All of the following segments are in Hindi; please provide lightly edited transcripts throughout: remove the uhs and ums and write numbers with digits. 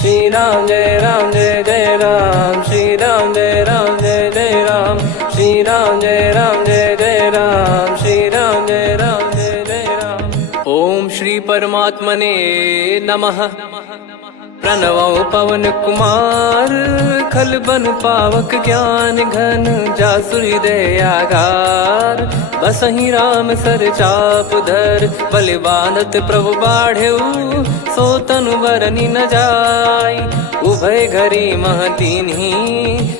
श्री राम जय जय राम, श्री राम जय जय राम, श्री राम जय जय राम, श्री राम जय जय राम। ओम श्री परमात्मने नमः। प्रणवो पवन कुमार, खल बन पावक ज्ञान घन, जासु हृदय आगार। बसहि राम सर चाप धर, बलि बांधत प्रभु बाढ़ेऊ, सो तनु बरनि न जाय। उभय घरी महतीन्ही,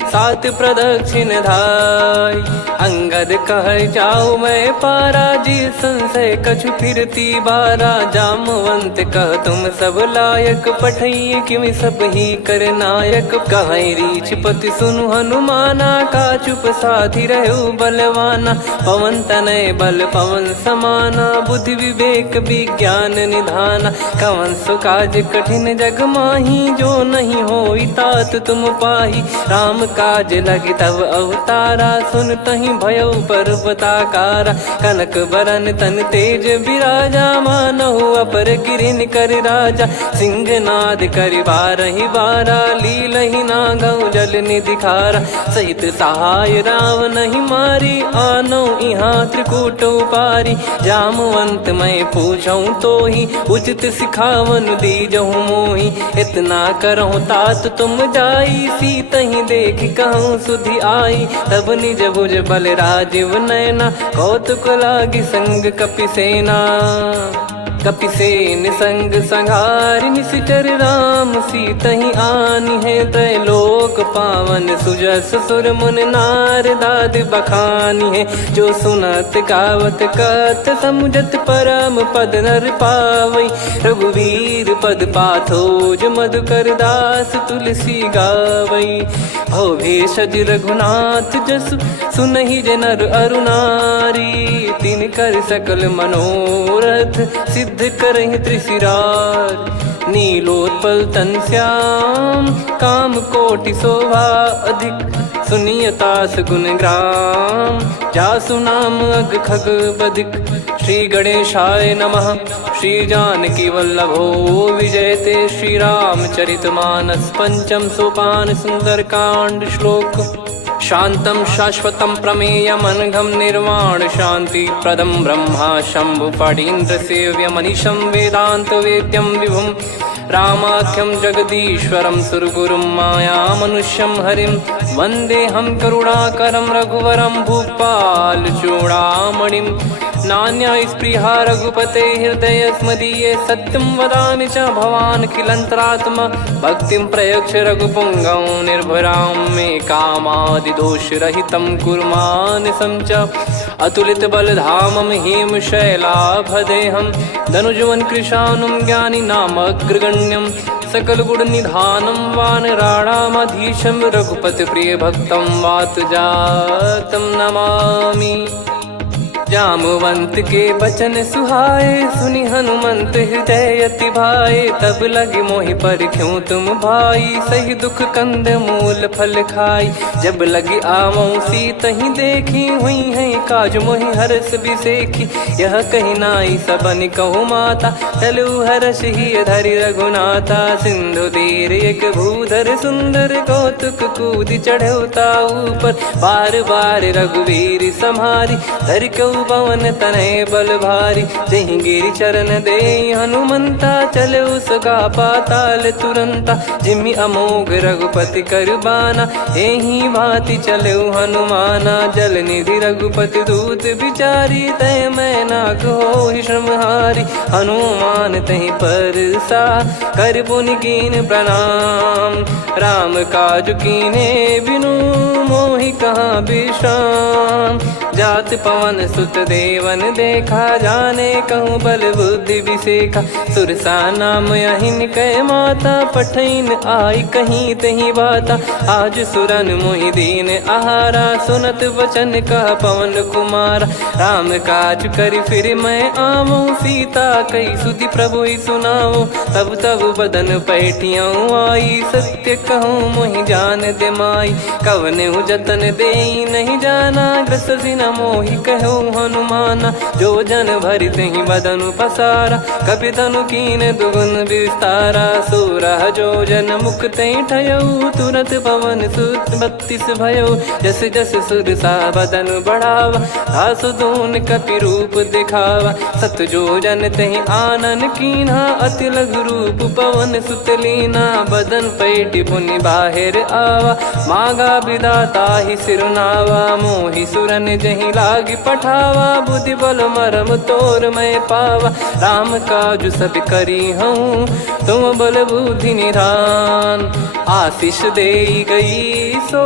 सात प्रदक्षिण धाय। अंगद कह जाऊ मैं पारा, जी संशय कछु फिरती बारा। जामवंत कह तुम सब लायक, पठई किमि सब ही कर नायक। कहीं रीछ पति सुनु हनुमाना, का चुप साधि रहु बलवाना। पवन तनय बल पवन समाना, बुद्धि विवेक विज्ञान निधाना। कवन सो काज कठिन जग माही, जो नहीं होई तात तुम पाही। राम काज लगी तब अवतारा, सुन तहि भयउ पर्वताकारा। कनक बरन तन तेज बिराजा, मानहु अपर गिरिन कर राजा। सिंहनाद करि बारहि बारा, लीलहि नागौ जल निधि खारा। सहित सहाय राम नहीं मारी, आनो इहाँ त्रिकूट उपारी। जामवंत मैं पूछऊँ तोहि, उचित सिखावन दीजहु मोहि। इतना करहु तात तुम जाई, सीतहि देख कहूँ सुधि आई। तब निज भुज बल राजीव नयना, कौतुक लागी संग कपिसेना। कपिसेन संग संघारि, निशिचर राम सीतहि आनी है। त्रैलोक पावन सुजस सुर मुन नार, दाद बखानी है। जो सुनत गावत कथ, समुझत परम पद नर पावई। रघुवीर पद पाथोज, मधुकर दास तुलसी गावई। भव भेषज रघुनाथ जसु, सुनहि जे नर अरु नारी। तिन कर सकल मनोरथ, सिद्ध करहि त्रिशिरार। नीलोत्पल तन श्याम, काम कोटि शोभा अधिक। सुनियतास गुण ग्राम, जासु नाम अग खग बदिक। श्री गणेशाय नमः। श्री जानकी वल्लभो विजयते, श्री रामचरित मानस। पंचम सोपान सुंदर कांड श्लोक। शांतं शाश्वतं प्रमेयमनघं, निर्वाण शांति प्रदं ब्रह्मा शंभु फणीन्द्र सेव्यमनिशं। वेदांत वेद्यं विभुं रामाख्यं जगदीश्वरं, सुरगुरुं माया मनुष्यं हरिं। वन्देऽहं करुणाकरं रघुवरं, भूपाल चूडामणिं। नान्या स्पृहा रघुपते हृदय स्मदीये, सत्यं वदामि च भवान् खिलन्तरात्मा। भक्तिं प्रयच्छ रघुपुङ्गं, निर्भरां मे कामादिदोषरहितं कुर्मानिसं च। अतुलित बलधामं हेमशैलाभदेहं, धनुजवन कृशानुं ज्ञानी नामग्रगण्यं। सकल गुण निधानं वानराणामधीशं, रघुपति प्रिय भक्तं वातजातं नमामि। जामवंत के बचन सुहाए, सुनि हनुमंत हृदय अति भाए। तब लगे मोहि पर क्यों तुम भाई, सही दुख कंद मूल फल खाई। जब लगे आवऊं सीतहि देखी, हुई है काज मोहि हरस बिसेखी। यह कही नाई सबन कहु माता, चलु हरष ही धरि रघुनाथा। सिंधु तीर एक भूधर सुंदर, कौतुक कूद चढ़ौता ऊपर। बार बार रघुवीर सम्हारी, धर कऊ पवन तनय बल भारी। जहि गिरि चरण दे हनुमंता, चले उसका पाताल तुरंता। जिमि अमोघ रघुपति कर बाना, एहि भांति चले हनुमाना। जल निधि रघुपति दूत बिचारी, तय मैं नाग होहि श्रमहारी। हनुमान तहि परसा, कर पुनि कीन प्रणाम। राम काज कीने बिनु, मोहि कहाँ विश्राम। जात पवन सुत देवन देखा, जाने कहूँ बल बुद्धि विसेखा। सुरसा नाम अहिन कै माता, पठैन आई कहीं तही बाता। आज सुरन मोहि दीन आहारा, सुनत वचन कह पवन कुमारा। राम काज करि फिर मैं आवऊं, सीता कई सुधि प्रभु ही सुनाओ। तब तब बदन पैठियाँ आई, सत्य कहूँ मोहि जान दे माई। कवने जतन दे नहीं जाना, ग्रसि न मोहि कहो हनुमाना। जो जन भरि तेहि बदनु पसारा, कपि तनु कीन दुगुन विस्तारा। सोरह जो जन मुख तेहि ठयऊ, तुरत पवन सुत 32 भयऊ। जस जस सुरसा बदन बढ़ावा, आसु दून कपि रूप दिखावा। सत जो जन तेहि आनन कीन्हा, अति लघु रूप पवन सुत लीना। बदन पैटि पुनि बाहिर आवा, मागा विधाता ही सिरुनावा। मोहि सुरन जहि लागी पठावा, बुद्धि बल मरम तोर मैं पावा। राम काजु सब करी हूँ, तुम बल बुद्धि निधान। आशीष देई गई सो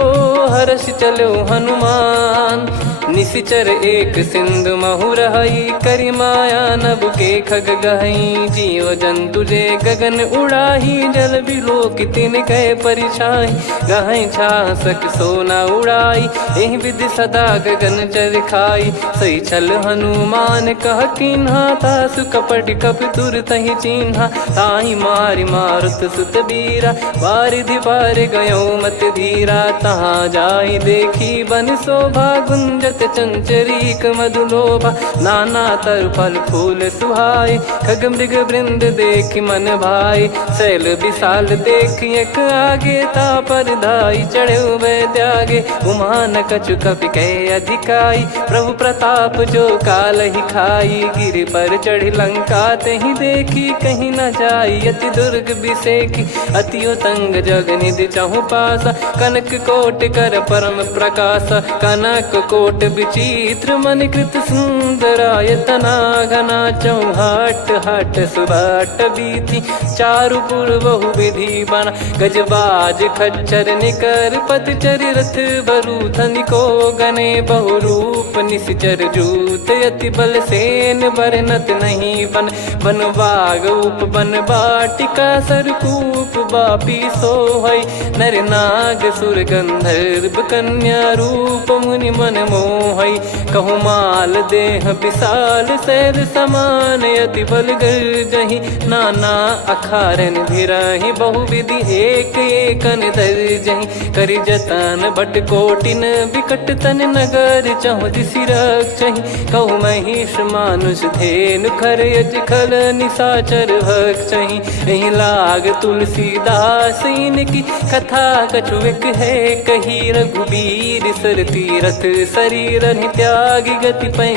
हर्ष चलो हनुमान। निशिचर एक सिंधु महु रहई, करी माया नभ के खग गहई। जीव जंतु जे गगन उड़ाही, जल बिलोक तिन कह परिछाई। गहई छासक सोना उड़ाई, एहि विधि सदा गगन चर खाई। सही छल हनुमान कह कीन्हा, तासु कपट कप तुर तहि चिन्हा। ताहि मारि मारुत सुत बीरा, वारिधि पार गयो मत धीरा। तहाँ जाई देखी बन शोभा, गुंजत चंचरीक मधुलोभा। नाना तर फल फूल सुहाए, खग मृग वृंद देख मन भाई। शैल विशाल देख एक आगे, तापर धाई चढ़े वै त्यागे। उमान कछु कपि कह अधिकाई, प्रभु प्रताप जो काल ही खाई। गिर पर चढ़ी लंका तेहि देखी, कहीं न जाई अति दुर्ग बिसेकी। अति उतंग जग निधि चहु पासा, कनक कोट कर परम प्रकाश। कनक कोट विचित्र मन कृत सुंदरायतना। घना चौहाट हाट सुबाट बीती, चारु पुर बहु विधि बना। गजबाज खच्चर निकर पतचर, रथ बरु धनिको गने। बहु रूप निशिचर जूत, अति बल सेन बरनत नहीं बन। बन बाग उप बन बाटिका, सरकूप बापी सोहई। नर नाग सुर गंधर्व कन्या, रूप मुनि मन मोहई। कहु माल देह विशाल, शैल समान अति बल गर्जहि। नाना अखारन भिरहि, बहु विधि एक एकन दर्जहि। करि जतन बट कोटिन, बिकट तन नगर चहु दिसि रक्षहि। कहु महिष मानुष धेनु, खर यज खल निशाचर भक्षहि। एहि लाग तुलसीदास इनकी, कथा कछु एक है कही। रघुबीर सर तीरथ शरीर, त्यागी गति पै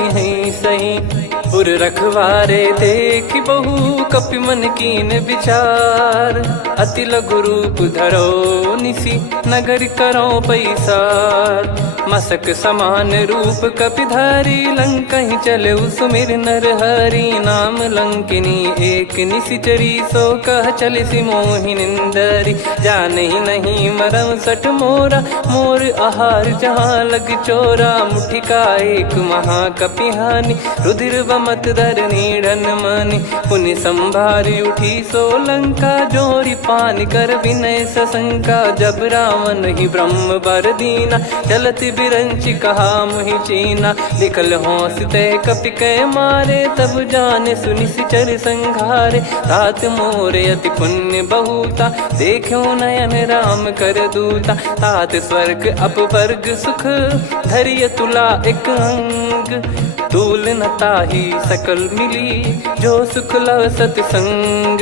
सही। पुर रखवारे देख बहु, कपि मन कीन विचार। अति लघु रूप धरो निसी, नगर करो पैसार। मसक समान रूप कपि धारी, लंकहि चले सुमिर नर हरि। नाम लंकिनी एक निशिचरी, सो कह चलिसि मोहि निंदरी। जानहि नहीं मरम सठ मोरा, मोर आहार जहाँ लग चोरा। मुठिका एक महाकपिहानि, रुधिर बमत धरनी ढन मानि। पुनि संभारी उठी सो लंका, जोरी पान कर विनय सशंका। जब रावण ही ब्रह्म बर दीना, चलत बिरंचि कहा मुहि चीना। लिखल होंस ते कपि कै मारे, तब जाने सुनि सिचर संघारे। तात मोरे अति पुण्य बहुता, देखो नयन राम कर दूता। तात स्वर्ग अपवर्ग सुख, धरिय तुला एक अंग। तूल न ताहि सकल मिली, जो सुख लव सतसंग।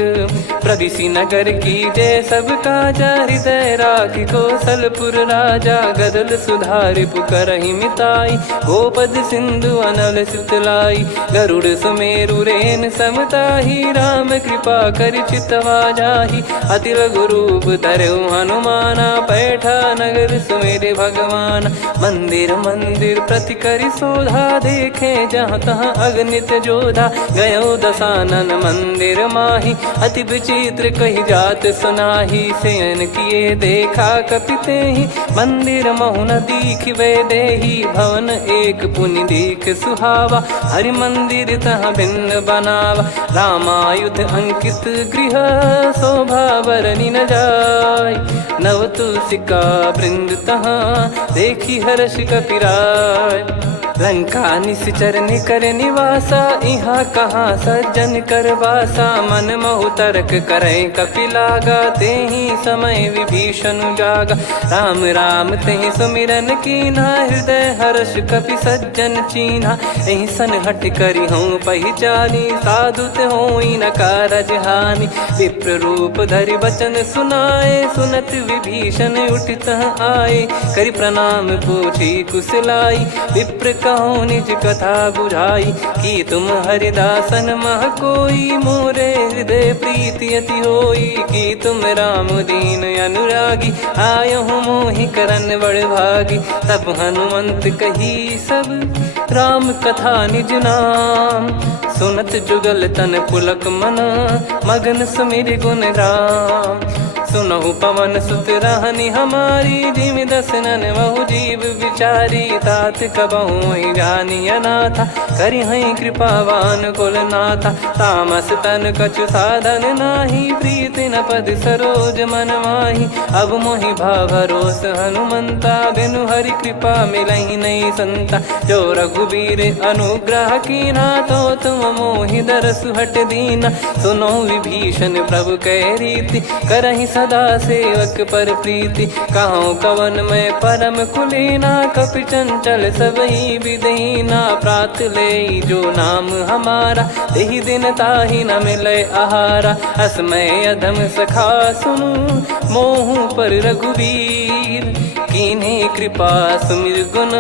प्रविशि नगर की जय सब काजा, हृदय राखि कौशलपुर राजा। गदल सुधारि पुकरहि मिताई, गोपद सिंधु अनल सितलाई। गरुड़ सुमेरु रेन समताहि, राम कृपा करि चितवा जाहि। अति लघु रूप धरऊ हनुमाना, पैठा नगर सुमेरे भगवान। मंदिर मंदिर प्रति करि शोधा, देखे जहाँ तहाँ अगणित जोधा। गयो दशानन मंदिर माही, अति विचित्र कही जात सुनाही। शयन किए देखा कपि तेहि, मंदिर महु न दीख वे देही। भवन एक पुनि दीख सुहावा, हरि मंदिर तहाँ भिन्न बनावा। रामायुध अंकित गृह, शोभा बरनि न जाय। नव तुलसी का वृंद तहाँ, देखी हर्ष कपिराय। लंका निश्चर निकर निवासा, इहाँ कहाँ सज्जन कर वासा। मन महु तर्क करे कपिलागा, तेहि समय विभीषण जागा। राम राम तेहि सुमिरन कीन्हा, हृदय हर्ष कपि सज्जन चीन्हा। एहि सन हट करि हूँ पहिचानी, साधु ते होई न कारज हानि। विप्र रूप धरि वचन सुनाए, सुनत विभीषण उठित आए। करि प्रणाम पूछी कुशलाई, विप्र कहो निज कथा बुझाई। कि तुम हरिदासन मह कोई, मोरे हृदय प्रीति अति होई। कि तुम राम दीन अनुरागी, आयहु मोहि करन बड़ भागी। तब हनुमंत कही सब राम कथा निज नाम, सुनत जुगल तन पुलक मना, मगन सुमिर गुण राम। सुनहु पवन सुत रहनी हमारी, जिमि दसनन महु जीव विचारी। तात कबहु ही जानी अनाथा, करि हई कृपावान कुल नाथा। तामस तन कछु साधन नाही, प्रीति न पद सरोज मन माही। अब मोहि भाव भरोस हनुमंता, बिनु हरि कृपा मिलहि नहीं संता। जो रघुबीर अनुग्रह कीन्हा, तो तुम मोहि दरसु हट दीना। सुनो विभीषण प्रभु कह रीति, करहि सदा सेवक पर प्रीति। कहूँ कवन में परम कुलीना, कपि चंचल सबही विदहीना। प्रात ले जो नाम हमारा, तेहि दिन ताहि न मिले आहारा। असमय अधम सखा सुनु, मोहु पर रघुवीर। कीन्ही कृपा सुमिर गुण,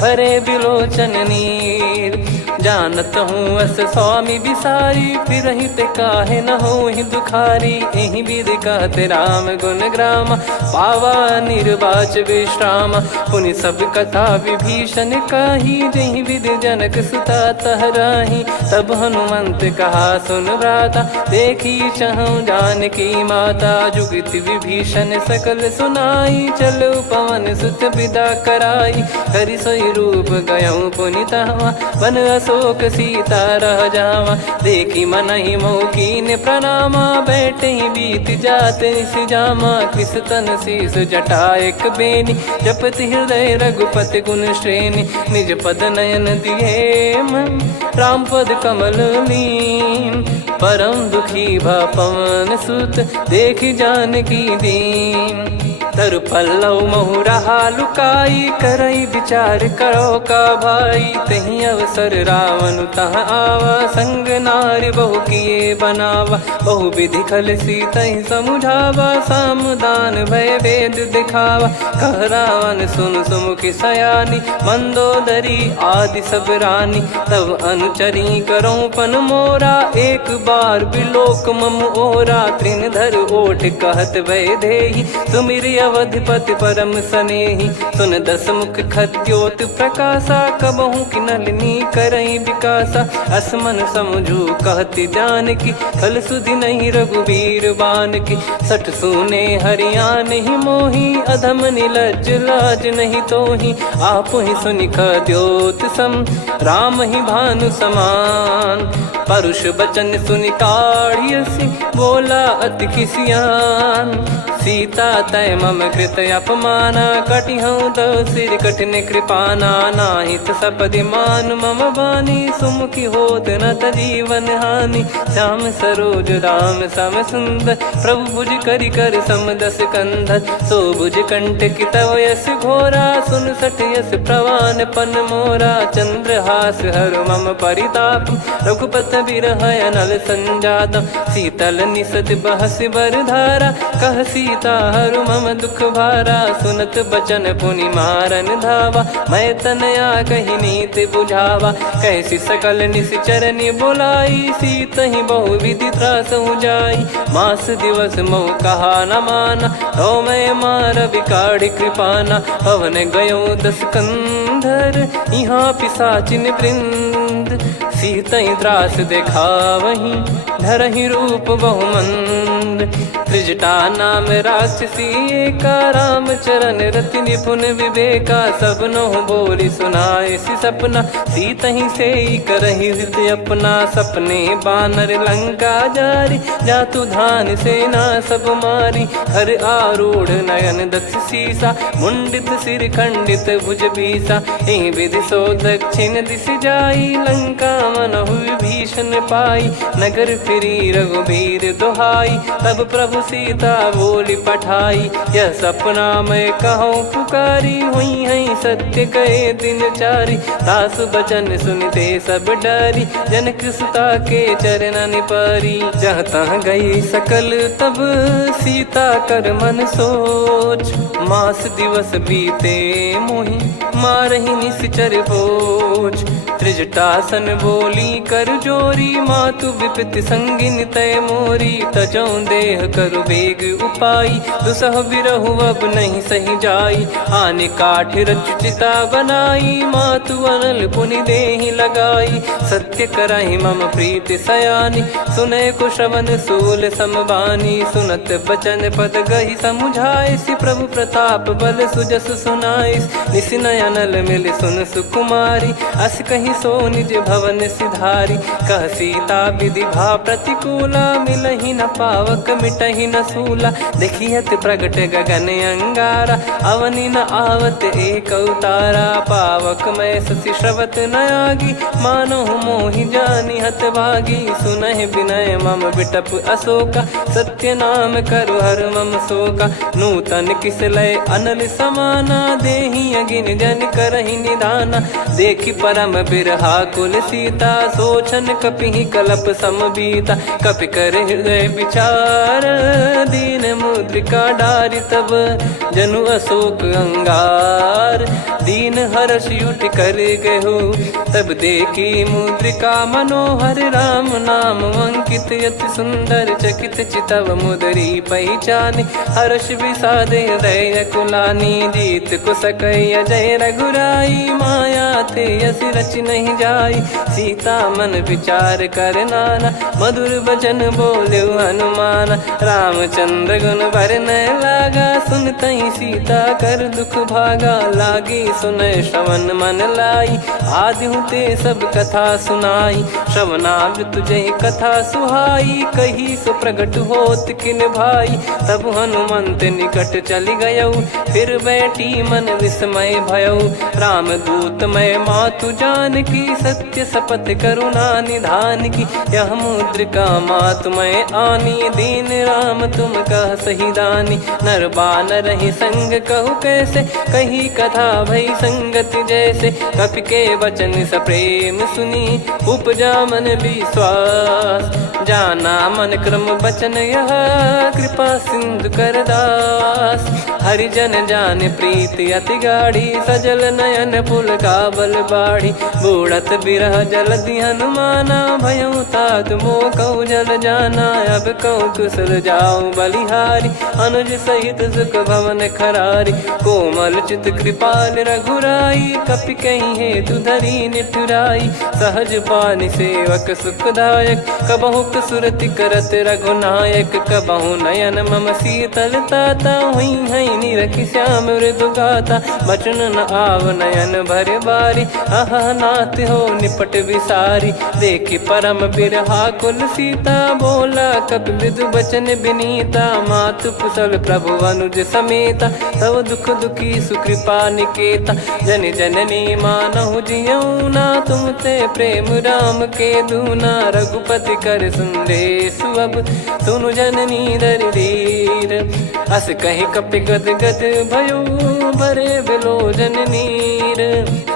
भरे बिलोचन नीर। जानत हूँ अस स्वामी बिसारी, फिरहि ते काहे न होहि दुखारी। एहि विधि कहते राम गुण ग्राम, पावा निर्वाच विश्राम। पुनि सब कथा विभीषण काही, जहि विधि जनक सुता तहराही। तब हनुमंत कहा सुन भ्राता, देखी चहु जानकी माता। जुगति विभीषण सकल सुनाई, चलो पवन सुत विदा कराई। करि सोई रूप गयऊँ पुनि तहवा, वन अशोक सीता रह जावा। देखी मनहि मोह कीन्ह प्रणामा, बैठे ही बीत जात निस जामा। कृस तन शीस जटा एक बेनी, जपति हृदय रघुपति गुण श्रेणी। निज पद नयन दिए मन, राम पद कमल लीन। परम दुखी भा पवन सुत, देखि जानकी दीन। तरु पल्लव महु रहा लुकाई, करई विचार करो का भाई। तहि अवसर रावण तह आवा, संग नारी बहु किए बनावा। बहु विधि खल सीतहि समुझावा, सामदान भय वेद दिखावा। कह रावण सुन सुमुखि सयानी, मंदोदरी आदि सब रानी। तब अनुचरी करो पन मोरा, एक बार बिलोक मम ओरा। तृण धर ओठ कहत भय देहि, सुमिर अवधिपति परम सनेहि। सुन दस मुख खद्योत प्रकाशा, कबहु कि नलिनी करई विकासा। असमन समझू कहति जानकी, खल सुधि नहीं रघुवीर बानकी। सठ सुने हरियाण ही मोही, अधम निलज्ज लाज नहीं तोही। आप ही सुनि खद्योत सम, राम ही भानु समान। परुष बचन सुनि काढ़ियसि, बोला अति किसियान। सीता तय मम कृत अपमाना, कटिहऊँ तव सिर कठिन कृपाना। नाहित सपदि मान मम बानी, सुमुखी होत न जीवन हानि। श्याम सरोज राम सम सुंदर, प्रभु भुज करि कर सम दस कंधर। सो भुज कंठ की तव यस घोरा, सुन सठ यस प्रवान पन मोरा। चंद्रहास हर मम परिताप, रघुपत बिरह अनल संजातम। शीतल निसत बहस बर धारा, कह सीता हरु मम दुख भारा। सुनत बचन पुनि मारन धावा, मैं तनया कहि नीति बुझावा। कैसी सकल निश्चरनि बुलाई, सीतहि बहु विधि त्रासहु जाई। मास दिवस मोह कहा न माना, तो मैं मार बिकाढ़ि कृपाना। पवन गयो दस कंधर, यहाँ पिशाचिन वृंद। मंद, सीतई त्रास देखावहीं धरहि रूप बहुमंद। त्रिजटा नाम राक्षसी एका, राम चरण रति निपुण विवेका। सबनो बोली सुनाए सि सपना, सीतहि से करहि हृद अपना। सपने बानर लंका जारी, जातु धान सेना सब मारी। हर आरूढ़ नयन दक्ष सीसा, मुंडित सिर खंडित भुज बीसा। एहि विधि सो दक्षिण दिश जाई, लंका मनहु विभीषण पाई। नगर फिरी रघुबीर दुहाई, तब प्रभु सीता बोली पठाई। यह सपना मैं कहूँ पुकारी, हुई है सत्य कहे दिन चारी। दास बचन सुनते सब डरी, जनक सुता के चरण परी। जहाँ तहाँ गई सकल तब सीता कर मन सोच। मास दिवस बीते मोहि मारहि निश्चर बोझ। त्रिजटासन बोली कर जोरी, मातु विपत्ति संगिन तय मोरी। तजौ देह करु बेग उपाई, दुसह बिरहु अब नहीं सही जाई। आने काठ रचिता बनाई, मातु अनल पुनि देहि लगाई। सत्य करहि मम प्रीति सयानी, सुनय को श्रवण सूल समबानी। सुनत बचन पद गहि समुझाए, सि प्रभु प्रताप बल सुजस सुनाइस। निस नयनल मिल सुन सुकुमारी, अस कहि सो निज भवन सिधारी। कह सीता विधि भा प्रतिकूला, मिलहि न पावक मिटहि न सूला। देखियत प्रगट गगन अंगारा, अवनि न आवत एक अवतारा। पावक मैं शशि श्रवत न आगी, मानो मोहि जानि हत भागी। सुनहि विनय मम बिटप अशोका, सत्य नाम करु हर मम शोका। नूतन किस लय अनल समाना, देहि अगिन जन करहि निदाना। देखि परम बिरहा कुल सीता, सोचन कपिहि कलप समबीता। कपि कर हृदय विचार, दीन मुद्रिका डारि तब जनु अशोक अंगार। दीन हर्ष उठ कर गहु, तब देखी मुद्रिका मनोहर। राम नाम अंकित अति सुंदर, चकित चितव मुदरी पहचान। हर्ष विषाद हृदय कुलानी, जीत को सकय जय रघुराई। माया थे यस रच नहीं जाई, सीता मन विचार कर नाना। मधुर बचन बोले हनुमान, रामचंद्र गुण बरनै लागा। सुनतहि सीता कर दुख भागा, लागी सुनय श्रवण मन लाई। आदि ते सब कथा सुनाई, श्रवणामृत जय कथा सुहाई। कही सो प्रगट होत किन भाई, तब हनुमंत निकट चली गयौ। फिर बैठी मन विस्मय भयौ, राम दूत मैं मातु जानकी। सत्य शपथ करुणा निधान की, यह मुद्रिका मातु मैं आनी। दीन राम तुम कह सही दानी, नर बानर ही संग कहु कैसे। कही कथा भई संगति जैसे, कपि के वचन सप्रेम सुनी। उपजा मन विश्वास, जाना मन क्रम बचन यह। कृपा सिंधु कर दास, हरिजन जान प्रीति अति गाढ़ी। सजल नयन पुल का बल बाढ़ी, बूढ़त बिरह जल दी हनुमाना। भयउ तात मोह कहु जल जाना, अब कहु कुशल जाऊं बलिहारी। अनुज सहित सुख भवन खरारी, कोमल चित कृपाल रघुराई। कपि कहीं हेतु धरी निठुराई, सहज पानि सेवक सुखदायक। कबहु सुरति करत रघुनायक, कबहु नयन मम शीतल ताता। हुई है निरखि श्याम मृदु गाता, बचन न आव नयन भर बारी। आहा नाथ हो निपट विसारी, देखि परम बिरहा कुल सीता। बोला कपि मृदु बचन बिनीता, मातु कुशल प्रभु अनुज समेता। तव दुख दुखी सुकृपा निकेता, जन जननी मानहु जियऊ ना। तुम ते प्रेम राम के दूना, रघुपति कर संदेश अब सुनु जननी दर धीर। अस कहि कपि गद गद भयो, भरे बिलोचन नीर।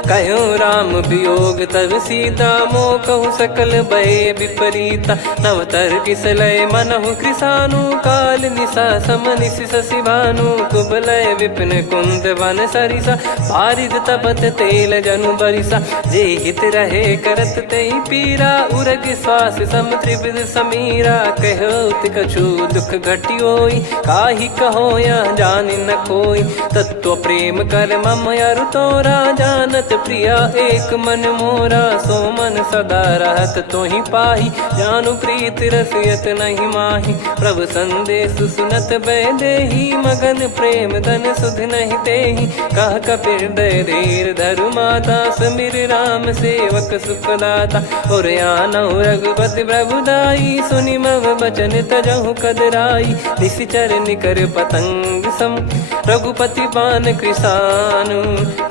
कहो राम वियोग तब सीता, मोह कहु सकल भय विपरीता। नवतर किसलय मनहु कृसानु, काल निशा समनिशि शशि भानु। कुबलय विपिन कुंद वन सरिसा, पारिद तपत तेल जनु बरिसा। जे हित रहे करत तेहि पीरा, उरग श्वास सम त्रिविध समीरा। कहो कछु दुख घटियोई, काहि कहो या जान न कोई। तत्व प्रेम कर मम अरु तोरा, जानत प्रिया एक मन मोरा। सो मन सदा रहत तो ही पाही, जानु प्रीत रसियत नहीं माही। प्रभु संदेश सुनत बैदेही, मगन प्रेम धन सुध नहीं तेही। कह कपिर दय धीर धरु माता, समिर राम सेवक सुखदाता। और आनौ रघुपति प्रभुदाई, सुनि मव बचन तजहु कदराई। निशिचर निकर पतंग सम, रघुपति पान कृसानु।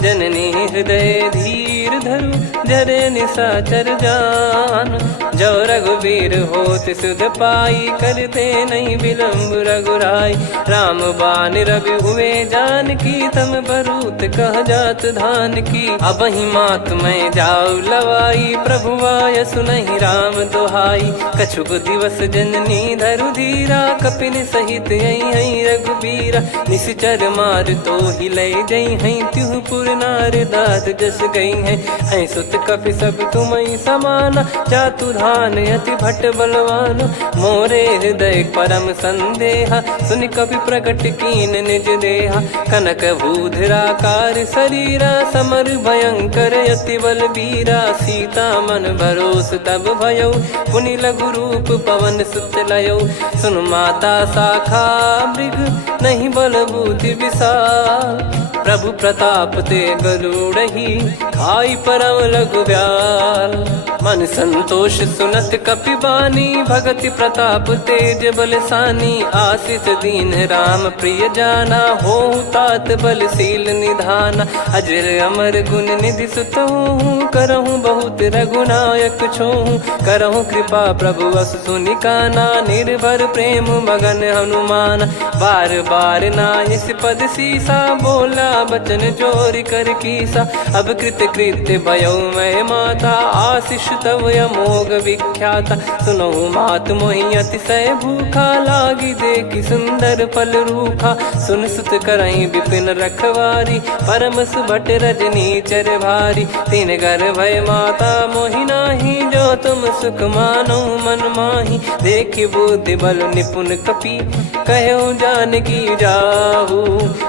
जननी हृदय धीर धरु, जरे निशाचर जान। जो रघुवीर होत सुध पाई, करते नहीं विलम्ब रघुराई। राम बान रवि हुए जानकी, तम बरूत कह जात धान की। अब ही मात मैं जाऊ लवाई, प्रभु आय सुनहि राम दोहाई। कछुक दिवस जननी धरु धीरा, कपिन सहित यही रघुबीरा। निशिचर मार तो ही ले जई हैं, त्युह पुर नार दाद जस गई हैं। सुत कपि सब तुमहि समाना, जातु धान अति भट बलवान। मोरे हृदय परम संदेहा, सुनि कपि प्रकट कीन निज देहा। कनक भूधराकार शरीरा, समर भयंकर अति बलबीरा। सीता मन भरोस तब भयउ, पुनि लघु रूप पवन सुत लयउ। सुन माता शाखा मृग, नहीं बल बुद्धि विशाल। प्रभु प्रताप ते गरुड़ही, खाई परम लघु ब्याल। मन संतोष सुनत कपि बानी, भगति प्रताप तेज बलसानी। आशीष दीन राम प्रिय जाना, होहु तात बलशील निधाना। अजर अमर गुण निधि सुतहु, करहु बहुत रघुनायक छोहु। करहु कृपा प्रभु अस सुनि काना, निर्भर प्रेम मगन हनुमान। बार बार नायस पद सीसा, बोला बचन चोरी कर कीसा। अब कृत कृत्य भयउ मैं माता, आशीष तव अमोघ विख्याता। सुनहु मात मोहि अतिशय भूखा, लागी देखि सुंदर फल रूखा। सुन सुत करहि विपिन रखवारी, परम सुभट रजनी चर भारी। तीन घर भय माता मोहि नाही, जो तुम सुख मानो मन माही। देखि बुद्धि बल निपुण कपि, कहु जानकी जाहु।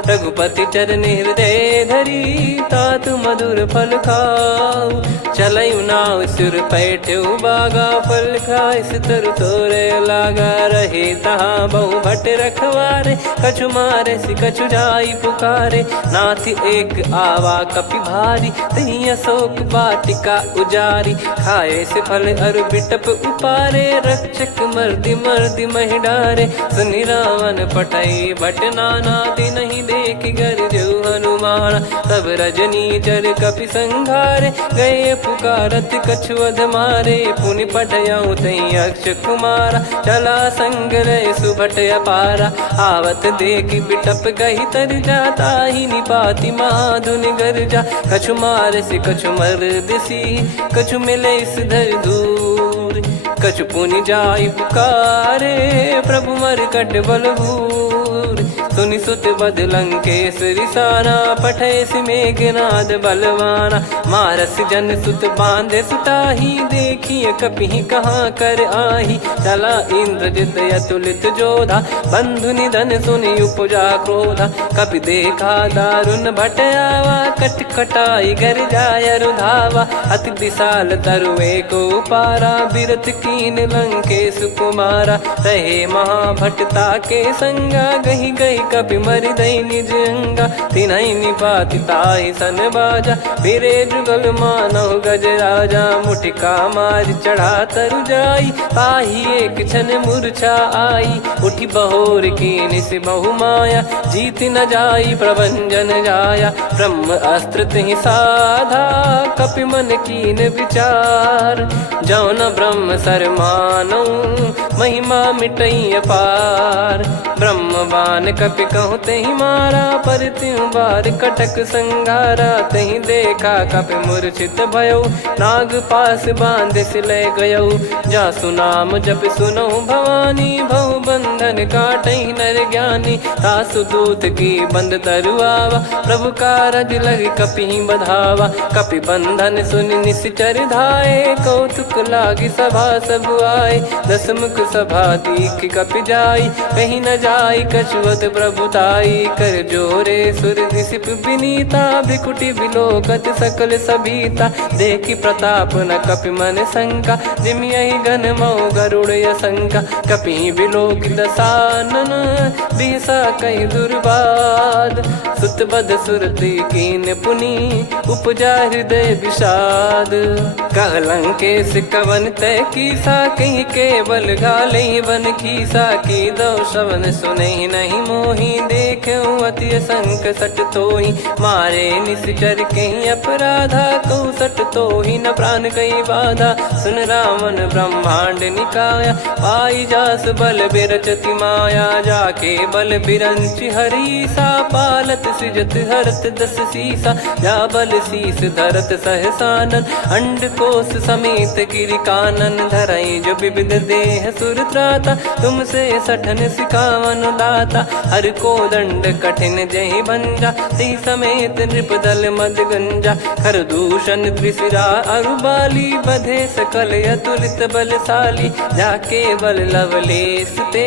रघुपति चरण हृदय धरी, तात मधुर फल खाऊ। चलयु नाव सुर पैठ्यु बागा, फल खाइस तरु तोरे लागा। रहे तहाँ बहु भट रखवारे, कछु मारे सि कछु जाई पुकारे। नाथ एक आवा कपि भारी, तही अशोक वाटिका उजारी। खाए से फल अरु बिटप उपारे, रक्षक मर्दि मर्दि महि डारे। सुनि रावण पटई भट नाना, तिनहि देखि गरजउ हनुमान। तब रजनी चर कपि संघारे, गए पुकारत कछु अध मारे। पुनि पठयउ तई अक्ष कुमारा, चला संग रहे सुभट अपारा। आवत देखि बिटप गही तर जाता, ही निपाति महाधुनि गर्जा। कछु मार से कछु मर्दिसी, कछु मिले इस धर दूर। कछु पुनि जाई पुकारे, प्रभु मरकट बलभूर। सुनि सुत बद लंकेश्वरी साना, पठय मेघनाद बलवाना। मारस जन सुत बांधे सुताही, देखिए कपि कहाँ कर आही। चला इंद्रजित अतुलित जोधा, बंधु निधन सुनि उपजा क्रोधा। कपि देखा दारुण भट आवा, कट कटाई गर जाय रुधावा। अति विशाल तरुए को पारा, बिरत कीन लंकेश कुमारा। रहे महाभटता के संगा, गही गही कपि मरि दई निज अंगा। तिन्हि निपाति ताहि सन बाजा, फिरे जुगल मानव गज राजा। मुटिका मार चढ़ा तरु जाई, ताहि एक क्षण मूर्छा आई। उठि बहोर कीन से बहु माया, जीत न जाई प्रभंजन जाया। ब्रह्म अस्त्र तिहि साधा, कपि मन कीन विचार। जौ न ब्रह्म सर मानौ, महिमा मिटई अपार। ब्रह्म बान कपि कहु तहि मारा, पर त्यों बार कटक संगारा। तहि देखा कपि मूर्छित भयउ, नाग पास बांध सिले गयउ। जासु नाम जप सुनहु भवानी, भव बंधन काटहि नर ज्ञानी। तासु दूत की बंद तरुआवा, प्रभु कारज लग कपि बधावा। कपि बंधन सुनि निश्चर धाये, कौतुक लागी सभा सब आए। दस मुख सभा दीख कपि जाई, कहीं न जाई कछुवत प्रभुताई। कर जोरे सुर दिसिप विनीता, भ्रिकुटि बिलोकत सकल सबीता। देखि प्रताप न कपि मन शंका, जिमियहि गन मऊ गरुड़ असंका। कपि बिलोक दसानन, बिहसा कहि दुर्वाद। सुत बध सुरति कीन पुनि, उपजा हृदय विषाद। कहलंकेश कवन तय कीसा, कहीं केवल गाले बन खीसा। की दो श्रवण सुने नहीं मोही, देखे अति संक सट तोही। मारे निश्चर कहीं अपराधा, कहूँ सट तोही न प्राण कहीं बाधा। सुन रावण ब्रह्मांड निकाया, पाई जास बल बिरचति माया। जाके बल बिरंच हरीसा, पालत सृजत हरत दस सीसा। जा बल शीस धरत सहसानन, अंड कोश समेत गिरि कानन। धरई जो विविध देह सुर त्राता, तुमसे सठन सिखावन दाता। हर को दंड कठिन जहि भंजा, ती समेत नृप दल मद गंजा। खर दूषण त्रिशिरा अरुबाली, बधे सकल अतुलित बलशाली। जाके बल लवलेश ते,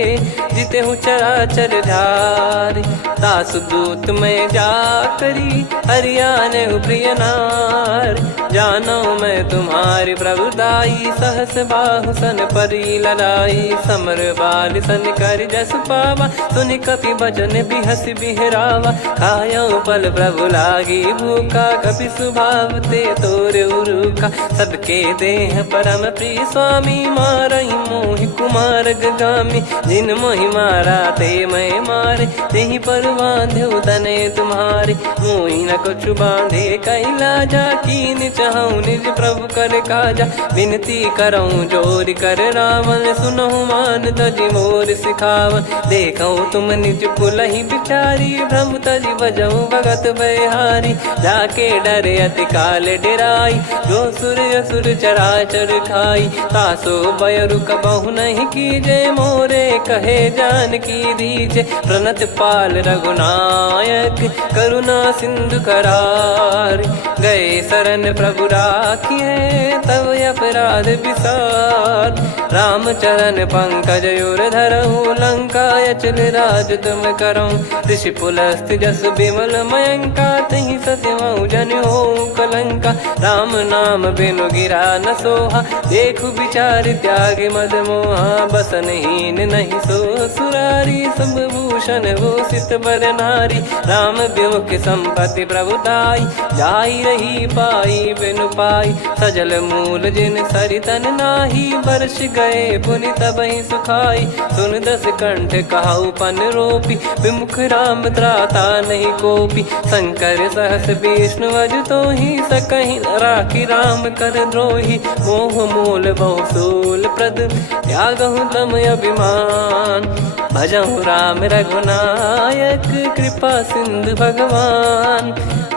जिते हूँ चराचर धारी। दास दूत में जा करी, हरियाने प्रिय नार। जानो मैं तुम्हारी प्रभुताई, सहस बाहु सन परी लड़ाई। समर बाल सन कर जस पावा, सुनि कपि भजन बिहस बिहरावा। खायो पल प्रभु लागी भूखा, कपि स्वभाव ते तोर उरुखा। सबके देह परम प्रिय स्वामी, मारई मोहि कुमार गगामी। जिन मोहि मारा ते मैं मारे, तेहि पर बांधो तने तुम्हारे। मोहि न कुछ बांधे कैलाजा, कीन चाहूँ निज प्रभु कर काजा। विनती करऊँ जोर कर रावण, सुनहु मान तजि मोर सिखावन। देखऊँ तुम निज पुलहि बिचारी, भ्रम तजि बजऊँ भगत बहारी। जाके डरे अति काल डेराई, जो सुर असुर चराचर खाई। तासो बयरु कबहु नहीं कीजे, मोरे कहे जान की दीजे। प्रणत पाल रघुनायक, करुणा सिंधु करार। गए शरण प्रभु राखिए, तब अपराध विसार। राम चरण पंकज उर धरऊँ, लंका अचल राज तुम करऊँ। ऋषि पुलस्त जस विमल मयंका, तहि सत्यमऊ जन हो कलंका। राम नाम बिनु गिरा न सोहा, देखु विचार त्याग मद मोहा। बसनहीन नहीं सो सुरारी, सब भूषण भूषित बर नारी। राम विमुख संपत्ति प्रभुताई, जाई रही पाई बिनु पाई। सजल मूल जिन सरितन नाही, वर्ष गए पुनि तबहि सुखाई। सुन दस कंठ कहाऊ पन रोपी, विमुख राम त्राता नहीं कोपी। शंकर सहस विष्णु अज तोहि, सकहि न राखी राम कर द्रोही। मोह मूल बहु सूल प्रद, त्यागहु तम अभिमान। भजहु राम रघुनायक, कृपा सिंधु भगवान।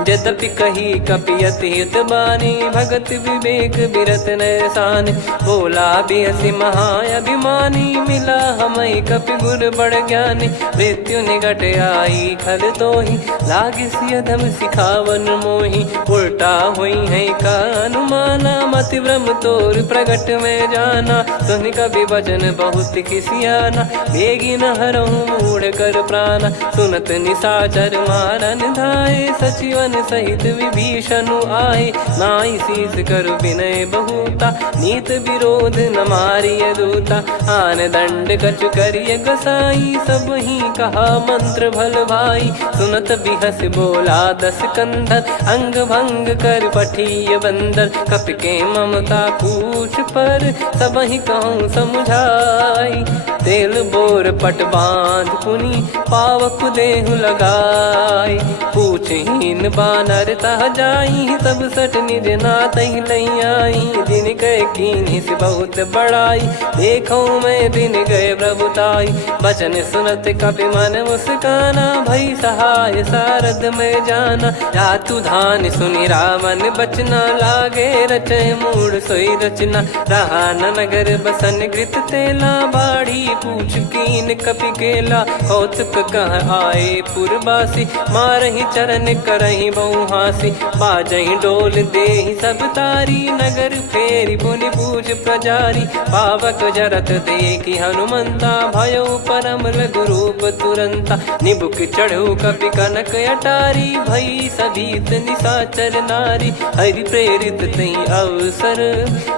यद्यपि कही कपियति हित बानी, भगत विवेक बिरत नैसान। बोला बिहसि महाअभिमानी, मिला हमई कपि गुर बड़ ज्ञानी। मृत्यु निकट आई खल तोहि, लागिसि अधम सिखावन मोहि। उल्टा हुई है का अनुमाना, मति भ्रम तोर प्रगट में जाना। सुन कवि वचन बहुत खिसियाना, बेगी न हरहु मूढ़ कर प्राणा। सुनत निशाचर मारन धाये, सचिवन सहित विभीषणु आए। नाई शीस कर विनय बहुता, नीत विरोध न मारिय दूता। आन दंड कछु करिय गसाई, सब ही कहा मंत्र भल भाई। सुनत बिहस बोला दस कंधर, अंग भंग कर पठिय बंदर। कपि के ममता पूछ पर, सब ही कहूँ समुझाई। तेल बोर पट बांध पुनि, पावक देहु लगाई। पूछहीन बानर तह जाई, सब सट निज नातहि लई आई। दिन गए कीन्ही से बहुत बड़ाई, देखो मैं दिन गए प्रभुताई। बचन सुनत कपि मन मुस्काना, भई सहाय सारद में जाना। जातु धान सुनि रावण बचना, लागे रचय मूढ़ सोई रचना। रहा न नगर बसन घृत तेला, बाढ़ी पूछ कीन कपि केला कौतुक कह आए पुरबासी मारही चरण करही बहु हासी बाजही डोल देहि सब तारी नगर फेरी पुनि पूज प्रजारी पावक जरत देखी हनुमंता भयो परम लघु रूप तुरंता निबुक चढ़ू कपि कनक अटारी भई सभीत निशाचर नारी हरि प्रेरित तई अवसर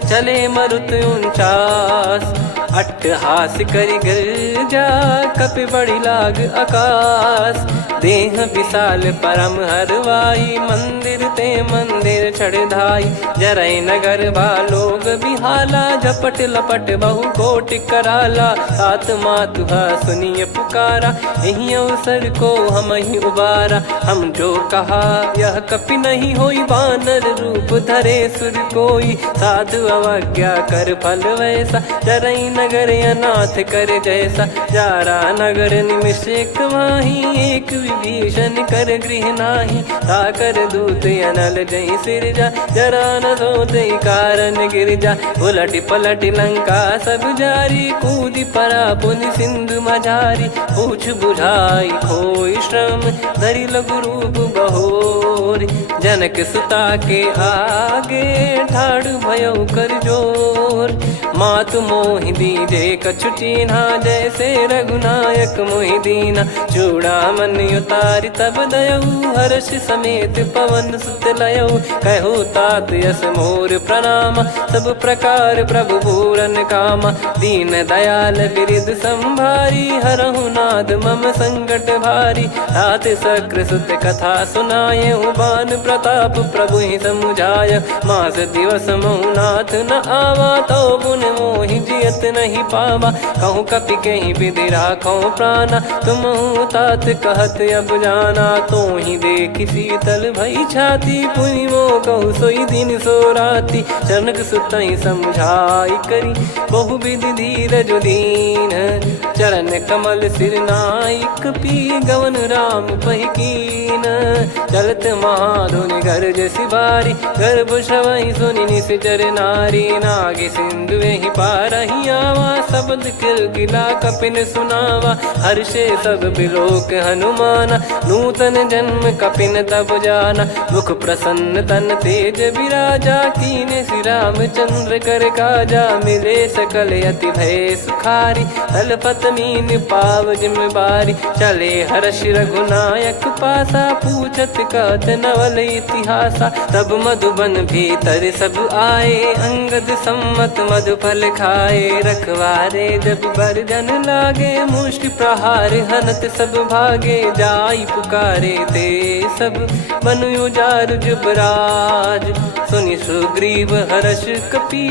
चले मरुत 49 अट्टहास करि गिरजा कपि बड़ी लाग आकाश देह विशाल परम हरवाई मंदिर ते मंदिर चढ़ाई जरई नगर बालोग बिहाला झपट लपट बहु कोट कराला सात मातुहा सुनिय पुकारा यही अवसर को हम ही उबारा हम जो कहा यह कपि नहीं होई बानर रूप धरे सुर कोई साधु अवज्ञा कर फल वैसा जरई नगर अनाथ कर जैसा जारा नगर निमिष एक माही एक विभीषण कर गृह नाही ताकर दूत अनल जय सिरजा जरा न सोते कारण गिरजा उलट पलट लंका सब जारी कूदी परा पुनि सिंधु मझारी पूछ बुझाई खोई श्रम धरि लघु रूप बहोरी जनक सुता के आगे ठाड़ भयो कर जोर मातु मोहि दीजे कछु चीन्हा जैसे रघुनायक मोहि दीना चूड़ामन उतारि तब दयऊ हर्ष समेत पवन सुत लयऊ कहु तात यस मोर प्रणाम सब प्रकार प्रभु पूरन कामा दीन दयाल बिरिद संभारी हरहु नाद मम संकट भारी तात सक्र सुत कथा सुनाये बान प्रताप प्रभु ही समुझाय मास दिवस महु नाथ न आवा तो पुन मोहि जियत नहीं पावा कहूँ कपि कहीं विधि राखो प्राणा तुम तात कहत अब जाना तो ही देख शीतल भई छाती पुनि मो कहु सोई दिन सो राती जनक सुतई समझाई करी बहु विधि धीरज दीन चरण कमल सिर नाइक पी गवन राम पहिकीन चलत महाधुनि गर्ज सिबारी गर्भ श्रवहि सुनि निश्चर नारी नागे सिंधु ही पारही आवा शब्द किलकिला कपिन सुनावा हर्षे सब बिलोक हनुमाना नूतन जन्म कपिन तब जाना मुख प्रसन्न तन तेज विराजा कीने श्री रामचंद्र कर काजा मिले सकल अति भय सुखारी तलपत मीन पाव जिम्मेवारी चले हर्ष रघुनायक पासा पूछत कहत नवल इतिहासा तब मधुबन भीतर सब आए अंगद सम्मत मधुफल खाए रखवारे जब बरजन लागे मुष्टि प्रहार हनत सब भागे जाई पुकारे ते सब मनु उजार जुबराज सुनि सुग्रीव हर्ष कपि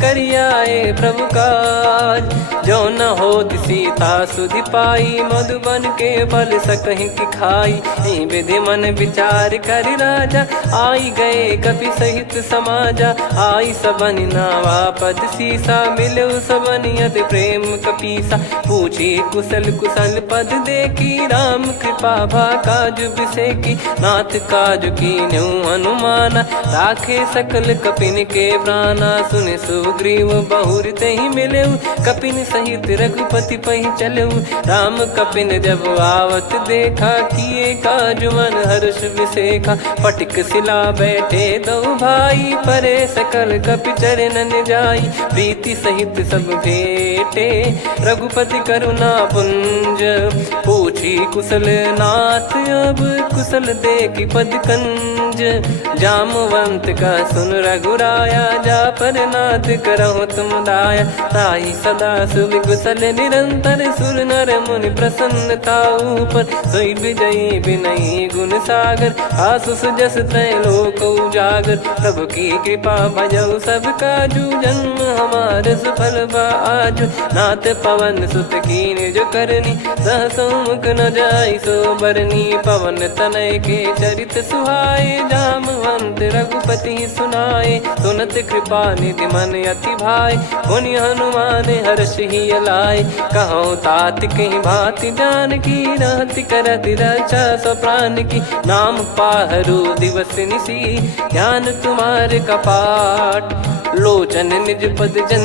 करियाए प्रभु काज जो न हो सीता सुधि पाई मधुबन के फल सकहि की खाई विधि मन विचार कर राजा आई गए कपि सहित समाजा आई सबन नावा पद सीसा मिलो सबनियत प्रेम कपीसा पूछी कुशल कुशल पद देखी राम कृपा भा काज बिसेकी नाथ काज की न्यू हनुमाना राखे सकल कपिन के प्राणा सुन सुग्रीव बहुर ते ही मिले कपिन सहित रघुपति पहि चले राम कपिन जब आवत देखा किए काज मन हर्ष विसेखा पटिक सिला बैठे दो भाई परे सकल कपि चरणन जाई प्रीति सहित सब भेटे रघुपति करुणा पुंज पूछी कुशल नाथ अब कुशल देखी पद कंज जामवंत का सुन रघुराया जा पर नाथ करहु तुम दाया ताई सदा सुभि कुशल निरंतर सुर नर मुनि प्रसन्नता ऊपर सोई विजयी विनयी गुण सागर आसु सुजस त्रैलोक उजागर प्रभु की कृपा भजऊ सब काजू जन्म हमार सफल बाजू नाथ पवन सुत कीन जो करनी सहसो मुख न जाई सो बरनी पवन तनय के चरित सुहाए जामवंत रघुपति सुनाए सुनत कृपा निधि मन अति भाई पुनि हनुमान हर्ष ही लाए कहो तात कहीं भांति जान की रहति करति रक्षा सो प्राण की नाम पाहरू दिवस निसी ध्यान तुम्हारे कपाट लोचन निज पद जन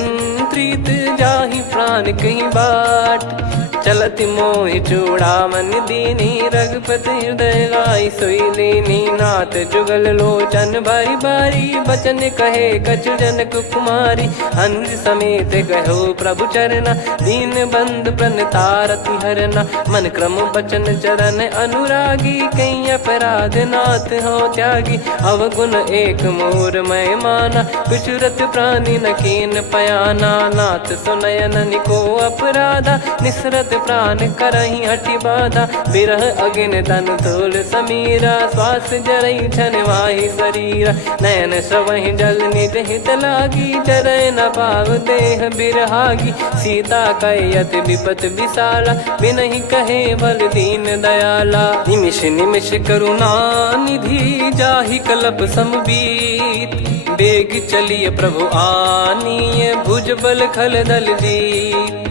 प्रीत जाहि प्राण कहीं बाट। चलत मोहि चूड़ामन दीनी रघुपति हृदय लाई सोई लीनी। नाथ जुगल लोचन बारी बारी बचन कहे कछु जनक कुमारी। हंस समेत गहो प्रभु चरना दीन बंद प्रणतारति हरना। मन क्रम बचन चरण अनुरागी कहीं अपराध नाथ हो त्यागी। अवगुण एक मोर मैं माना विचुरत प्राणी न कीन पयाना। नाथ सुनयन निको अपराधा निसरत प्राण करही हटि बाधा। बिरह अगिन तन तोल समीरा श्वास जरई छन वाहि शरीरा। नयन सवहि जल निज हित लागी चरय न पाव देह बिरहागी। सीता कयत विपत विशाला बिनहि कहे बल दीन दयाला। निमिष निमिष करुणा निधि जाहि कलप समबीत। बेग चलिए प्रभु आनीय भुज बल खल दल जीत।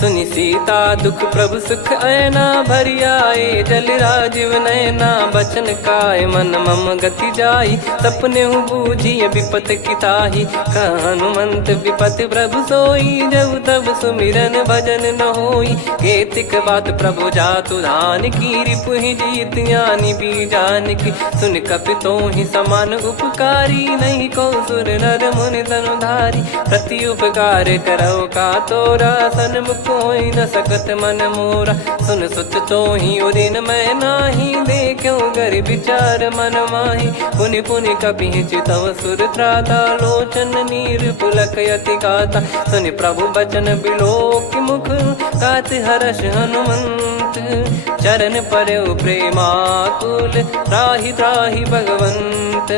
सुनि सीता दुख प्रभु सुख ऐना भरि आए जल राजीव नैना। बचन काय मन मम गति जाई सपने बूझी विपत किताही। हनुमंत विपत प्रभु सोई जब तब सुमिरन भजन न होई। केतिक बात प्रभु जातु धान की रिपुहि जीत ज्ञानी बीजान की। सुन कपितो ही समान उपकारी नहीं को सुर नर मुनि तनुधारी। प्रति उपकार करो का तोरा सन्मुख कोई न सकत मन मोरा। सुन सुत तो ही उदिन मैं नाही देखो गर विचार मन माही। पुनि पुनि कपि चितव सुर त्राता लोचन नीर पुलक यति गाता। सुनि प्रभु बचन बिलोक मुख गात हर्ष हनुमंत। चरण परयो प्रेमाकुल त्राहि त्राहि भगवंत।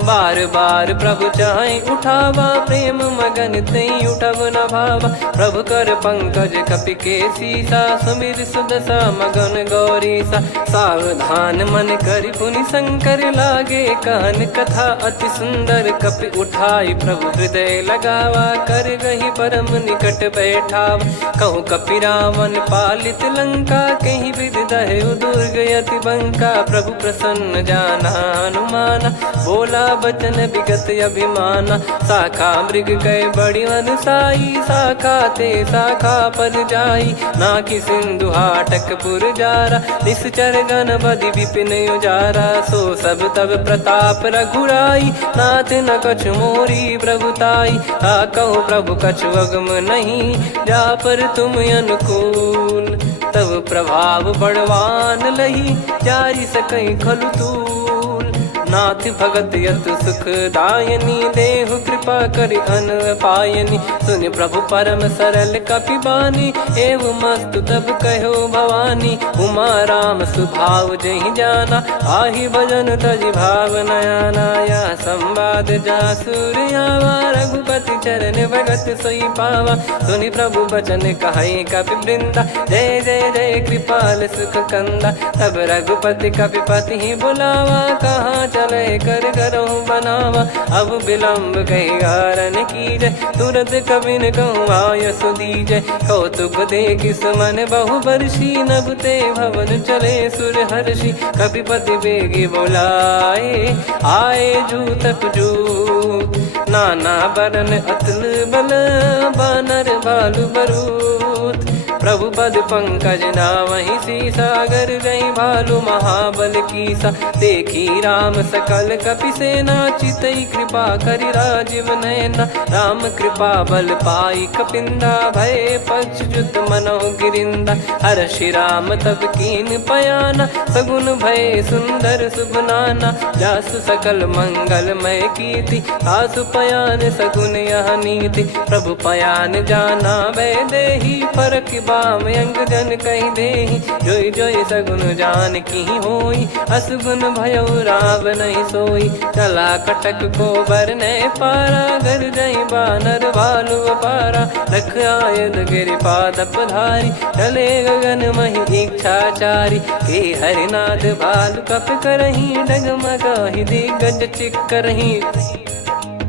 बार बार प्रभु चाहि उठावा प्रेम मगन तई उठब न भावा। प्रभु कर पंकज कपि के सीसा सुमिर सुदशा मगन गौरीसा। सावधान मन करि पुनि शंकर लागे कहन कथा अति सुंदर। कपि उठाई प्रभु हृदय लगावा कर गही परम निकट बैठावा। कहूँ कपि रावण पालित लंका कहीं विधि दहु दुर्ग यति बंका। प्रभु प्रसन्न जाना हनुमाना बोला बचन विगत अभिमाना। शाखा मृग गए बड़ी अनुसाई शाखा ते शाखा पर जाई। ना कि सिंधु हाटक पुर जारा निश्चर गण बदि विपिन उजारा। सो सब तब प्रताप रघुराई नाथ न कछु मोरी प्रभुताई। कहूँ प्रभु कछु अगम नहीं जा पर तुम अनुकूल। तब प्रभाव बड़वान लही जारी सकई खलु तूल। नाथ भगत यत सुख दायनी देहु कृपा करि अन पायनी। सुन प्रभु परम सरल कपि बानी एवं मस्तु तब कहो भवानी। उमा राम सुभाव जहि जाना आहि भजन तजि भाव नयाना। या संवाद जासुर आवा रघुपति चरण भगत सोई पावा। सुनि प्रभु बचन कहै कपि वृंदा जय जय जय कृपाल सुख कंदा। तब रघुपति कपि पति बुलावा कहाँ चले कर करहु बनावा। अब विलम्ब कही कारण कीजय तुरत कबिन कहूँ आयस दीजय। कौतुक देख सुमन बहु बरसी नभ ते भवन चले सुर हर्षि। कपिपति बेगी बोलाए आए जूतक जूत। नाना बरन अतुल बल बानर बालु बरूत। प्रभु पद पंकज नावहि सीसागर गई भालु महाबल कीसा। देखी राम सकल कपि सेना चितई कृपा करि राजीव नयना। राम कृपा बल पाई कपिंदा भय पक्ष जुत मनो गिरिंदा। हर्षि राम तब कीन पयाना सगुन भय सुंदर शुभ नाना। जासु सकल मंगलमय कीर्ति आसु पयान सगुन यह नीति। प्रभु पयान जाना वै देहि फरक बाम अंग जन कहीं देहि। जोई जोई सगुन जान की होई असगुन भयो राव नहीं सोई। चला कटक को बरने पारा घर जई बानर भालु पारा। रख आयद गिरि पाद पधारी चले गगन मही इच्छाचारी। के हरिनाथ भालु कप करही डगमगाहि दिग्गज चिक्करही।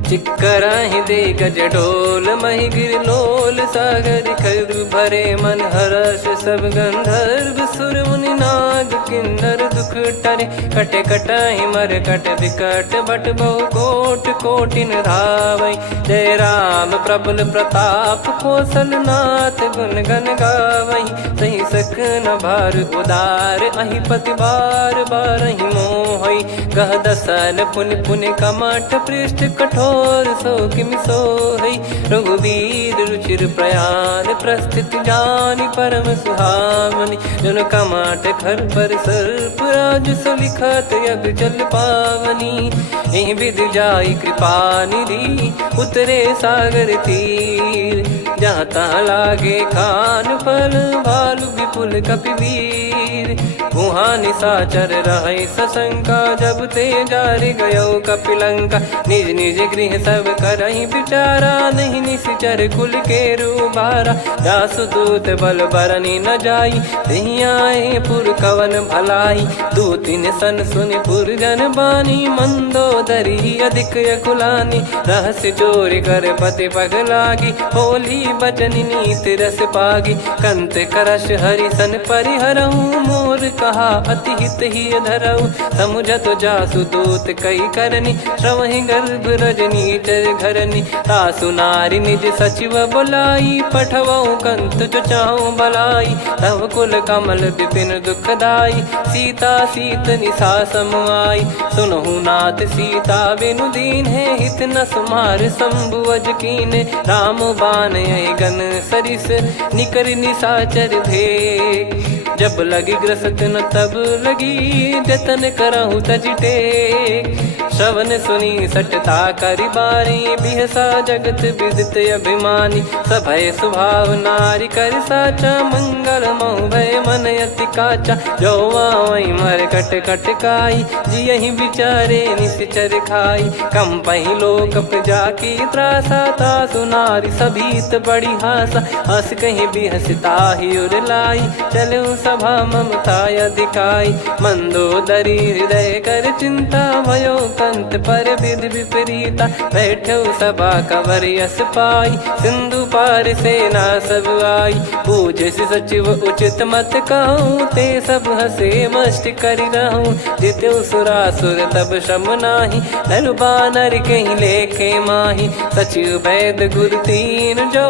चिक्कराहि दे गज डोल महि गिर लोल सागर खर भरे मन हर्ष सब गंधर्व सुर मुनि नार। नाग किन्नर दुख टरे, कटे कटहि मर कट विकट बट बहु कोट कोटिन धावै। जय राम प्रबल प्रताप कौशलनाथ गुण गण गावै। सही सकन भार उदार अहि पति बार बारहि मोहै। गह दसन पुन पुन कमठ पृष्ठ कठोर सो किमि सोहै। रघुवीर रुचिर प्रयाण प्रस्थित जानि परम सुहावनि। जन कमठ खर पर सर्प राज सलिखत यग जल पावनी। एहि विधि जाई कृपा निधि उतरे सागर तीर। जहाँ तहाँ लागे खान फल भालु विपुल कपिवीर। वहाँ निशाचर रहै सशंका जब ते जारि गयो कपिलंका। निज निज गृह सब करहि विचारा नहीं निश्चर कुल के रूबारा। जासु दूत बल बरनि न जाई तेहि आए पुर कवन भलाई। दूतिन सन सुनि पुर जन बानी मंदोदरी अधिक यकुलानी। रहस्य चोरी कर पति पगलागी होली बचन नीति रस पागी। कंत करश हरिसन परिहरहु मोर कहा अति हित ही धरऊ। समुझत जासु दूत कई करनी श्रवहि गर्भ रजनी चर घरनी। तासु नारी निज सचिव बुलाई पठवऊ कंत जो चाहूं बलाई। तव कुल कमल विपिन दुखदाई सीता सीत निशा समाई। सुनहु नाथ सीता बिनु दीन है हित न सुमार शंभु अज कीने। राम बाण गन सरिस निकर निशाचर भेग। जब लगी ग्रसत न तब लगी जतन करहु तज टेक। श्रवण सुनी सटता करि बारी बिहसा जगत विदित अभिमानी। सभय स्वभाव नारी कर साचा मंगल मऊ भय मन अति काचा। जो आवै मर कट कट काई जियहि विचारे निश्चर खाई। कम पहि लोक जाकी त्रासा तासु नारी सभीत बड़ी हासा। हस कहीं बिहसता ही उर लाई चलऊ सभा ममता अधिकाई। मंदोदरी हृदय कर चिंता भयो कंत पर विधि विपरीता। बैठो सभा कवर यस पाई सिंधु पार सेना सब आई। पूज्य सचिव उचित मत कहूँ ते सब हसे मष्ट करि रहूँ। जित्यु सुरासुर तब श्रम नाही नर बानर कहीं लेखे माही। सचिव वैद गुरु तीन जो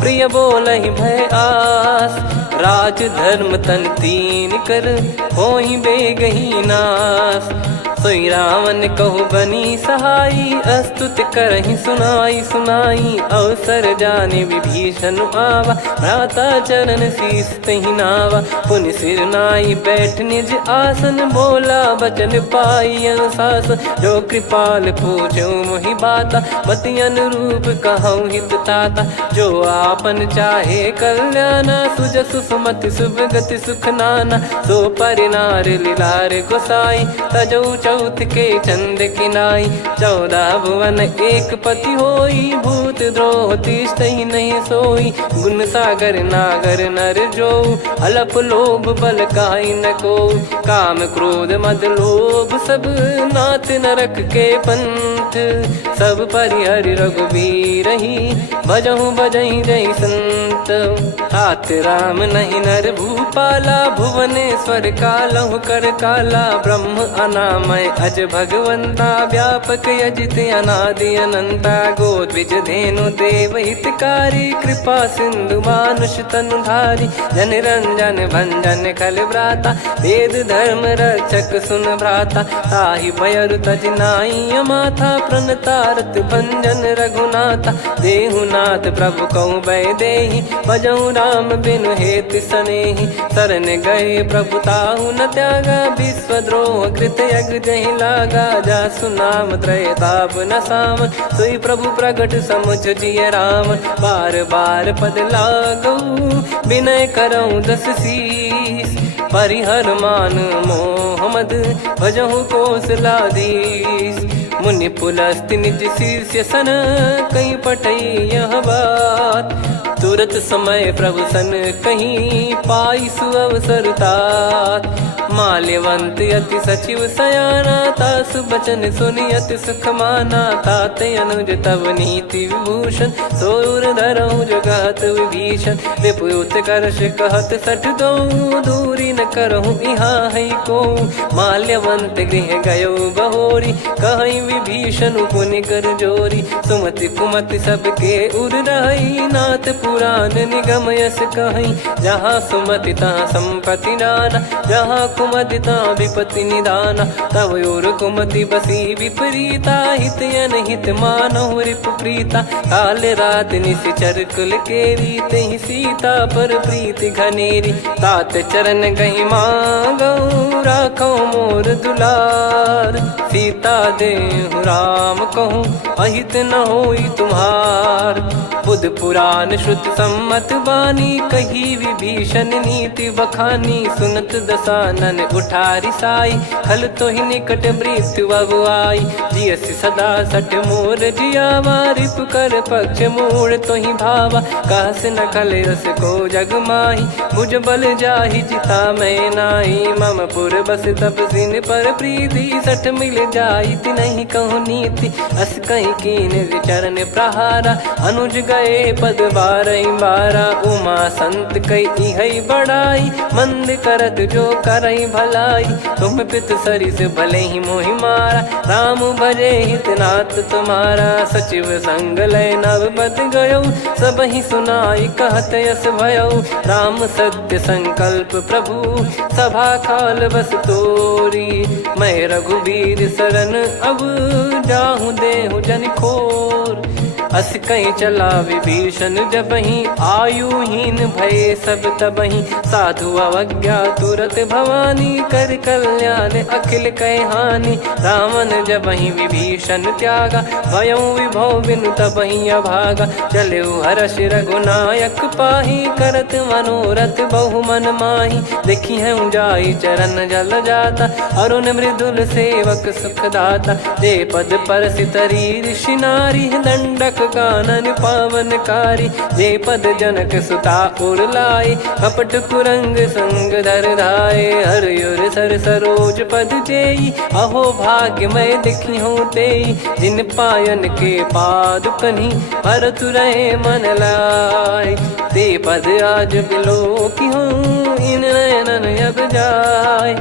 प्रिय बोलहि भय आस। राज धर्म तन तीन कर होई बेगही नास। सोई रावण कहु बनी सहाई अस्तुत करहि सुनाई सुनाई। अवसर जाने विभीषण आवा भ्राता चरण शीस तहि नावा। पुनि सिर नाई बैठ निज आसन बोला बचन पाई अनुशासन। जो कृपाल पूछो मोहि बाता मति अनुरूप कहूँ हित ताता। जो आपन चाहे कल्याणा सुजसु सुमति सुभगति सुख नाना। सो परिनार लीलार गोसाई तजौ चौथ के चंद किनाई। 14 भुवन एक पति होई भूत द्रोह तिष्ठहि नहीं सोई। गुण सागर नागर नर जो अलप लोभ बल काई न को। काम क्रोध मद लोभ सब नाथ नरक के पंथ। सब परिहरि रघुबीर ही भजहु भजहि जय संत। तात राम नहीं नर भूपाला भुवनेश्वर कालहु कर काला। ब्रह्म अनामय अज भगवंता व्यापक यजित अनादि अनंता। गोद्विज धेनु देव हितकारी कृपा सिंधु मानुष तनुधारी। जन रंजन भंजन खल भ्राता वेद धर्म रक्षक सुन भ्राता। ताहि भयरु तज नाई माथा प्रणतारत भंजन रघुनाथा। देहुनाथ प्रभु कहु भय देहि भजहु राम बिनु हेतु सनेहि। शरण गए प्रभु ताहु न त्यागा विश्वद्रोह कृत यज्ञ जहि लागा। जासु नाम त्रय ताप न सावन सोई प्रभु प्रगट समुझ जिय राम। बार बार पद लागऊ विनय करऊँ 10 शीस। परिहर मान मोह मद भजहु कौशलाधीश। मुनि पुलस्त्य निज शिष्य सन कहीं पठई यह बात। तुरत समय प्रभु सन कहीं पाई सुअवसर तात। माल्यवंत अति सचिव सयाना तासु बचन सुनि अति सुख माना। ताते अनुज तव नीति विभूषण सोर धरऊ जगत विभीषण। विपुत करश कहत सठ दो दूरी न करहु यहाँ है को। माल्यवंत गृह गयो बहोरी, कहीं विभीषण पुनि कर जोरी। सुमति कुमति सबके उर रही, नाथ पुराण निगम यस कहीं। जहाँ सुमति तहाँ संपत्ति नाना, जहाँ कुमति तहाँ विपत्ति निदाना। तब और कुमति बसी विपरीता, हित अनहित मानहु रिपु प्रीता। काल रात निश्चर कुल केरी, तहि सीता पर प्रीति घनेरी। तात चरण गही मांगऊ, राखो मोर दुलार। सीता देहु राम कहूँ, अहित न होई तुम्हार। बुध पुराण श्रुत सम्मत बानी, कही विभीषण नीति बखानी। सुनत दसानन उठारी साई, खल तो ही निकट मृत्यु अब आई। जियसि सदा सठ मोर जियावा, रिप कर पक्ष मूड़ तो ही भावा। कहस न खल रस को जग माही, मुझ बल जाहि जिता मैं नाई। मम पुर बस तपसिन पर प्रीति, सठ मिल जाई नहीं कहूँ नीति। अस कहीं कीन चरण प्रहारा, अनुज गए पद बारई बारा। उमा संत कई है बड़ाई, मंद करत जो करई भलाई। तुम पित सरिस भले ही मोहि मारा, राम भजे हित नाथ तुम्हारा। सचिव संग लय नव बद गयो, सब ही सुनाई कहत यस भयो। राम सत्य संकल्प प्रभु, सभा काल बस तोरी। मैं रघुबीर शरण अब, जाहूँ देहु जन खोर। अस कहीं चला विभीषण जबहि, आयुहीन भय सब तबहि। साधु अवज्ञा तुरत भवानी, कर कल्याण अखिल कह हानि। रावण जबहि विभीषण त्यागा, भयउ विभव बिनु तबहि अभागा। चलऊ हर्ष रघुनायक पाही, करत मनोरथ बहु मन माही। देखी है जाई चरण जल जाता, अरुण मृदुल सेवक सुखदाता। जे पद पर सितरी ऋषि नारी, दंडक कानन पावनकारी। जे पद जनक सुता उर लाए, कपट कुरंग संग धर धाये। हरियुर सर सरोज पद जेई, अहो भाग्य मैं दिखी हूँ तेई। जिन पायन के पाद कन्ही, भरत रहे मन लाए। ते पद आज बिलो की हूँ, इन नयनन अब जाय।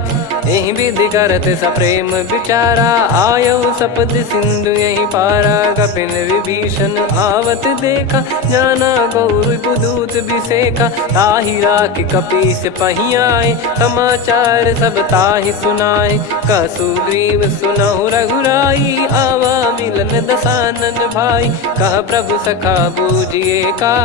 यही विधि करत सप्रेम विचारा, आयऊ सपद सिंधु यही पारा। कपिन विभीषण आवत देखा, जाना गौर बुदूत बिसेखा। ताहि राख कपीस पही आए, समाचार सब ताहि सुनाए। कह सुग्रीव सुनहु रघुराई, आवा मिलन दसानन भाई। कह प्रभु सखा बूझिए का,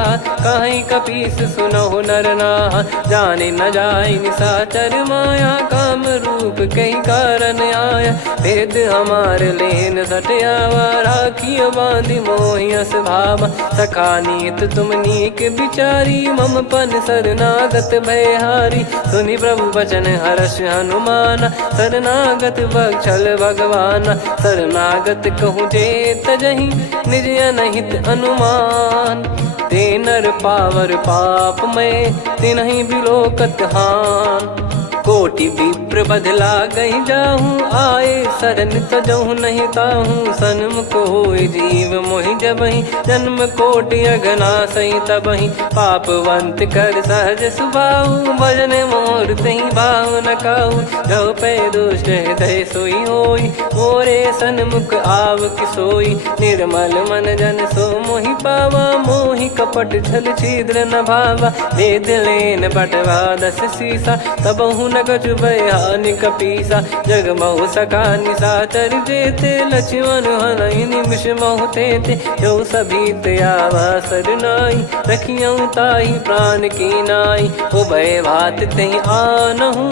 कहीं कपीस सुनहु नर नाहा। जाने न जाय निशाचर माया, काम रूप कई कारण आया। भेद हमार लेन सटयावा, राखियो बांधि मोहियस भावा। सखा नीत तुम नीक बिचारी, मम पन शरणागत भयहारी। सुनि प्रभु वचन हर्ष हनुमाना, शरणागत बक्षल भगवाना। शरणागत कहूँ जे तजहि, निज अनहित अनुमान। ते नर पावर पाप में, तिन्हि बिलोकत हान। कोटि विप्र बदला गई जाहूँ, आए शरण तजहु नहीं ताहूँ। सन्मुख होय जीव मोहि जबहि, जन्म कोटि अगना सही तबहि। पापवंत कर सहज सुभाऊ, भजन मोर तहि भाव न काहू। जो पै दुष्ट हृदय सोई होई, मोरे सन्मुख आव किसोई। निर्मल मन जन सो मोहि पावा, मोहि कपट छल छिद्र न भावा। वेद लेन बटवा दस सीसा, तबहु न कछु भयानि कपीसा। जग महु सखा निशाचर जेते, लक्ष्मण हनहि निमिष महु तेते। जो सभी त्यावा सरनाई, रखियऊ ताहि प्राण की नाई। उभय भात तहि आनहु,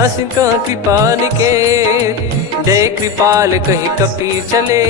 हस कह कृपाल के। जय कृपाल कहि कपी चले,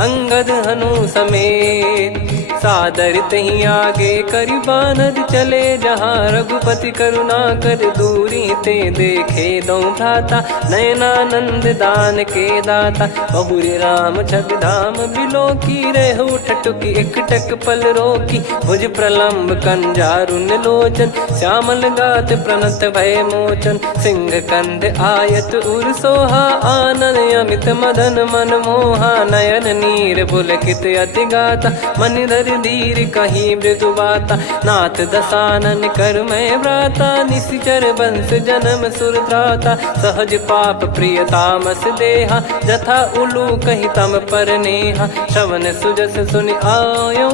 अंगद हनु समेत। सादर तही आगे करि बानर चले, जहाँ रघुपति करुणा कर दूरी ते देखे दो भ्राता। नयनानंद दान के दाता, बहुरी राम छग धाम बिलो की। रेहु ठटुकी एकटक पल रोकी, भुज प्रलम्ब कंजारुन लोचन। श्यामल गात प्रणत भय मोचन, सिंह कंध आयत उर सोहा। आनन अमित मदन मन मोहा, नयन नीर पुलकित अति गाता। मनिधर कर धीर कहीं मृदु बाता, नाथ दसानन कर मैं व्राता, निशिचर बंस जन्म सुर त्राता, सहज पाप प्रिय तामस देहा, जथा उलू कही तम पर नेहा, श्रवण सुजस सुनि आयो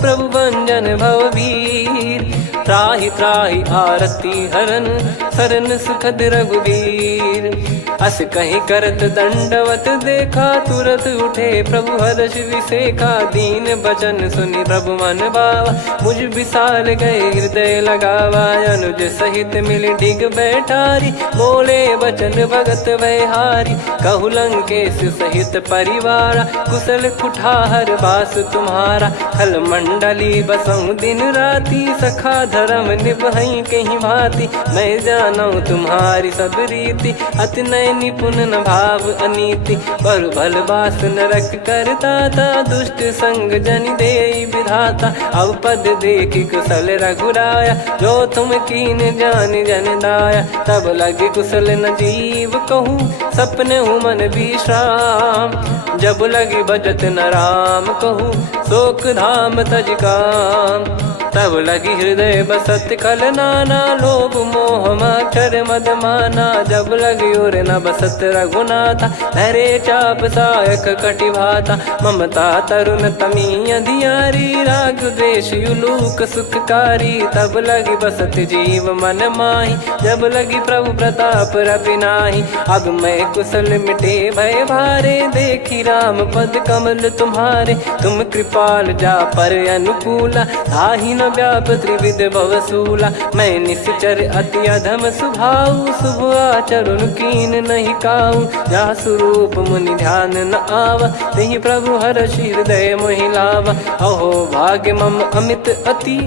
प्रभु भंजन भववीर, त्राहि त्राहि आरती हरन सरन सुखद रघुवीर, अस कहीं करत दंडवत देखा, तुरत उठे प्रभु हर्ष विसेखा, दीन बचन सुनि प्रभु मन भावा, मुझ विशाल गए हृदय लगावा, अनुज सहित मिल डिग बैठारी, बोले बचन भगत वैहारी, कहु लंकेश सहित परिवारा, कुशल कुठार बास तुम्हारा, खल मंडली बसऊं दिन राती, सखा धर्म निभई कहीं भांति, मैं जानू तुम्हारी सब रीति, अति नय निपुण न भाव अनीति, पर भल बास नरक करता था, दुष्ट संग जन दे विधाता, अब पद देखी कुशल रघुराया, जो तुम कीन जान जन दाया, तब लगे कुशल न जीव कहूँ, सपने हूँ मन विश्राम, जब लगी बजत न राम कहूँ, शोक धाम तज काम, तब लगी हृदय बसत खल नाना, लोभ मोह मक्षर मद माना, जब लगी और न बसत रघुनाथा, धरे चाप सायक कटि भाता, ममता तरुण तमी अधियारी, राग द्वेष युलूक सुखकारी, तब लगी बसत जीव मन माही, जब लगी प्रभु प्रताप रवि नाही, अब मैं कुशल मिटे भय भारे, देखी राम पद कमल तुम्हारे, तुम कृपाल जा पर अनुकूला, ताहि न व्याप त्रिविध भवसूला, मैं निश्चर अति अधम सुभाऊ, शुभ आचरण कीन नहीं काऊ, जा स्वरूप मुनि ध्यान न आवा, तेहि प्रभु हर्ष हृदय मोहि लावा, अहो भाग्य मम अमित अति,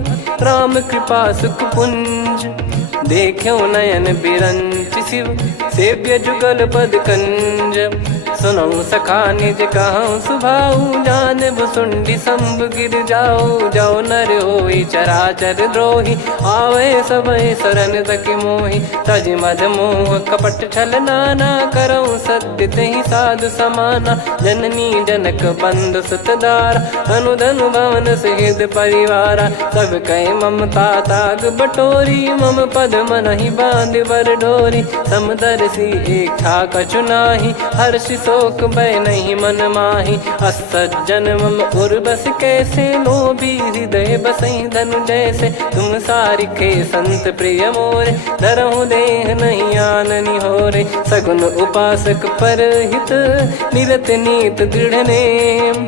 राम कृपा सुख पुंज, देखो नयन बिरंच शिव, सेव्य जुगल पद कंज, सुनऊ सखा निज कहूँ सुभाऊ, जान भुसुंडी संभ गिर जाओ, जाओ नर होई चराचर द्रोही, आवे सबय शरण तक मोहि, तज मद मोह कपट छल नाना, करऊँ सत्य तेहि साधु समाना, जननी जनक बंधु सुतदारा, अनु धनु भवन सहित परिवारा, सब कहे ममता ताग बटोरी, मम पद मनहि बांध बर डोरी, समदर्शी इच्छा कछु नाही, हर्ष शोक भय नहीं मन माही, असज्जन मम उर्वश कैसे, लोभी हृदय बसई धनु जैसे, तुम सारिखे संत प्रिय मोरे, धरहु देह नहीं आननि होरे, सगुन उपासक पर हित, निरत नीत दृढ़ नेम,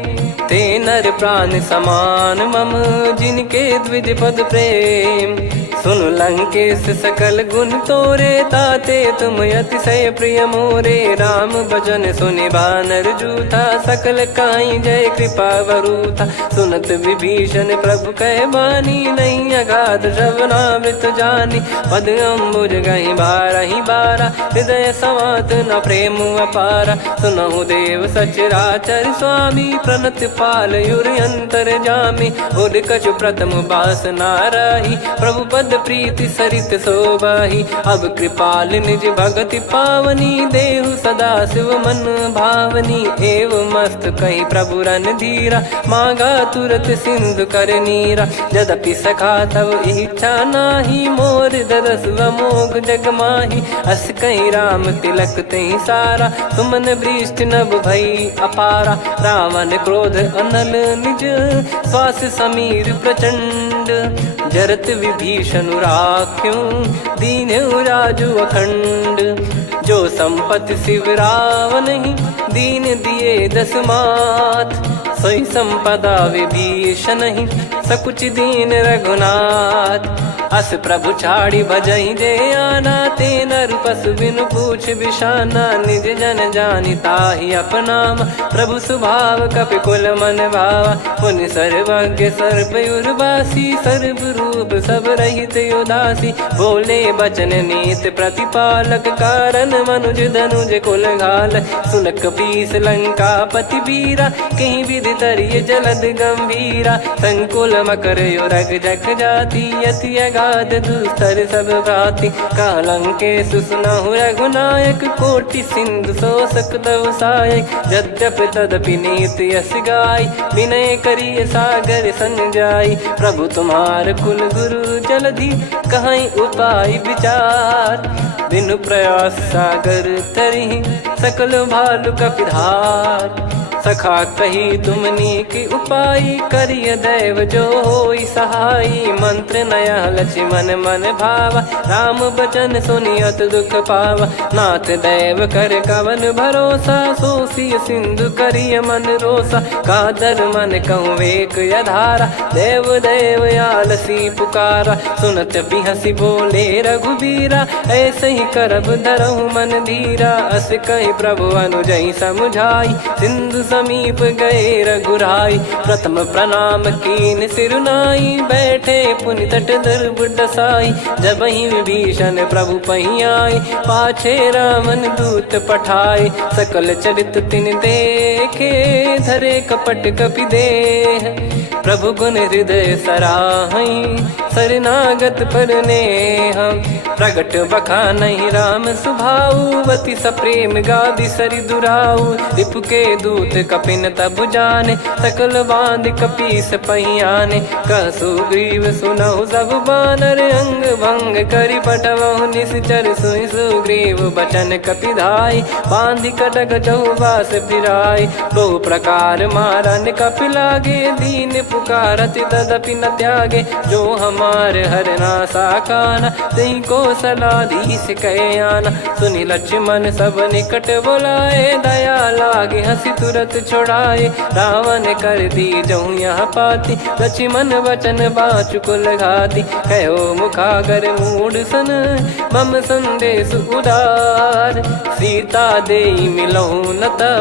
ते नर प्राण समान मम, जिनके द्विज पद प्रेम, सुन लंकेश सकल गुण तोरे, ताते तुम अतिशय प्रिय मोरे, राम भजन सुनि बानर जूथा, सकल काई जय कृपा वरूथा, सुनत विभीषण प्रभु कह बानी, नहीं अगाध श्रवणामृत जानी, पद अम्बुज गहि बारहि बारा, हृदय समात न प्रेम अपारा, सुनहु देव सचराचर स्वामी, प्रणत पाल युर अंतर जामी, उद कछु प्रथम बास नाराही, प्रभु पद प्रीति सरित शोभाही, अब कृपाल निज भगति पावनी, देहु सदा शिव मन भावनी, एव मस्त कही प्रभु रन धीरा, मांगा तुरत सिंधु कर नीरा, यद्यपि सखा तब इच्छा नाही, मोर दरस अमोघ जग माही, अस कहीं राम तिलक तहि सारा, सुमन वृष्ट नभ भई अपारा, रावण क्रोध अनल निज, श्वास समीर प्रचंड, जरत विभीषण राख्यों, दीन्हु राजु अखंड, जो संपत्ति शिव रावण ही, दीन दिए दस मात, सोई संपदा विभीषण ही, सकुच दीन रघुनाथ, अस प्रभु छाड़ी भजई जे आना, ते नर पशु बिनु पूछ बिशाना, निज जन जानि ताहि अपनाम, प्रभु स्वभाव कपि कुल मन भावा, मुनि सर्वज्ञ सर्वयुर्वासी, सर्व रूप सब रहित उदासी, बोले बचन नीत प्रतिपालक, कारण मनुज धनुज कुल घाल, सुन कपीस लंका पति वीरा, कहीं विधि तरिय जलद गंभीरा, संकुल मकर युरग जख जाति, यति गाद दुस्तर सब भांति कालंके सुसुनाहु रघुनायक कोटि सिंधु शोषक तव सहायक यद्यपि तदपि नीत यस गाय विनय करिय सागर सन जाई प्रभु तुम्हार कुल गुरु जलधि कहीं उपाय विचार बिनु प्रयास सागर तरिहि सकल भालु कपिधार सखा कही तुमनी की उपाय करिय दैव जो होई सहाई मंत्र नया लक्ष्मण मन भावा राम बचन सुनियत दुख पावा नाथ दैव कर कवन भरोसा सोसिय सिंधु करिय मन रोसा कादर मन कहूँ वेक यधारा देव देव आलसी पुकारा सुनत बिहसी बोले रघुबीरा ऐसे ही करब धरहु मन धीरा अस कही प्रभु अनुजई समुझाई सिंधु समीप गए रघुराई प्रथम प्रणाम कीन सिरुनाई बैठे पुनि तट दर्भ डसाई जब ही विभीषण प्रभु पही आए पाछे रामन दूत पठाए सकल चरित तिन देखे धरे कपट कपि देह प्रभु गुण हृदय सराहई शरणागत पर नेह प्रगट बखानहि राम सुभाऊ वति सप्रेम गादि सरि दुराऊ रिपु के दूत कपिन तब जाने सकल बांध कपीस पहियाने कह सुग्रीव सुनहु सब बानर अंग भंग करि पटवहु निश्चर सुनि सुग्रीव बचन कपिधाई बांधि कटक चहुबास फिराई बहु प्रकार मारन कपि लागे दीन पुकारति तदपि न त्यागे जो हमार हरना साकाना तई को सलाधीश कहे आना सुनि लक्ष्मण सब निकट बुलाए दया लागे हंसी तुरत छोड़ाए रावण कर दी जहूँ यहाँ पाती लक्ष्मण वचन बाचु कुल घाती कहो मुखागर मूड सन मम संदेश उदार सीता देई मिलहु नता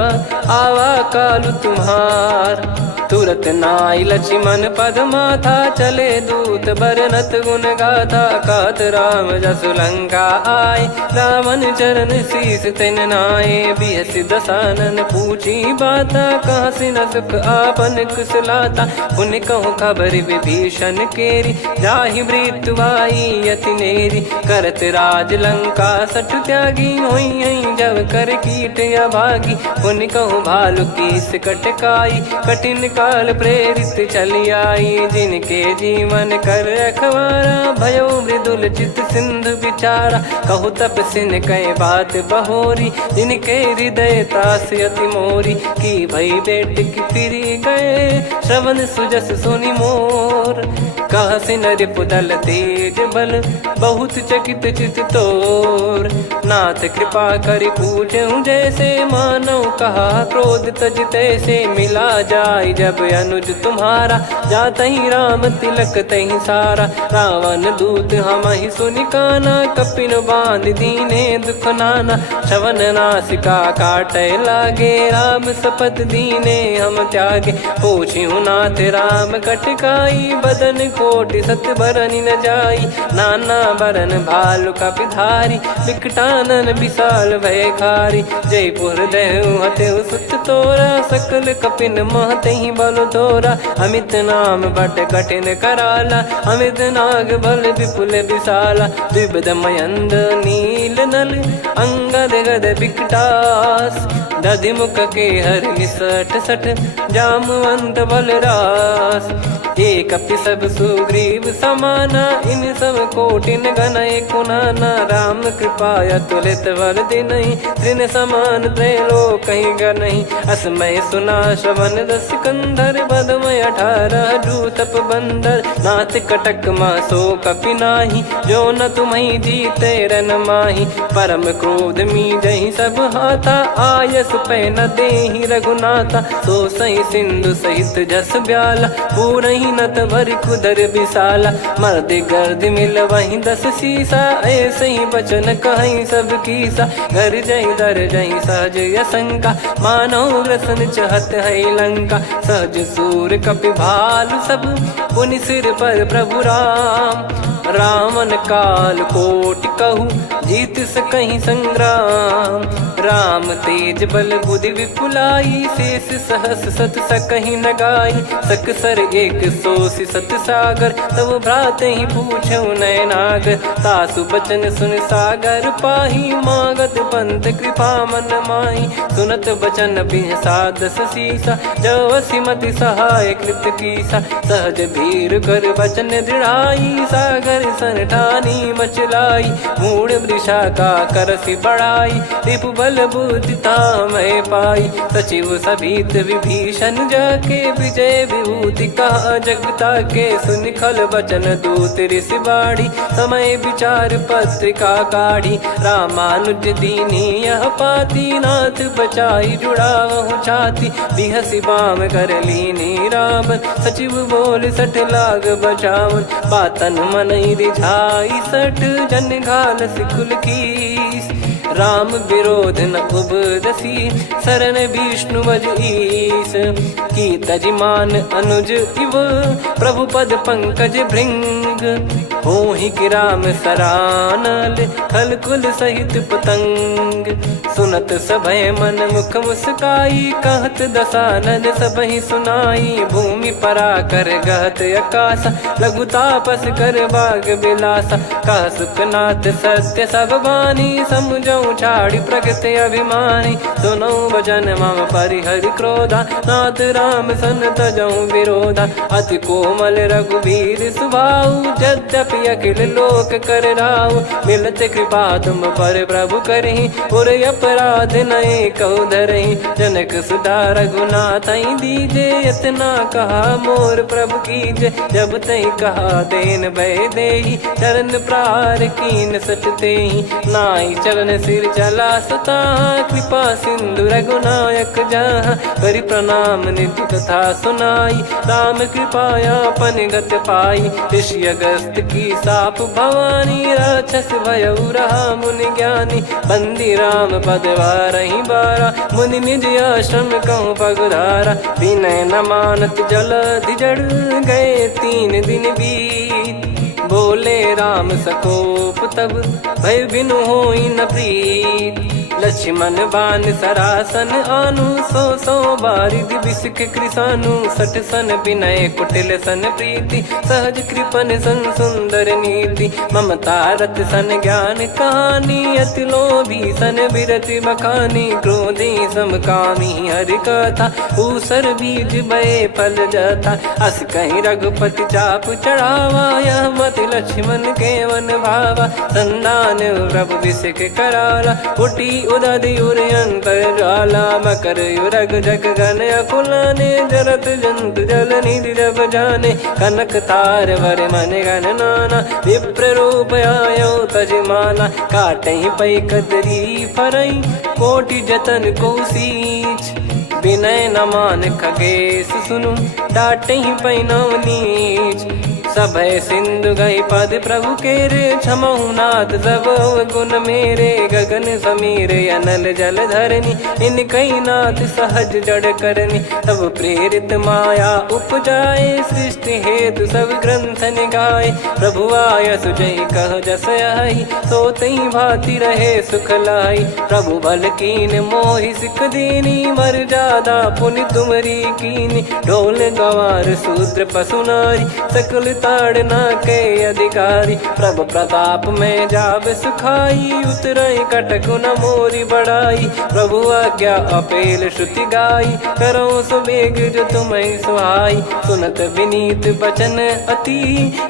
आवा कालु तुम्हार तुरत नाई लक्ष्मण पद माथा चले दूत बरनत गुण गाथा कात राम जसु लंका आए रावण चरण शीस तिन नाये बिहसि दसानन पूछी बाता कहाँ से न सुख आपन कुशलाता पुन कहूँ खबर विभीषण केरी जाहि मृत्यु आई यति नेरी करत राज लंका सठ त्यागी होई जब कर कीट अभागी पुन कहूँ भालु कीस कटकाई कठिन काल प्रेरित चली आई जिनके जीवन कर रखवारा भयो मृदुल चित सिंधु विचारा कहु तप सिन कई बात बहोरी जिनके हृदय तास अति मोरी की भई बेट की फिरी गए श्रवण सुजस सुनि मोर कह सिन रिपुदल तेज बल बहुत चकित चित तोर नाथ कृपा करि पूछूं जैसे मानव कहा क्रोध तज तैसे मिला जाय जब अनुज तुम्हारा जात ही राम तिलक तही सारा रावण दूत हम ही सुनि काना कपिन बांध दीने दुख नाना श्रवण नासिका काटे लागे राम सपत दीने हम त्यागे पूछ्यू नाथ राम कटकाई बदन कोटि सत बरनि न जाई नाना बरन भालु कपिधारी विकटानन विशाल भय खारी जयपुर देहु हतेउ सुत तोरा सकल कपिन महतहि बल तोरा अमित नाम बट कठिन कराला अमित नाग बल विपुल विशाला द्विपद मयंद नील नल अंगद गद विकटास दधि मुख के हर निसठ सठ जामवंत बलरास एक अपि सब सुग्रीव समाना इन सब कोटिन गनय कुनाना राम कृपा अतुलित बल दिनहि त्रिन समान त्रैलोक कहीं गनहि असमय सुना श्रवण दस कंधर बदमय 18 जूतप बंदर नाथ कटक मासो कपि नाही जो न तुम्हि जीते रन माही परम क्रोध मी जहि सब हाथा आयस पै न देहि रघुनाथा सो सही सिंधु सहित जस ब्याला पूरहि नत भरि कुदर विशाला मर्द गर्द मिल वहीं 10 सीसा ऐसे ही बचन कहीं सब कीसा घर जहि दर जहि सहज यसंका मानव रसन चहत है लंका सहज सूर कपि भालु सब पुनि सिर पर प्रभु राम रावण काल कोटि कहु जीत सकहीं संग्राम। राम तेज बल बुद्धि विपुलाई, शेष सहस सत सकहीं न गाई। सकसर एक सोसी सत सागर, तब भ्रात ही पूछो नयनागर। तासु बचन सुन सागर पाही, मागत पंथ कृपा मन माही। सुनत बचन बिहसादस सीसा, जव सिमति सहाय कृत कीसा। सहज भीर कर बचन दृढ़ाई, सागर सन ठानी मचलाई। मूढ़ वृषा का करसि बढ़ाई, रिपु बल बुद्धि तामय पाई। सचिव सभीत विभीषण जाके, विजय विभूति कहा जगता के। सुनि खल बचन दूत ऋषि बाड़ी, समय विचार पत्रिका काढ़ी। रामानुज दीनी यह पाती, नाथ बचाई जुड़ावहु छाती। बिहसि बाम कर लीनी रावण, सचिव बोल सठ लाग बचावन। बातन मनई रिझाई सठ, जन घाल सिकुल कीस। राम विरोध न उपदसी, शरण विष्णु बज ईस। की तजिमान अनुज इव, प्रभु पद पंकज भृंग। होहि कि राम सरानल, खल कुल सहित पतंग। सुनत सभय मन मुख मुस्काई, कहत दसानन सबहि सुनाई। भूमि परा कर गहत आकाशा, लघु तापस कर बाग बिलासा। कह सुखनाथ सत्य सब बानी, समुझौ छाड़ी प्रगति अभिमानी। सुनो भजन मम परिहरि क्रोधा, नाथ राम सन तजौ विरोधा। अति कोमल रघुवीर सुभाऊ, यद्यपि अखिल लोक कर राऊ। मिलत कृपा तुम पर प्रभु करहि, पुर अपराध नए कौ धरहि। जनक सुधा रघुनाथ दीजे, इतना कहा मोर प्रभु कीजे। जब तई कहा देन भय देहि, चरण प्रार कीन सट तेहि। नाई चरण सिर चला सता, कृपा सिंधु रघुनायक जहाँ। करि प्रणाम निधि कथा सुनाई, राम कृपाया पन गत पाई। ऋषि अगस्त की साप भवानी, राक्षस भयउ रहा मुनि ज्ञानी। बंदी राम पद वारहि बारा, मुनि निज आश्रम कहूँ पगुधारा। विनय न मानत जलधि जड़, गए 3 दिन बीत। बोले राम सकोप तब, भय बिनु होई न प्रीत। लक्ष्मण बान सरासन आनु, 100 बारिधि बिसक कृसानु। 60 सन विनय कुटिल सन प्रीति, सहज कृपन सन सुंदर नीति। ममता रत सन ज्ञान कहानी, अति लोभी सन बिरति बखानी। क्रोधी समकामी हरि कथा, ऊसर बीज बये फल जथा। अस कहीं रघुपति चाप चढ़ावा, यह मत लक्ष्मण के वन भावा। संदान प्रभु बिसक कराला, उठी उदधि उर अंतर ज्वाला। मकर युरग जग गण अकुलाने, जरत जंतु जल निधि जब जाने। कनक तार वर मन गण नाना, विप्र रूप आयो तजमाना। काटहि पै कदरी फरई, कोटि जतन को सींच। विनय न मान खगेश सुनु, डांटहि पै नव नीच। सभय सिंधु गई पद प्रभु केरे, क्षमहु नाथ सब गुण मेरे। गगन समीरे अनल जल धरनी, इन कई नाथ सहज जड़ करनी। तब प्रेरित माया उपजाए, सृष्टि हेतु सब ग्रंथ निगाए। प्रभु आय सुजई कह जस आई, सोतई भांति रहे सुख लाई। प्रभु बल कीन मोहि सिख दीनी, मर्यादा पुनि तुमरी कीनी। ढोल गवार शूद्र पशु नारी, सकल ताड़ना के अधिकारी। प्रभु प्रताप में जाब सुखाई, उतरई कटक न मोरी बढ़ाई। प्रभु आज्ञा अपेल श्रुति गाई, करो सुबेग जो तुम्हें सुहाई। सुनत विनीत बचन अति,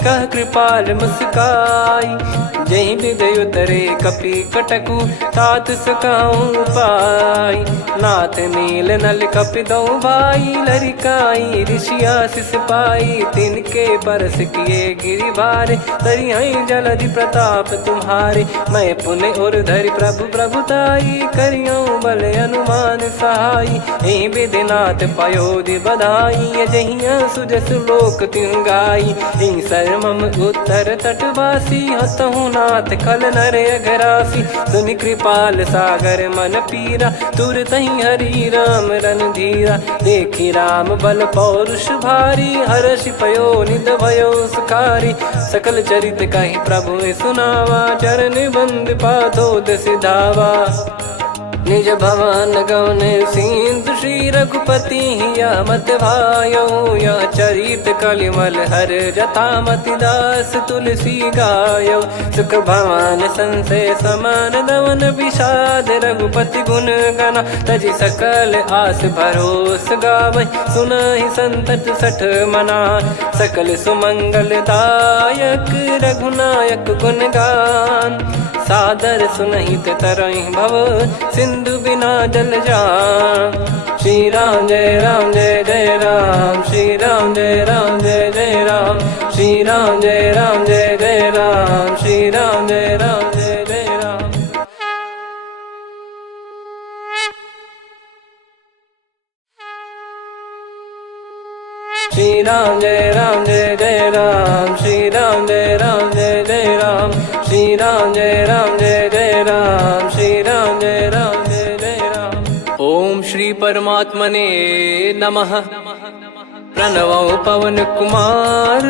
कह कृपाल मुस्काई। जहि हृदय उतरे कपि कटकु, तात सकाऊं पाई। नाथ नील नल कपि दो भाई, लरिकाई ऋषि आशीष पाई। तिनके परस किए गिरि भारे, तरिहै जलधि प्रताप तुम्हारे। मैं पुन और धरि प्रभु प्रभुताई, करियौ बल अनुमान सहाई। एहि विधिनाथ पयोधि बधाई, जहिया सुजस लोक तिहुँ गाई। एहि सरमम उत्तर तटवासी, हतहु रघुनाथ खल नर अघरासी, सुनि कृपाल सागर मन पीरा, तुरतहि हरि राम रणधीरा। देखि राम बल पौरुष भारी, हर्षि पयो निध भयो सुखारी। सकल चरित कहि प्रभु सुनावा, चरण बंद पादोद सिधावा। निज भवन गौन सिंधु श्री रघुपति हिया मत भायो, यह चरित कलिमल हर जथा मति दास तुलसी गायो। सुख भवन संशय समान दवन विषाद, रघुपति गुण गना तजि सकल आस भरोस गावै। सुनहि संतत सठ मना, सकल सुमंगल दायक रघुनायक गुण गान। सादर सुनहित तरहि भव, सिंधु बिना जल जान। श्री राम जय जय राम, श्री राम जय जय राम, श्री राम जय जय राम, श्री राम जय जय राम। श्री राम जय जय राम, श्री राम जय जय राम, श्री राम जय जय राम, श्री राम जय जय राम। ओम श्री परमात्मने नमः। प्रणवो पवन कुमार,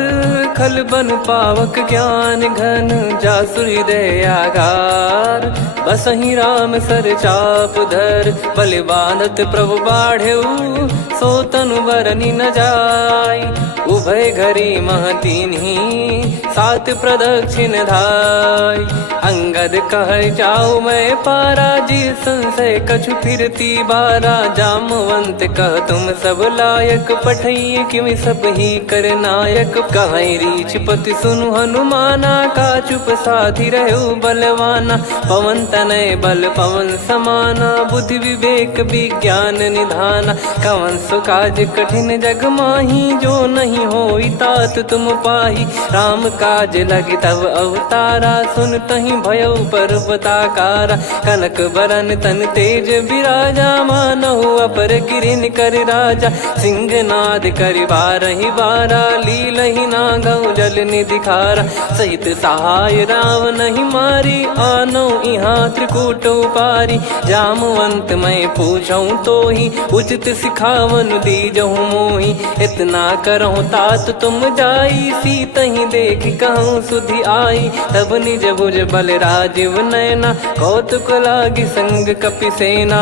खल बन पावक ज्ञान घन, जासु हृदय आगार। बसहि राम सर चाप धर, बलि बांधत प्रभु बाढ़ऊ, सो तनु बरनि न जाय। उभय घरी महतीन्ही, सात प्रदक्षिण धाय। अंगद कह जाऊ मैं पारा, जी संशय कछु फिरती बारा। जामवंत कह तुम सब लायक, पठई किमि सब ही कर नायक। कहै रीछ पति सुनु हनुमाना, का चुप साधि रहु बलवाना। पवन तनय बल पवन समाना, बुद्धि विवेक विज्ञान निधाना। कवन सो काज कठिन जग माही, जो नहीं होई तात तुम पाही। राम काज लगी तब अवतारा, सुन तहि भयउ पर्वताकारा। कनक बरन तन तेज बिराजा, मानहु अपर गिरिन कर राजा। सिंहनाद करि बारहि बारा, लीलहि नागौ जल निधि खारा। सहित सहाय राम नहीं मारी, आनो इहाँ त्रिकूट उपारी। जामवंत मैं पूछऊँ तोहि, उचित सिखावन दीजहु मोहि। इतना करहु तात तुम जाई, सीतहि देख कहूँ सुधि आई। तब निज भुज बल राजीव नयना, कौतुक लागी संग कपिसेना।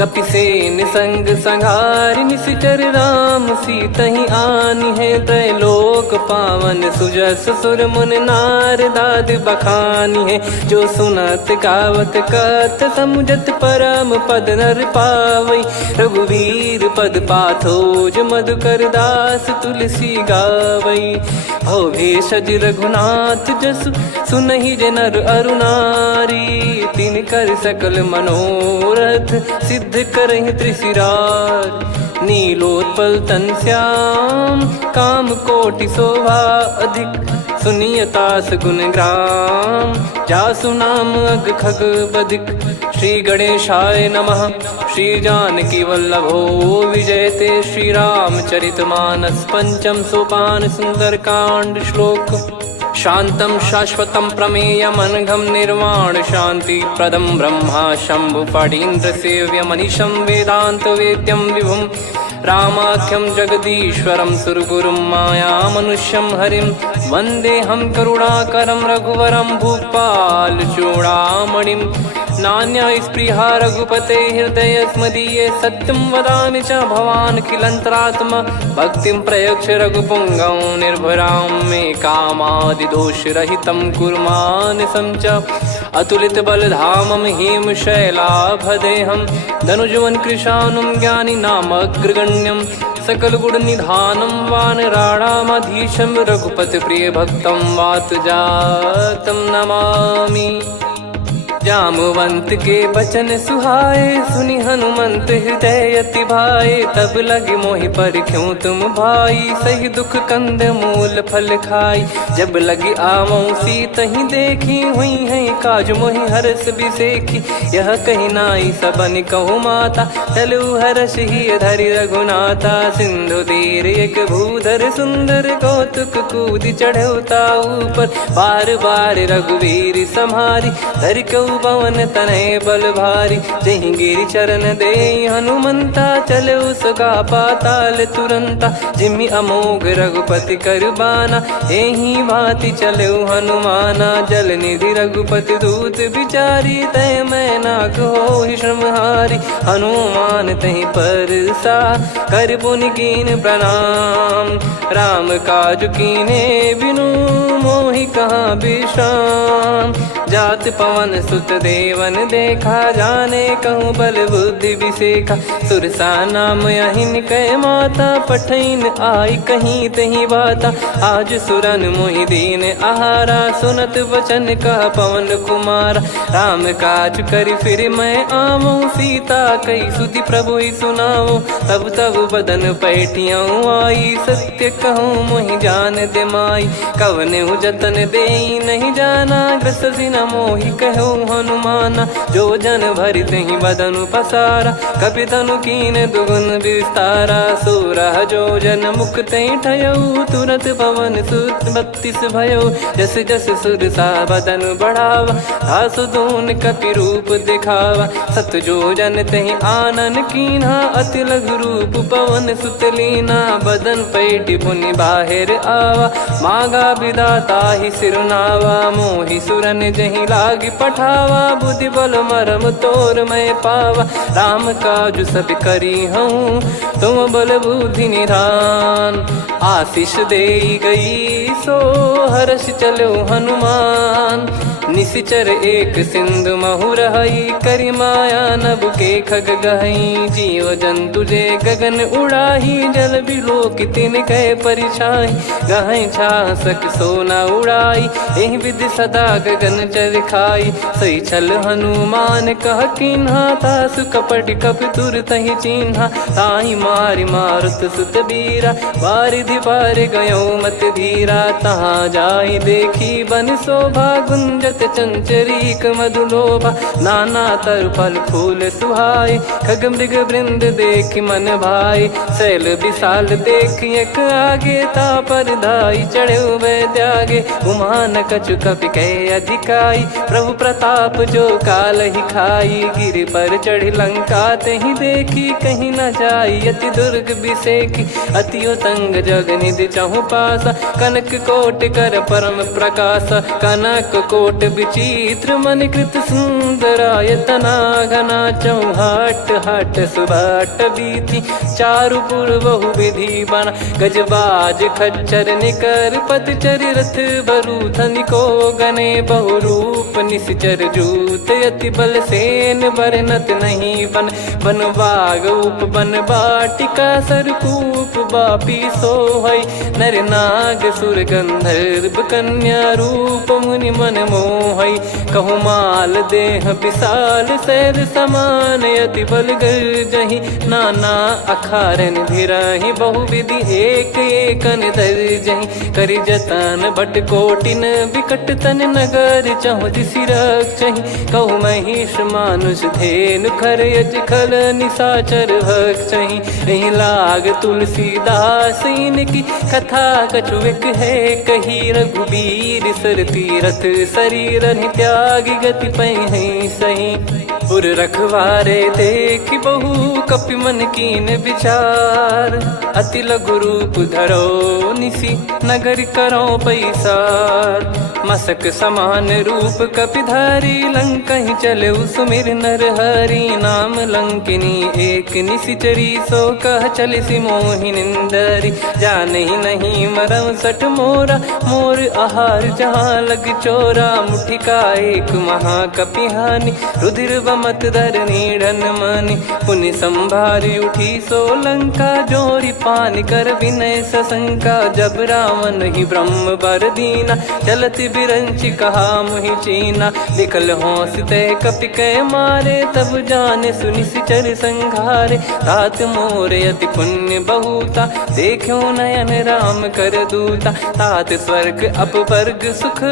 कपिसेन संग संघारि निशिचर राम, सीतहि आनि है त्रैलोक पावन। सुजस सुर मुन नार दाद बखानी है, जो सुनत गावत कथ समुझत परम पद नर पावै। रघुवीर पद पाथोज मधुकर दास तुलसी गावै। भव भेषज रघुनाथ जसु, सुनहि जे नर अरु नारी। तिन कर सकल मनोरथ, सिद्ध करहि त्रिशिरार। नीलोत्पल तन श्याम, काम कोटि शोभा अधिक। सुनियतास गुण ग्राम, जासु नाम अग खग बधिक। श्री गणेशाय नमः। श्री जानकी वल्लभो विजयते, श्री रामचरित मानस पंचम सोपान सुंदरकांड श्लोक। शांतं शाश्वतं प्रमेयमनघं निर्वाण शांति प्रदं ब्रह्मा शंभु फणीन्द्र सेव्य मनीषं वेदांत वेद्यं विभुं। रामाख्यं जगदीश्वरं सुरगुरुं माया मनुष्यं हरिं। वन्देऽहं करुणाकरं रघुवरं भूपाल चूडामणिं। नान्या स्पृहा रघुपते हृदय स्मदीये, सत्यं वदामि च भवान् खिलन्तरात्मा। भक्तिं प्रयच्छ रघुपुङ्गं निर्भरां मे कामादिदोषरहितं कुर्मानसं च। अतुलित बलधामं हेमशैलाभदेहं, धनुजवन कृशानुं ज्ञानिनामग्रगण्यं। सकल गुण निधानं वानराणामधीशं, रघुपति प्रिय भक्तं वातजातं नमामि। जामवंत के बचन सुहाए, सुनि हनुमंत हृदय अति भाए। तब लगे मोहि पर क्यों तुम भाई, सही दुख कंद मूल फल खाई। जब लगी आवऊं सीत ही देखी, हुई है काज मोहि हरस बिसेखी। यह कही नाई सबन कहु माता, चलू हरष ही धरि रघुनाथा। सिंधु तीर एक भूधर सुंदर, कौतुक कूद चढ़ौता ऊपर। बार बार रघुवीर सम्हारी, धरि कहु पवन तनय बल भारी। जहि गिरि चरण दे हनुमंता, चलो सगा पाताल तुरंता। जिमि अमोघ रघुपति कर बाना, एहि भांति चलो हनुमाना। जल निधि रघुपति दूत बिचारी, तय मैं नाग होहि श्रमहारी। हनुमान तहि परसा, कर पुनि कीन प्रणाम। राम काज कीने बिनु, मोहि कहाँ विश्राम। जात पवन सुत देवन देखा, जाने कहूँ बल बुद्धि विसेखा। सुरसा नाम अहिन कै माता, पठैन आई कहीं तहीं बाता। आज सुरन मोहि दीन आहारा, सुनत वचन कह पवन कुमारा। राम काज करि फिर मैं आवऊं, सीता कई सुधि प्रभु ही सुनाओ। तब तब बदन पैठियाँ आई, सत्य कहूँ मोहि जान दे माई। कवने जतन देई नहीं जाना, ग्रसि न मोहि कहूँ हनुमाना। जो जन भरि तहि बदनु पसारा, कपि तनु कीन दुगुन विस्तारा। सोरह जो जन मुख तहि ठयऊ, तुरत पवन सुत 32 भयऊ। जस जस सुरसा बदन बढ़ावा, आसु दून कपि रूप दिखावा। सत जो जन तहि आनन कीन्हा, अति लघु रूप पवन सुत लीना। बदन पैठि पुनि बाहिर आवा, मांगा विधाता ही सिरुनावा। मोहि सुरन जहि लागी पठावा, बुद्धि बल मरम तोर मैं पावा। राम काज सब करी हूँ, तुम बल बुद्धि निधान। आशीष देई गई सो, हर्ष चलो हनुमान। निशिचर एक सिंधु महु रहई, करि माया नभ के खग गहई। जीव जंतु जे गगन उड़ाही, जल बिलोक तिन कह परिछाई। गहई छासक सोना उड़ाई, एहि विधि सदा गगन चर खाई। सही छल हनुमान कह कीन्हा, तासु कपट कपि तुर तहि चिन्हा। ताहि मारि मारुत सुत बीरा, बारिधि पार गयो मत धीरा। तहाँ जाई देखी बन शोभा, गुंजत चंचरीक मधुलोभा। नाना तरु फल फूल सुहाए, खग मृग वृंद देख मन भाई। शैल विशाल देख एक आगे, तापर धाई चढ़े वै त्यागे। उमान कछु कपि कह अधिकाई, प्रभु प्रताप जो काल ही खाई। गिर पर चढ़ी लंका तहि देखी, कहीं न जाई अति दुर्ग बिसेखी। अति उतंग जग निधि चहु पासा, कनक कोट कर परम प्रकाशा। कनक कोट विचित्र मन कृत सुंदरायतना। घना चौहाट हाट सुबाट बीथी, चारु पुर बहु विधि बना। गजबाज खच्चर निकर पतचर, रथ बरु धनिको गने। बहु रूप निश्चर जूत, अति बल सेन बरनत नहीं बन। बन बाग उप बन बाटिका, सरकूप बापी सोहई। नर नाग सुर गंधर्व कन्या, रूप मुनि मन मोहई। कहु माल देह विशाल, शैल समान अति बल गर्जहि। नाना अखारन भिराहि, बहु विधि एक एकन दर्जहि। करि जतन भट कोटिन, विकट तन नगर चहु दिसि रक्षहि। कहु महिष मानुष धेनु, खर यज खल निशाचर भक्षहि। एहि लाग तुलसीदास इनकी, कथा कछु एक है कही। रघुबीर सर तीरथ शरीर, त्यागी गति पै सही। पुर रखवारे देख बहु, कपि मन कीन विचार। अति लघु रूप धरो निसी, नगर करो पैसार। मसक समान रूप कपि धारी, लंकहि चले सुमिर नर हरि। नाम लंकिनी एक निशिचरी, सो कह चलिसि मोहि निंदरी। जानहि नहीं मरम सठ मोरा, मोर आहार जहाँ लग चोरा। मुठिका एक महाकपि हानि, रुधिर बमत धरनी ढन मनि पुनि संभारी उठी सोलंका जोरी पानी कर विनय सशंका जब रावण ही ब्रह्म बर दीना चलत बिरंची कहा मुहि चीना निकल होंस ते कपि कै मारे तब जाने सुनि सिचर संघारे तात मोरे अति पुण्य बहुता देखो नयन राम कर दूता तात स्वर्ग अपवर्ग सुख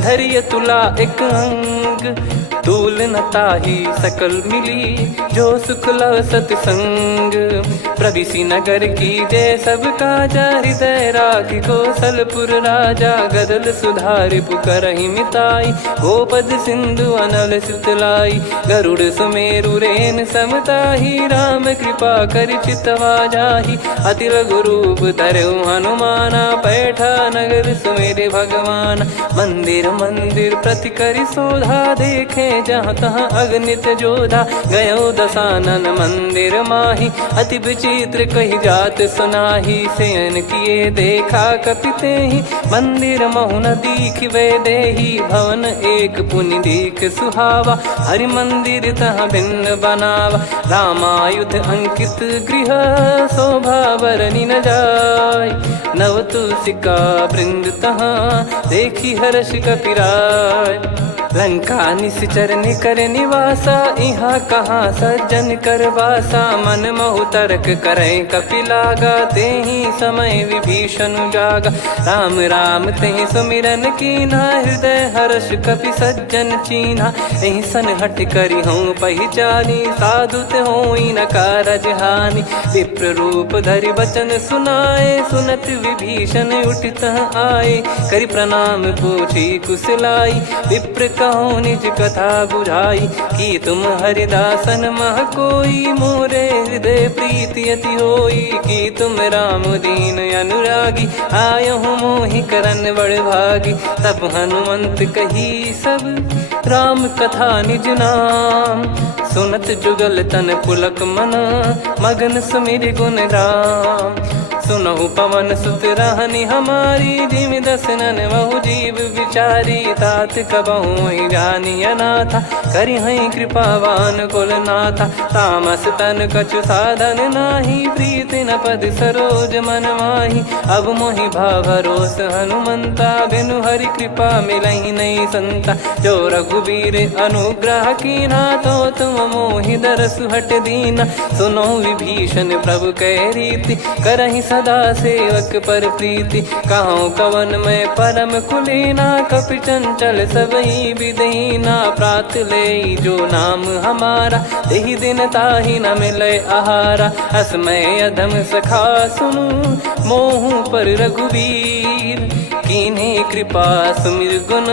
धरिय तुला एक अंग तूल न ताही सकल मिली जो सुख लव सतसंग प्रविसी नगर की जय सब काजा हृदय राखी कौशलपुर राजा गदल सुधारि पुकरहि मिताई गोपद सिंधु अनल सितलाई गरुड़ सुमेरु रेन समताही राम कृपा कर चितवा जाही अति लघु रूप धरऊ हनुमाना बैठा नगर सुमेरे भगवान मंदिर मंदिर प्रति करि शोधा देखे जहाँ तहाँ अगणित जोधा गयो दशानन मंदिर माही अति विचित्र कही जात सुनाही सेन किए देखा कपिते ही मंदिर महु न दीख वे देही भवन एक पुनि दीख सुहावा हरि मंदिर तहाँ भिन्न बनावा रामायुध अंकित गृह शोभा बरनी न जाय नव तुलसी का वृंद तहाँ देखी हर्ष कपिराय लंका निश्चर निकर निवासा यहाँ कहाँ सज्जन कर वासा मन महु तर्क करे कपिलागा ते ही समय विभीषण जागा राम राम ते सुमिरन कीना हृदय हर्ष कपि सज्जन चीन्हा यही सन हट करी हूँ पहचानी साधु ते होई न कारज हानि विप्र रूप धरि वचन सुनाए सुनत विभीषण उठित आए करि प्रणाम पूछी कुशलाई विप्र कहो निज कथा बुझाई कि तुम हरिदासन मह कोई मोरे हृदय प्रीति अति होई कि तुम राम दीन अनुरागी आयहु मोहि करन बड़ भागी तब हनुमंत कही सब राम कथा निज नाम सुनत जुगल तन पुलक मन मगन सुमिर गुण राम सुनहु पवन सुत रहनी हमारी जिमि दसनन बहु जीव विचारी तात कबहु ही जानी अनाथा करि हई कृपावान कुल नाथा तामस तन कछु साधन नाही प्रीति न पद सरोज मन माही अब मोहि भाव भरोस हनुमंता बिनु हरि कृपा मिलहि नहीं संता जो रघुबीर अनुग्रह कीना तो तुम मोहि दरस हट दीना सुनो विभीषण प्रभु कह रीति करहि सदा सेवक पर प्रीति कहूँ कवन में परम कुलीना कपि चंचल सबही विदहीना प्रात ले जो नाम हमारा तेहि दिन ताहि न मिले आहारा असमय अधम सखा सुनु मोहु पर रघुवीर कीन्हे कृपा सुमिर गुण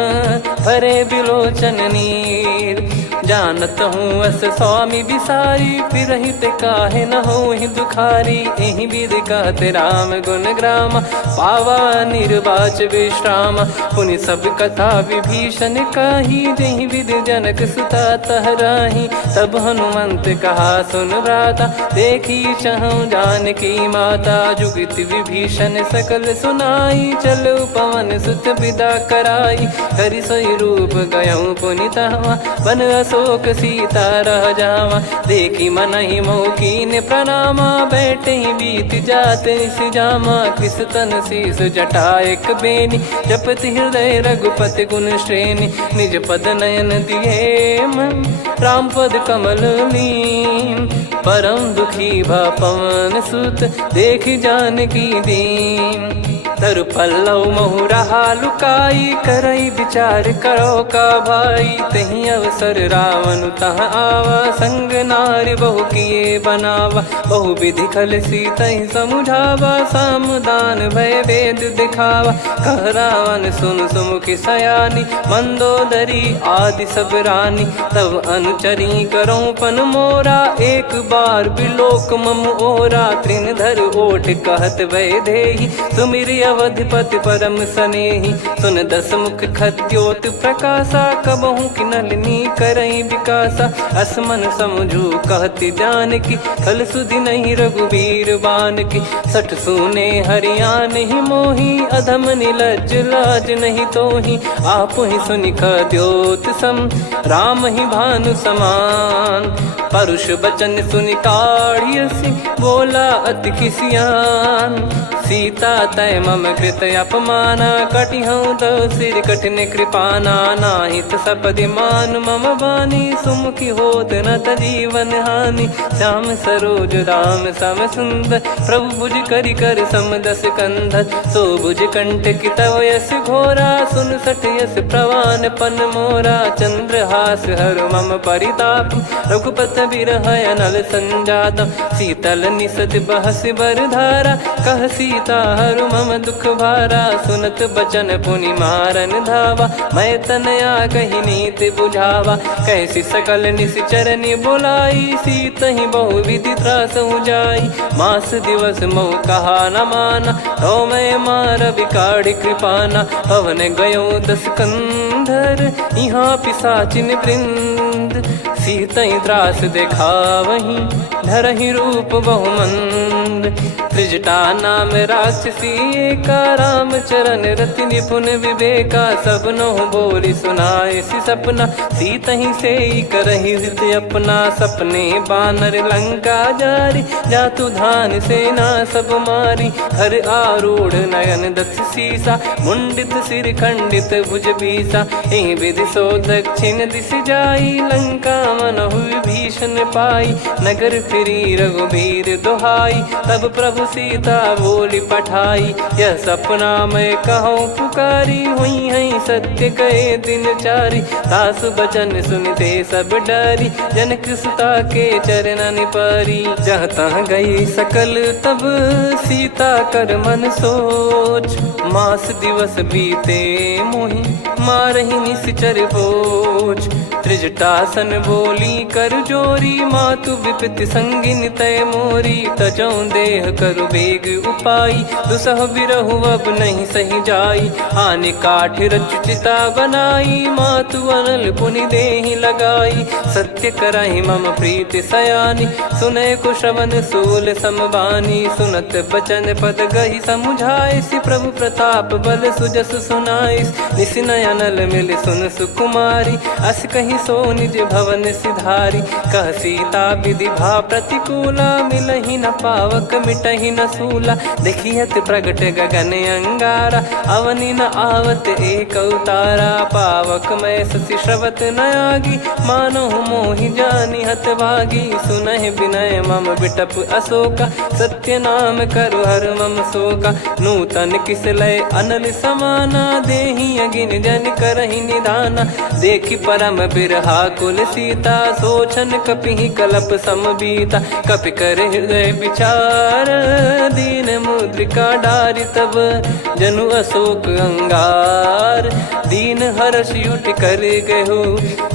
भरे बिलोचन नीर जानत हूँ अस स्वामी बिसारी फिर हित काहे न हो ही दुखारी एहि विध कहते राम गुण ग्राम पावा निर्वाच विश्राम पुनि सब कथा विभीषण काही जहि विध जनक सुता तहराही तब हनुमंत कहा सुन भ्राता देखी चहु जानकी माता जुगित विभीषण सकल सुनाई चलो पवन सुत विदा कराई करि सोई रूप गयऊँ पुनि तहवा बन अशोक सीता रह जावा देखी मन ही मौकीन प्रणामा बैठे ही बीत जाते जामा कृष तन शीस जटा एक बेनी जपति हृदय रघुपति गुण श्रेणी निज पद नयन दिए मन राम पद कमल लीन परम दुखी भा पवन सुत देखी जानकी दीन तरु पल्लव महु रहा लुकाई करई विचार करो का भाई तही अवसर रावण तह आवा संग नारी बहु किए बनावा बहु विधि खल सीतहि समुझावा सामदान भय वेद दिखावा कह रावण सुन सुमुखी सयानी मंदोदरी आदि सब रानी तब अनुचरी करो पन मोरा एक बार बिलोक मम ओरा तृण धर ओट कहत वै देहि सुमिर अवधिपति परम सनेही। सुन दस मुख खद्योत प्रकाशा, कबहू की नलिनी करई विकासा। असमन समझू कहती जान की, फल सुधि नहीं रघुबीर बान की। सठ सुने हरियाण ही मोही, अधम निलज लाज नहीं तोही। आप ही सुनि खद्योत सम, राम ही भानु समान। परुष बचन सुनि काढ़ियसि, बोला अति किसियान। सीता तय मम कृत अपमाना, कटिहऊँ तो सिर कठिन कृपाना। नाहित सपदि मान मम बानी, सुमुखी होत न जीवन हानि। श्याम सरोज राम सम सुंदर, प्रभु भुज करि कर सम दस कंधर। सो भुज कंठ की तव यस घोरा, सुन सठ यस प्रवान पन मोरा। चंद्रहास हर मम परिताप, रघुपत बिरह अनल संजात। शीतल निसत बहस बर धारा, कह सीता हरु मम दुख भारा। सुनत बचन पुनि मारन धावा, मैं तनया कही नीति बुझावा। कैसी सकल निश्चरनि बुलाई, सीत ही बहु विधि त्रास जाई। मास दिवस मोह कहा न माना, तो मैं मार बिकाढ़ी कृपाना। पवन गयो दस कंधर, यहाँ पिशाचिन वृंद। सीतहि त्रास देखावहीं, धरहि रूप बहुमंद। त्रिजटा नाम राक्षसी एका, राम चरण रति निपुण विवेका। सबनो बोली सुनाए सि सपना, सीतहि सेई करहि हृद अपना। सपने बानर लंका जारी, जातु धान सेना सब मारी। हर आरूढ़ नयन दस सीसा, मुंडित सिर खंडित भुज बीसा। एहि विधि सो दक्षिण दिश जाई, लंका मनहु भीषण पाई। नगर फिरी रघुबीर दुहाई, तब प्रभु सीता बोली पठाई। यह सपना मैं कहूँ पुकारी, हुई है सत्य कहे दिन चारी। सासु बचन सुनते सब डरी, जनक सुता के चरण परी। जहाँ तहाँ गई सकल तब, सीता कर मन सोच। मास दिवस बीते मोहि, मारहि निश्चर बोझ। त्रिजटासन बोली कर जोरी, मातु विपति संगिन तय मोरी। तजौ देह करु बेग उपाई, दुसह बिरहु अब नहीं सही जाई। आने काठ रचु चिता बनाई, मातु अनल पुनि देहि लगाई। सत्य करहि मम प्रीति सयानी, सुनय को श्रवण सूल समबानी। सुनत बचन पद गहि समुझाइसि, प्रभु प्रताप बल सुजस सुनाइस। निसिनय अनल मिल सुन सुकुमारी, अस कहि सो निज भवन सिधारी। कह सीता विधि भा प्रतिकूला, मिलहि न पावक मिटहि न सूला। देखियत प्रगट गगन अंगारा, अवनि न आवत एक अवतारा। पावक मैं ससि श्रवत न आगी, मानो मोहि जानि हत भागी। सुनहि विनय मम बिटप अशोका, सत्य नाम करु हर मम शोका। नूतन किस लय अनल समाना, देहि अगिन जन करहि निधाना। देखि परम बिरहा कुल सीता, सोचन कपिहि कलप समबीता। कपि कर हृदय विचार, दीन मुद्रिका डारि तब। जनु अशोक अंगार, दीन हर्ष उठ कर गहो।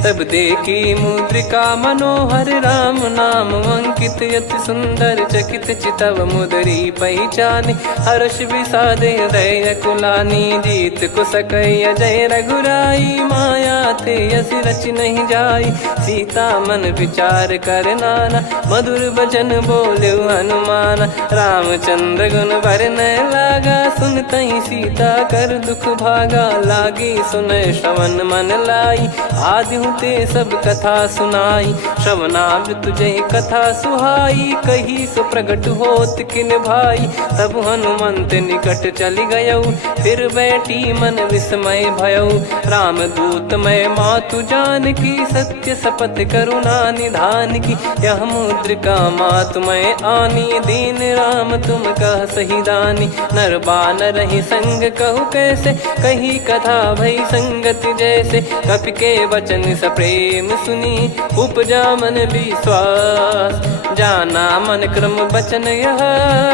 तब देखी मुद्रिका मनोहर, राम नाम अंकित अति सुंदर। चकित चितव मुदरी पहचानी, हर्ष विषाद हृदय कुलानी। जीत को सकय जय रघुराई, माया थे यस रच नहीं जाई। सीता मन विचार कर नाना, मधुर बचन बोले हनुमान। रामचंद्र गुण बरनय लागा, सुनतहि सीता कर दुख भागा। लागी सुनय श्रवण मन लाई, आदिहु ते सब कथा सुनाई। श्रवणाब तुझे कथा सुहाई, कही सो प्रगट होत किन भाई। तब हनुमंत निकट चली गयऊ, फिर बैठी मन विस्मय भयऊ। राम दूत मैं मातु जान की, सत्य शपथ करुणा निधान की। यह मुद्रिका मातु मैं आनी, दीन राम तुम कह सही दानी। नर बानर ही संग कहु कैसे, कही कथा भई संगति जैसे। कपि के वचन सप्रेम सुनी, उपजा मन विश्वास। जाना मन क्रम बचन यह,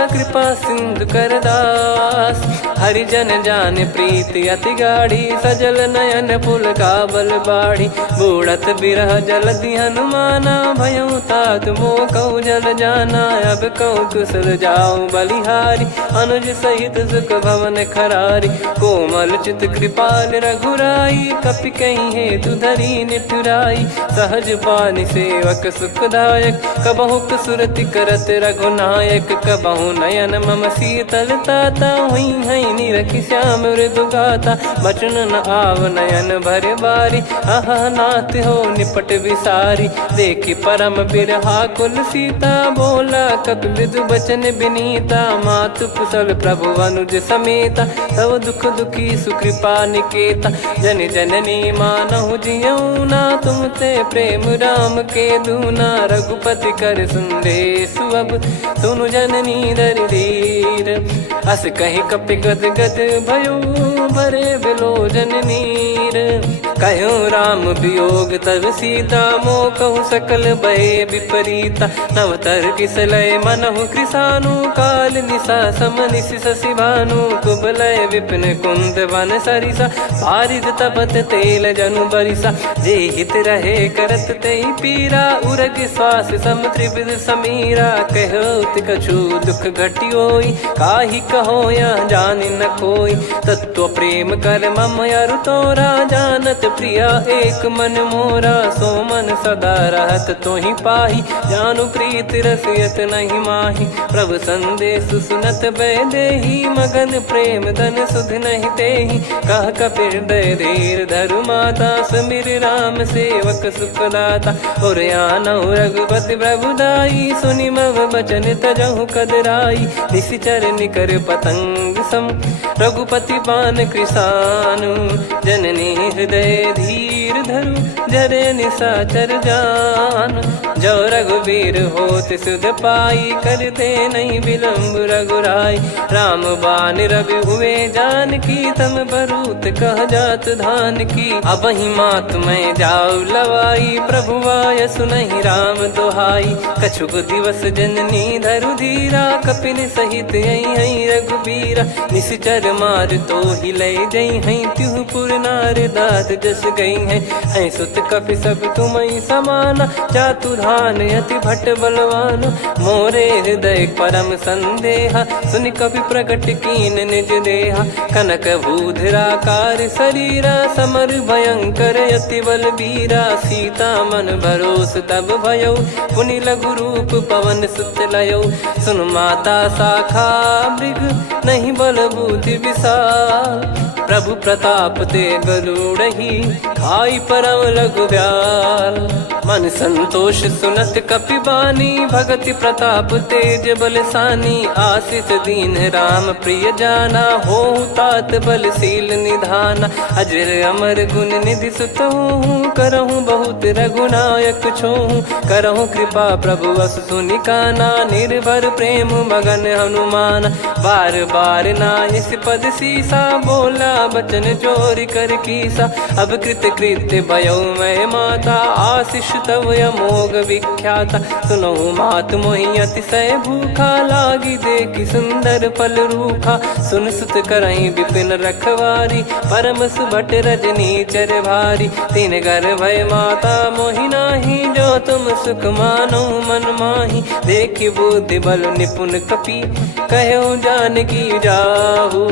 कृपा सिंधु कर दास। हरिजन जान प्रीति अति गाढ़ी, सजल नयन पुल काबल बाढ़ी। बूढ़त बिरह जलधि हनुमाना, भयउ तात मोह कहु जल जाना। अब कहु कुशल जाऊं बलिहारी, अनुज सहित सुख भवन खरारी। कोमल चित कृपाल रघुराई, कपि कहीं हेतु धरी निठुराई। सहज पानि सेवक सुखदायक, कबहु सुरति करत रघुनायक। कबहु नयन मम शीतलता, हुई हई निरखि श्याम मृदु गाता। बचन न आव नयन भर बारी, आहा नाथ हो निपट विसारी। देखि परम बिरहा कुल सीता, बोला कपि मृदु बचन बिनीता। मातु कुशल प्रभु अनुज समेता, तव दुख दुखी सुकृपा निकेता। जन जननी मानहु जियऊ ना, तुम ते प्रेम राम के दूना। रघुपति कर संदेशु अब, सुनु जननी दर धीर। अस कहि कपि गद गद भयो, भरे बिलोचन नीर। कहूँ राम वियोग तब सीता, मोह कहूँ सकल भय विपरीता। नवतर किसलय मनहु कृसानु, काल निशा समनिशि शशि भानु। कुबलय विपिन कुंद वन सरिसा, पारिद तपत तेल जनु बरिसा। जे हित रहे करत तेहि पीरा, उरग श्वास सम त्रिविध समीरा। कहत कछु दुख घटियोई, काहि कहो या जानि न कोई। तत्व प्रेम कर मम अरु तोरा, जानत प्रिया एक मन मोरा। सो मन सदा रहत तोहि पाही, जानु प्रीत रसियत नहीं माही। प्रभु संदेश सुनत बैदेही, मगन प्रेम धन सुध नहीं तेहि। कह कपिर दय धीर धरु माता, सुमिर राम सेवक सुखदाता। और आनहु रघुपति प्रभु दाई, सुनि मव बचन तजहु कदराई। निशिचर निकर पतंग सम, रघुपति पान कृसानु। जननी हृदय धीर धरु, जरे निशाचर जान। जो रघुवीर होत सुध पाई, कर दे नहीं विलम्ब रघुराई। राम बान रवि हुए जानकी, तम बरूत कह जात धान की। अब ही मात मैं जाऊ लवाई, प्रभु आय सुनहि राम दोहाई। कछुक दिवस जननी धरु धीरा, कपिन सहित यही रघुबीरा। निशिचर मार तो ही ले जई हैं, त्यों पुर नार दाद जस गई हैं। सुत कपि सब तुमहि समाना, चातुधान अति भट्ट बलवान। मोरे हृदय परम संदेहा, सुन कपि प्रकट कीन निज देहा। कनक भूधराकार शरीरा, समर भयंकर अति बलबीरा। सीता मन भरोस तब भयउ, पुनि लघु रूप पवन सुत लयउ। सुन माता शाखा मृग, नहीं बल बुद्धि विशाल। प्रभु प्रताप ते गरुड़हि, खाई परम लघु ब्याल। मन संतोष सुनत कपि बानी, भगति प्रताप तेज बलसानी। आशीष दीन राम प्रिय जाना, होहु तात बलशील निधाना। अजर अमर गुण निधि सुतहु, करहु बहुत रघुनायक छोहु। करहु कृपा प्रभु अस सुनि काना, निर्भर प्रेम मगन हनुमान। बार बार नायस पद सीसा, बोला बचन चोरी कर कीसा। अब कृत कृत्य भयो मैं माता, आशीष तव अमोघ विख्याता। सुनहु मात मोहि अतिशय भूखा, लागी देखि सुंदर फल रूखा। सुन सुत करहि विपिन रखवारी, परम सुभट रजनी चर भारी। तीन घर भय माता मोहि नाही, जो तुम सुख मानो मन माही। देखि बुद्धि बल निपुण कपि, कहु जानकी जाहु।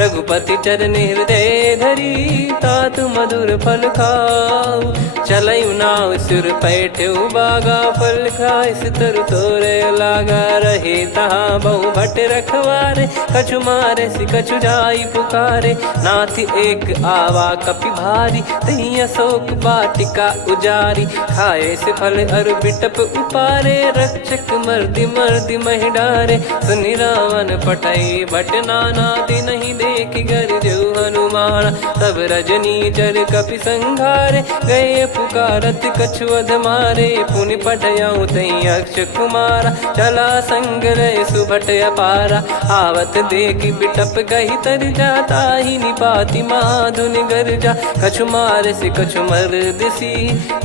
रघुपति चरण हृदय धरी, तात मधुर फल खाऊ। चलऊ नाव सुर पैठऊ बागा, फल खाइस तरु तोरे लागा। रहे तहाँ बहु भट रखवारे, कछु मारे सि कछु जाई पुकारे। नाथ एक आवा कपि भारी, तही अशोक वाटिका उजारी। खाए से फल अरु बिटप उपारे, रक्षक मर्दि मर्दि महि डारे। सुनि रावण पटई भट नाना, तिनहि देखि गरजऊ हनुमान। तब रजनी चर कपि संघारे, गए पुकारत कछु अध मारे। पुनि पटयऊ तई अक्ष कुमारा, चला संग रहे सुभट अपारा। आवत देखि बिटप गही तर जाता, ही निपाति माधुन गर्जा। कछु मार से कछु मर्द सी,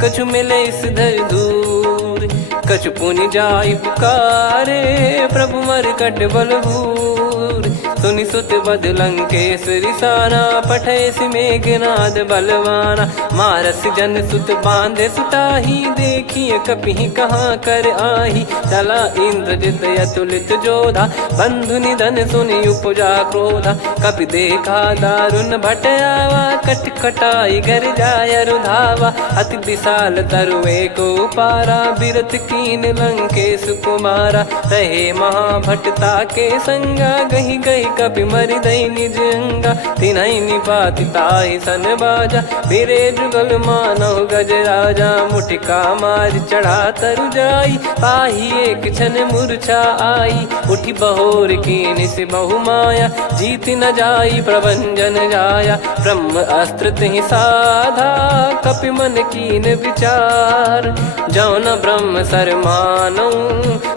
कछु मिले इस धर दूर। कछु पुनि जाई पुकारे, प्रभु मर कट बलभूर। सुनि सुत बद लंकेश्वरी साना, पठैसि मेघनाद बलवाना। मारस जन सुत बांधे सुताही, देखिए कपिहि कहाँ कर आही। चला इंद्रजित अतुलित जोधा, बंधु निधन सुनि उपजा क्रोधा। कपि देखा दारुण भट आवा, कट कटाई घर जाय रुधावा। अति विशाल तरुए को पारा, बिरत कीन लंकेश कुमारा। रहे महाभटता के संगा, गही गही कपि मरि दई निज अंगा। तिन्है निपाति ताहि सन बाजा, बिरे जुगल मानव गज राजा। मुटिका मार चढ़ा तरु जाई, पाही एक क्षण मूर्छा आई। उठी बहोर कीन से बहु माया, जीत न जाई प्रभंजन जाया। ब्रह्म अस्त्र तिहि साधा, कपि मन कीन विचार। जौ न ब्रह्म सर मानौ,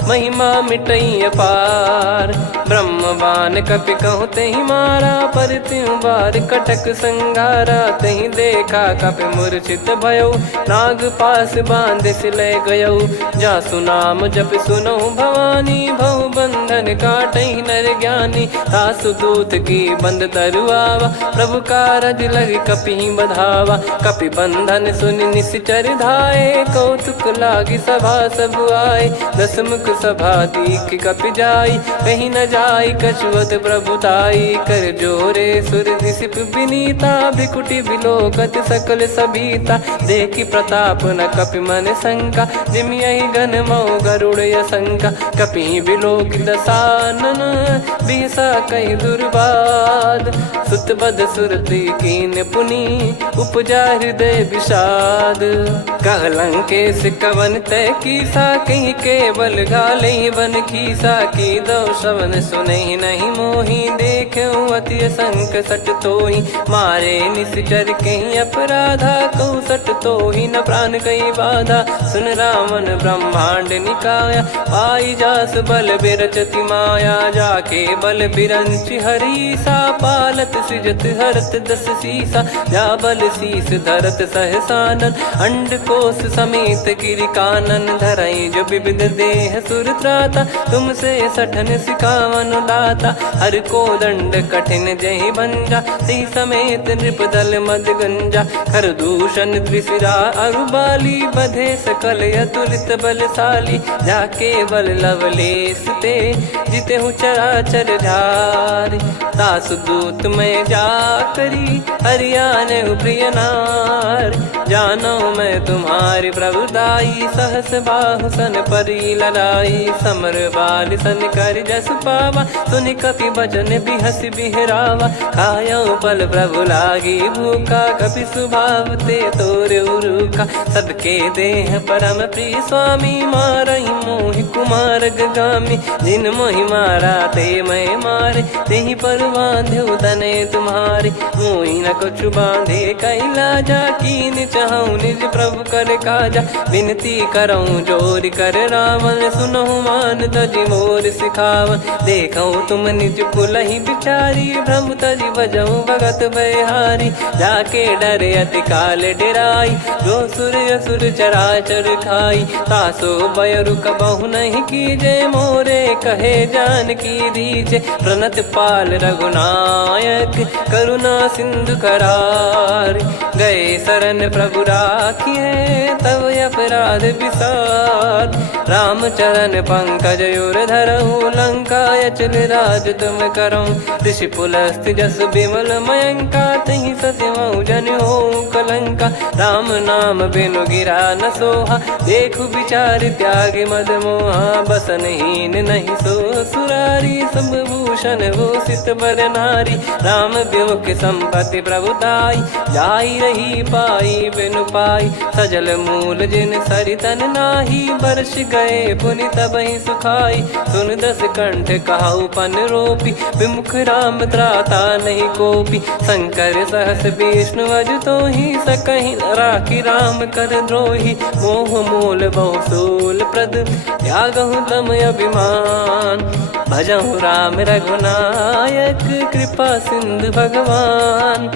महिमा मिटई अपार। ब्रह्म बान कपि कहु तेहि मारा, पर त्यों बार कटक संगारा। तेहि देखा कपि मूर्छित भयौ, नाग पास बांध सिले गयौ। जासु नाम जप सुनौ भवानी, भव बंधन काटहि नर ज्ञानी। तासु दूत की बंद तरुआवा, प्रभु कारज लग कपि बधावा। कपि बंधन सुनि निश्चर धाये, कौतुक लागी सभा सब आए। दसमुख सभा दीख कपि जाई, कहीं न जाई कछुवत प्रभुताई। कर जोरे सुर दिसिप विनीता, भ्रिकुटि बिलोकत सकल सबीता। देखि प्रताप न कपि मन शंका, जिमियहि घन मऊ गरुड़ असंका। कपि बिलोक दसानन, बिहसा कहि दुर्बाद। सुत बद सुरति कीन पुनि, उपजा हृदय विषाद। कह लंकेश कवन तय कीसा, कहीं केवल घाले बन खीसा। की दो श्रवण सुनहि नहीं मोही, देखऊं अति संक सट तोहि। मारे निश्चर कहीं अपराधा, कहूँ सट तोहि न प्राण कहीं बाधा। सुन रावण ब्रह्मांड निकाया, पाई जास बल बिरचति माया। जाके बल बिरंच हरीसा, पालत सृजत हरत दस सीसा। जा बल शीस धरत सहसानन, अंड कोश समेत गिरि कानन। धरई जो विविध देह सुर त्राता, तुमसे सठन सिखावन दाता। हर को दंड कठिन जहि भंजा, ती समेत नृप दल मद गंजा। कर दूषण त्रिशिरा अरुबाली, बधे सकल अतुलित बलशाली। जाके बल लवलेस ते, जिते हूँ चराचर झारी। दास दूत में जा करी, हरियाने प्रिय नार। जानो मैं तुम्हारी प्रभुताई, सहस बाहु सन परी लड़ाई। समर बाल सन कर जस पावा, सुनि कपि बचन बिहस बिहरावा। खायो पल प्रभु लागी भूखा, कपि स्वभाव ते तोर उरुखा। सबके देह परम प्रिय स्वामी, मारहि मोहि कुमार गगामी। जिन मोहि मारा ते मैं मारे, तेहि पर बांधो तने तुम्हारे। मोहि न कछु बांधे कैलाजा, कीन चाहूं निज प्रभु कर काजा। विनती करऊं जोरि कर रावण, सुनहु मान तजि मोर सिखावन। देखऊं तुम निज कुलहि बिचारी, भ्रम तजि बजऊं भगत बयहारी। जाके डरे अति काल डेराई, जो सुर असुर चराचर खाई। तासो बयरु कबहु नहीं कीजे, मोरे कहे जान की दीजे। प्रणत पाल रघुनायक, करुणा सिंधु करार। गए शरण प्रभु राखिए, तब अपराध विसार। राम चरण पंकज उर धरऊं, लंका अचल राज तुम करऊं। ऋषि पुलस्त्य जस विमल मयंका, तहि ससिमऊ जन होऊं कलंका। राम नाम बिनु गिरा न सोहा, देखु विचार त्याग मद मोहा। बसनहीन नहीं सो सुरारी, सब भूषण भूषित बर नारी। राम विमुख संपत्ति प्रभुताई, जाई रही पाई बिनु पाई। सजल मूल जिन सरितन नाही, बरस गए पुनि तबहि सुखाई। सुन दस कंठ कहाऊ पन रोपी, विमुख राम त्राता नहीं कोपी। शंकर सहस विष्णु अज तोहि, सकहि न राखी राम कर द्रोही। मोह मूल बहु सूल प्रद, त्यागहु तम अभिमान। भजहु राम रघुनायक, कृपा सिंधु भगवान।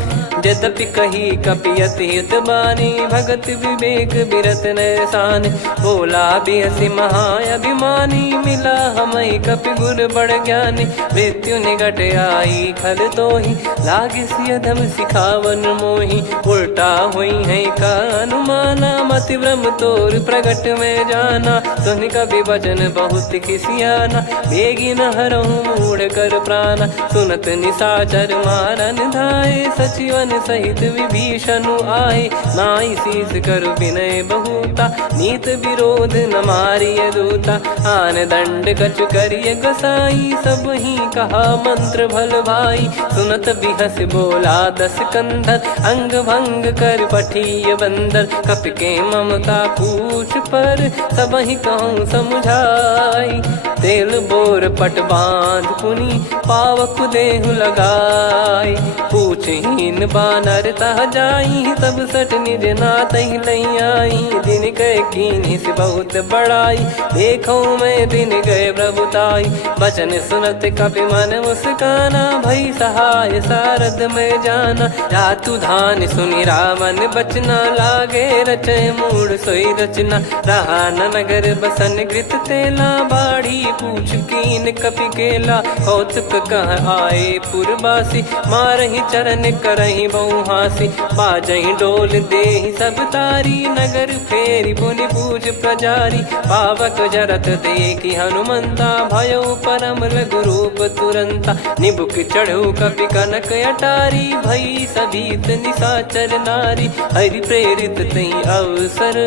यद्यपि कही कपियत हित बानी भगत विवेक बिरत नैसान बोला बियसि महाअभिमानी मिला हमई कपि गुर बड़ ज्ञानी मृत्यु निकट आई खल तो ही लागिस अधम सिखावन मोही उल्टा हुई है का अनुमाना मति भ्रम तोर प्रगट में जाना सुन कवि वचन बहुत खिसियाना बेगी न हरहु मूढ़ कर प्राण सुनत निशाचर मारन धाये सचिवन सहित विभीषण आए नाई शीस कर विनय बहुता नीत विरोध न मारिय दूता आन दंड कछु करिय गोसाई सब ही कहा मंत्र भल भाई सुनत बिहस बोला दस कंधर अंग भंग कर पठिय बंदर कपि के ममता पूछ पर सब ही कहूँ समझाई तेल बोर पट बांध पुनी पावक देहु लगाई पूछहीन बानर तह जाई तब सट निज नाथ लई आई दिन गए कीनी से बहुत बड़ाई देखो मैं दिन गए प्रभुताई बचन सुनत कपि मन मुस्काना भई सहाय सारद में जाना जातु धान सुनि रामन बचना लागे रचय मूड सोई रचना रहा न नगर बसन कृत तेला बाड़ी पूछ कीन कपि केला कौतुक कह आए पुरबासी मारहि चरण करहि बहुहासी बाजहि डोल देहि सब तारी नगर फेरी पुनि पूज प्रजारी पावक जरत देखि हनुमंता भयो परम लघु रूप तुरंता निबुक चढ़ऊ कपि कनक अटारी भई सभीत निशाचर नारी हरि प्रेरित तई अवसर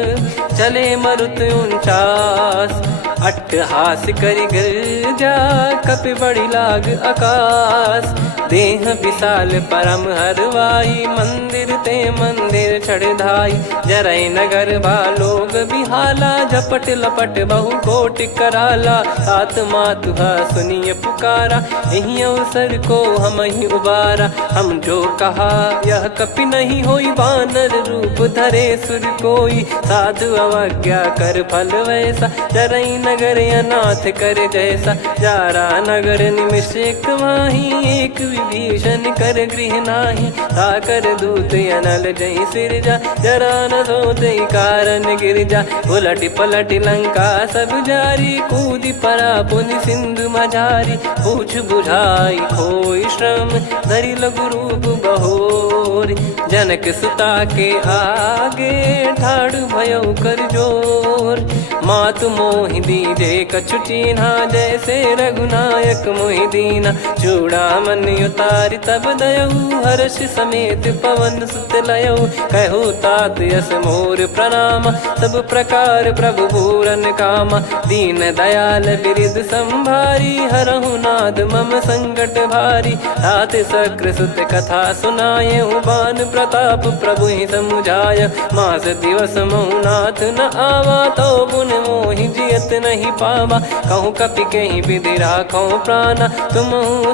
चले मरुत 49 अट्टहास करि गिरजा कपि बड़ी लाग आकाश देह विशाल परम हरवाई मंदिर ते मंदिर चढ़ाई जरई नगर लोग बिहाला झपट लपट बहु कोट कराला सात मातुहा सुनिय पुकारा यही अवसर को हम ही उबारा हम जो कहा यह कपि नहीं होई बानर रूप धरे सुर कोई साधु अवज्ञा कर फल वैसा जरई नगर अनाथ कर जैसा जारा नगर निमिष एक माही एक विभीषण कर गृह नाही ताकर दूत अनल जय सिरजा जरा न सोते कारण गिरजा उलट पलट लंका सब जारी कूदी परा पुनि सिंधु मझारी पूछ बुझाई खोई श्रम धरि लघु रूप बहोरी जनक सुता के आगे ठाड़ भयो कर जोर मातु मोहि दीजे कछु चिन्हा जैसे रघुनायक मोहि दीना चूड़ामन उतारि तब दयऊ हर्ष समेत पवन सुत लयऊ कहु तात यस मोर प्रणाम सब प्रकार प्रभु पूरन कामा दीन दयाल बिरिद संभारी हरहु नाद मम संकट भारी तात सक्र सुत कथा सुनाये बान प्रताप प्रभु ही समुझाय मास दिवस मौनाथ न आवा तो पुन मोहि जियत नहीं पावा कहूँ कपि कहीं विधि राखो प्राणा तुम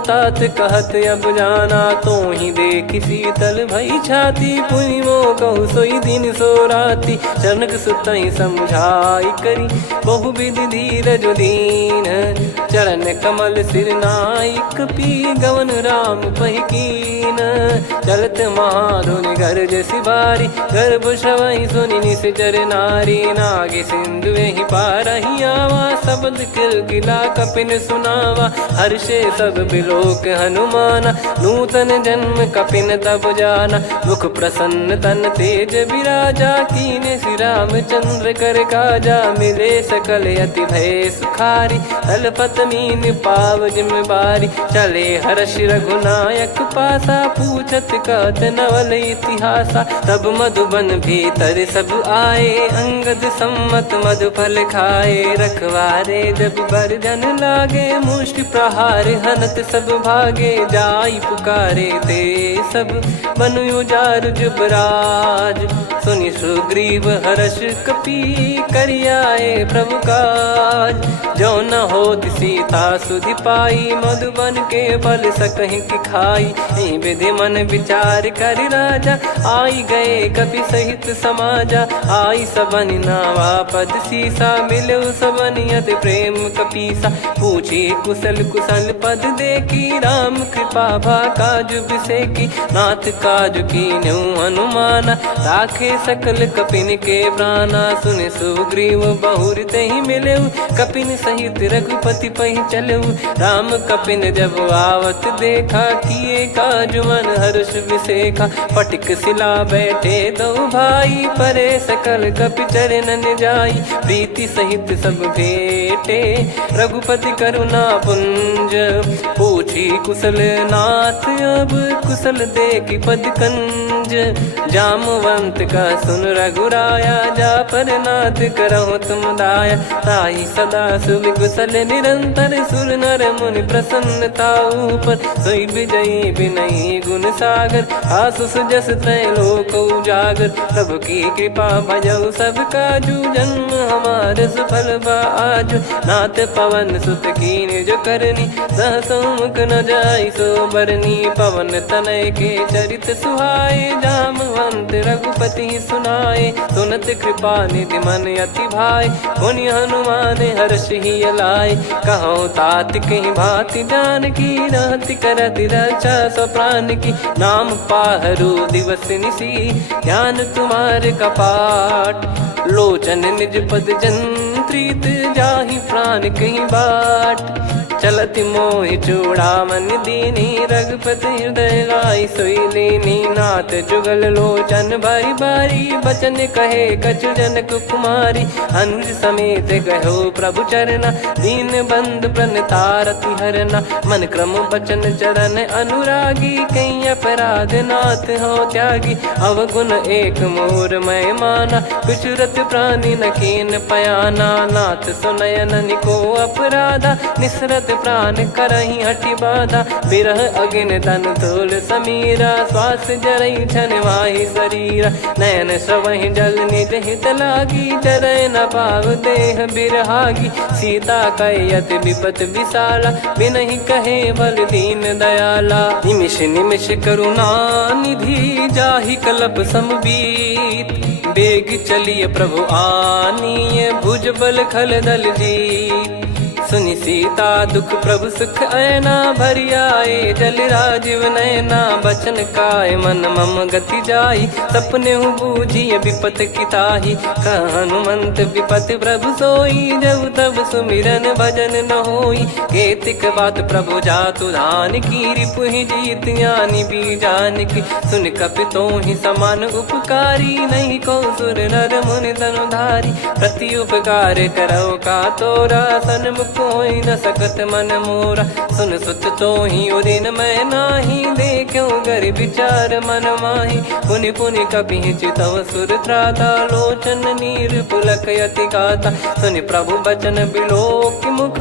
तात कहत अब जाना तो ही देख शीतल भई छाती पुनि मो कहु सोई दिन सो राती जनक सुतई समझाई करी बहु विधि धीरज दीन चरण कमल सिर नाइक पी गवन राम पहिकीन चलत महाधुनि गर्ज सिबारी गर्भ श्रवई सुनि निश्चर नारी नागे सिंधु ही पारही आवा शब्द किलकिला कपिन सुनावा हर्षे सब बिलोक हनुमाना नूतन जन्म कपिन तब जाना मुख प्रसन्न तन तेज विराजा कीने श्री रामचंद्र कर काजा मिले सकल अति भय सुखारी तलपत मीन पाव जिम्मेवारी चले हर्ष रघुनायक पासा पूछत कहत नवल इतिहासा तब मधुबन भीतर सब आए अंगद सम्मत मधुफल खाए रखवारे जब बरजन लागे मुष्टि प्रहार हनत सब भागे जाई पुकारे ते सब बनु उजार जुबराज सुनि सुग्रीव हर्ष कपि करियाए प्रभु काज जो न होत सीता सुधि पाई मधुबन के फल सकहि की खाई विधि मन विचार कर राजा आई गए कपि सहित समाजा आई सबन नावा पद सीसा मिलो सबन करत प्रेम कपीसा। पूछी कुशल कुशल पद देखी राम कृपा भा काज बिसेकी। नाथ काज कीन्हु हनुमाना राखे सकल कपिन के प्राणा। सुन सुग्रीव बहुर तेहि मिलेउ कपिन सहित रघुपति पहि चलेउ। राम कपिन जब आवत देखा किए काज मन हर्ष विसेखा। फटिक सिला बैठे दो भाई परे सकल कपि चरणन जाई। प्रीति सहित सब भेटे रघुपति करुणा पुंज। पूछी कुशल नाथ अब कुशल देखी पद कंज। जामवंत का सुन रघुराया जा पर नाथ करहु तुम दाया। ताई सदा सुविकुशल निरंतर सुर नर मुनि प्रसन्नता ऊपर। सोई विजयी विनयी गुण सागर आसु सुजस त्रैलोक उजागर। प्रभु की कृपा भजऊ सब काजू जन्म हमारे सफल बा आजु। नाथ पवन सुत कीन्ह जो करनी सहसो मुख न जाई सो बरनी। पवन तनय के चरित सुहाए जामवंत रघुपति सुनाए। सुनत कृपा निधि मन अति भाई पुनि हनुमान हर्ष ही लाए। कहो तात कहीं भांति जान की रहति करति रक्षा सो प्राण की। नाम पाहरु दिवस निसी ध्यान तुम्हारे कपाट। लोचन निज पद जंत्रित जाहि प्राण कहीं बाट। चलति मोहि चूड़ामन दीनी रघुपति हृदय लाई सोई लीनी। नाथ जुगल लोचन बारी बारी बचन कहे कछु जनक कुमारी। अनुज समेत गहो प्रभु चरना दीन बंद प्रणतारति हरना। मन क्रम बचन चरण अनुरागी कहीं अपराध नाथ हो त्यागी। अवगुण एक मोर मैं माना कुछुरत प्राणी न कीन पयाना। नाथ सुनयन निको अपराधा निसरत प्राण करही हटि बाधा। बिरह अगिन तन तोल समीरा श्वास जरई छन वाहि शरीरा। नयन श्रवहि जल निज हित लागी चरय न पाव देह बिरहागी। सीता कयत विपत विशाला बिनहि कहे बल दीन दयाला। निमिष निमिष करुणा निधि जाहि कलप समबीत। बेग चलिए प्रभु आनीय भुज बल खल दल जीत। सुनि सीता दुख प्रभु सुख ऐना भरि आए। जल राजीव नयना बचन काय मन मम गति जाई। सपने हूँ बूझिए विपत किताही हनुमंत विपत प्रभु सोई। जब तब सुमिरन भजन न होई केतिक बात प्रभु जातु धान की। रिपु ही जीत ज्ञानी बीजान की सुन कपि तो ही समान उपकारी। नहीं को सुर नर मुनि धनुधारी प्रति उपकार करो का तोरा। सन्मुख कोई न सकत मन मोरा सुन सुत तो ही उदिन मैं नाही। देखो गर विचार मन माही पुनि पुनि कपि चितव सुर त्राता। लोचन नीर पुलक यति गाता सुनि प्रभु बचन बिलोक मुख।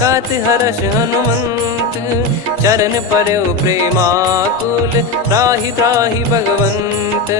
गात हर्ष हनुमंत चरण परउ प्रेमाकुल। त्राहि त्राहि भगवंत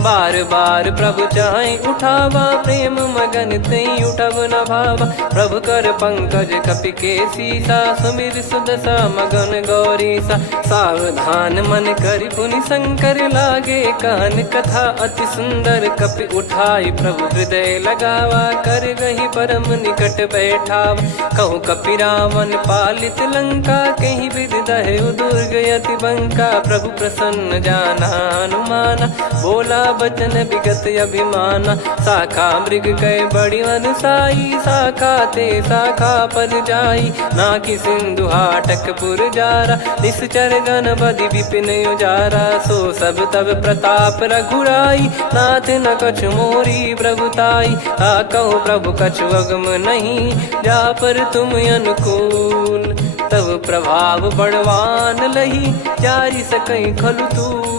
बार बार प्रभु चाहि उठावा। प्रेम मगन तई उठब न भावा। प्रभु कर पंकज कपि के सीसा सुमिर सुदशा मगन गौरीसा। सावधान मन करि पुनि शंकर लागे कहन कथा अति सुंदर। कपि उठाई प्रभु हृदय लगावा कर गही परम निकट बैठावा। कहु कपि रावण पालित लंका कहीं विधि दहु दुर्ग यति बंका। प्रभु प्रसन्न जाना हनुमाना बोला बचन विगत अभिमाना। शाखा मृग कय बड़ी अनुसाई शाखा ते शाखा पर जाई। नाकि सिंधु हाटक पुर जारा निश्चर गण बदि विपिन उजारा। सो सब तब प्रताप रघुराई नाथ न कछु मोरी प्रभुताई। कहो प्रभु कछु अगम नहीं जा पर तुम अनुकूल। तब प्रभाव बड़वान लही जारी सकई खलु तूल।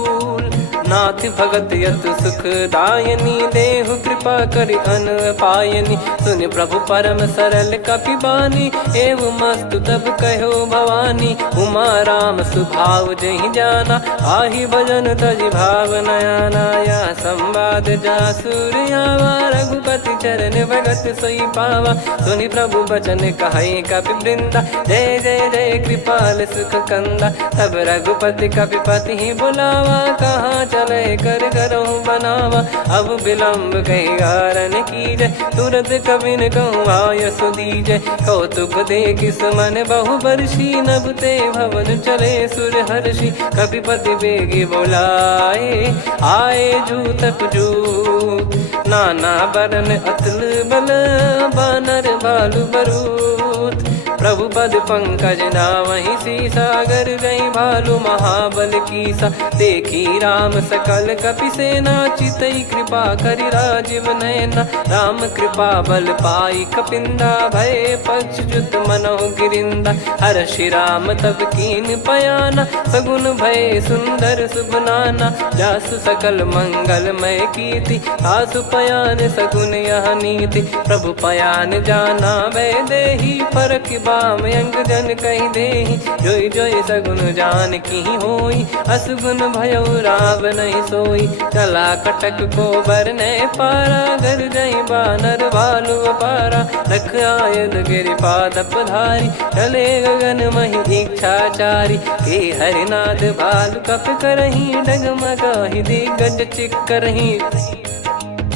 नाथ भगत यतु सुख दायनी देहु कृपा करि अन पायनी। सुन प्रभु परम सरल कपि बानी एवं मस्तु तब कहो भवानी। उमा राम सुभाव जहि जाना आहि भजन तजि भाव नयाना। या संवाद जासुर आवा रघुपति चरण भगत सोई पावा। सुनि प्रभु बचन कहै कपि वृंदा जय जय जय कृपाल सुख कंदा। तब रघुपति कपिपति बुलावा कहाँ चले कर करहु बनावा। अब विलम्ब कही कारण कीजय, तुरत कबिन कहूँ आयस दीजय। कौतुक देखिस मन बहु बरसी, नभ ते भवन चले सुर हर्षि। कपिपति बेगी बोलाए, आए जूतक जूत। नाना बरन अतुल बल, बानर भालु बरूत। प्रभु पद पंकज नावहि सीसा, गर गई भालु महाबल कीसा। देखी राम सकल कपि सेना, चितई कृपा करि राजीव नयना। राम कृपा बल पाई कपिंदा, भय पक्ष जुत मनोह गिरिंदा। हर्षि राम तब कीन पयाना, सगुन भय सुंदर शुभ नाना। जासु सकल मंगलमय कीर्ति, आसु पयान सगुन यह नीति। प्रभु पयान जाना वै देहि, फरक बाम अंग जन कहि देहि। जोई जोई सगुन जान की होई, असगुन भयो राव नहीं सोई। चला कटक को बरने पारा, घर जई बानर भालु अपारा। रख आयद गिरिपाद पधारी, चले गगन महि इच्छाचारी। के हरिनाथ भालु कप करही, डगमगाहि दिग्गज चिक्करही।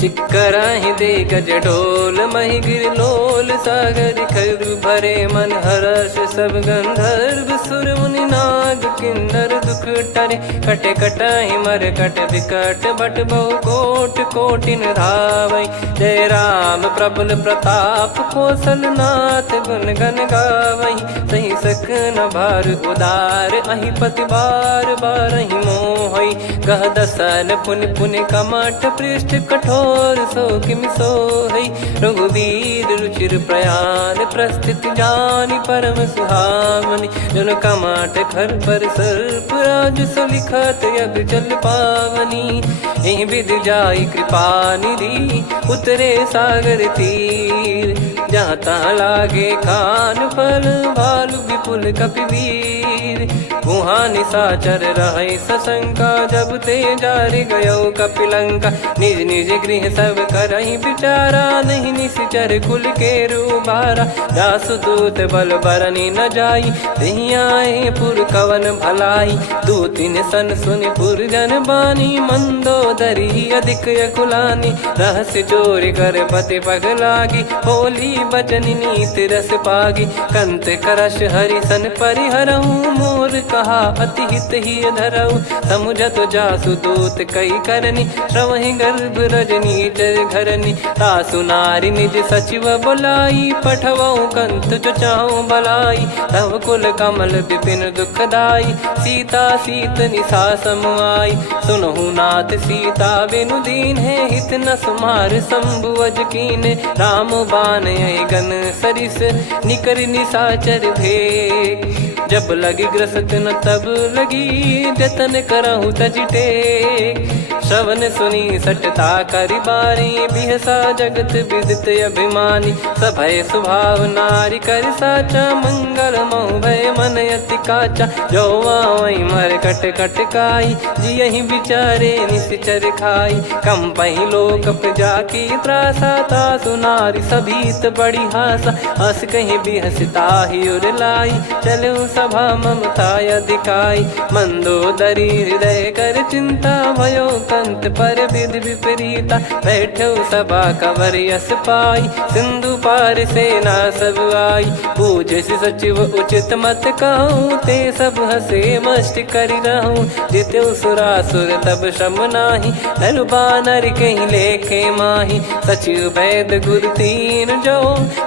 चिक्कराहि दे गज ढोल, महि गिर लोल। सागर खर भरे मन हर्ष, सब गंधर्व सुर मुनि नाग किन्नर दुख टरे। कटे कटाहि मर कट विकट, बट बहु कोट कोटिन धावै। जय राम प्रबल प्रताप, कौशल नाथ गुण गन गावै। सही सकन भार उदार, अहि पति बार बारहि मोहै। गह दसन पुन पुन कमठ, पृष्ठ कठोर सो किमि सोहै। रघुवीर रुचिर प्रयाण, प्रस्थित जानि परम सुहावनि। जन कमाट खर पर सर्प, राज सलिखत यग जल पावनी। एहि विधि जाई कृपा निधि, उतरे सागर तीर। जहाँ तहाँ लागे खान फल, भालु विपुल कपिवीर। गुहा निशाचर रहै सशंका, जब ते जारि गयो कपिलंका। निज निज गृह सब करहि विचारा, नहीं निश्चर कुल के रूबारा। जासुदूत बल बरनि न जाई, तेहि आए पुर कवन भलाई। दूतिन सन सुनि पुर जन बानी, मंदोदरी अधिक यकुलानी। रहस्य चोरी कर पति पग लागी, होली बचन नीत रस पागी। कंत करश हरिसन परिहरहु, मोर कहा अति हित ही धरऊ। समुझत जासुदूत कई करनी, श्रवहि गर्भ रजनी चर घरनी। तासु नारी निज सचिव बोलाई, पठवऊ कंत जो चाहूं बलाई। तव कुल कमल विपिन दुखदाई, सीता सीत निशा समाई। सुनहु नाथ सीता बिनु दीन है, हित न सुमार शंभु अज कीने। राम बान गन सरिस, निकर निशाचर भेग। जब लगी ग्रसत न तब लगी, जतन करहु तज टेक। श्रवण सुनी सटता करि बारी, बिहसा जगत विदित अभिमानी। सभय स्वभाव नारी कर साचा, मंगल महु भय मन अति काचा। जो आवै मर कट कट काई, जियहि विचारे निश्चर खाई। कम पहि लोक जाकी त्रासा, तासु नारी सभीत बड़ी हासा। हस कहीं बिहसता ही उर लाई, चलऊ सभा ममता अधिकाई। मंदोदरी हृदय कर चिंता, भयो कंत पर विधि विपरीता। बैठो सभा कवर यस पाई, सिंधु पार सेना सब आई। पूज्य सचिव उचित मत कहूँ, ते सब हसे मस्त करि रहूं। जित्यु सुरासुर तब श्रम नाही, नर बानर कहीं लेखे माही। सचिव वैद गुरु तीन जो,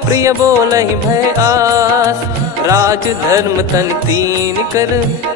प्रिय बोलहि भय आस। राज धर्म तन तीन कर,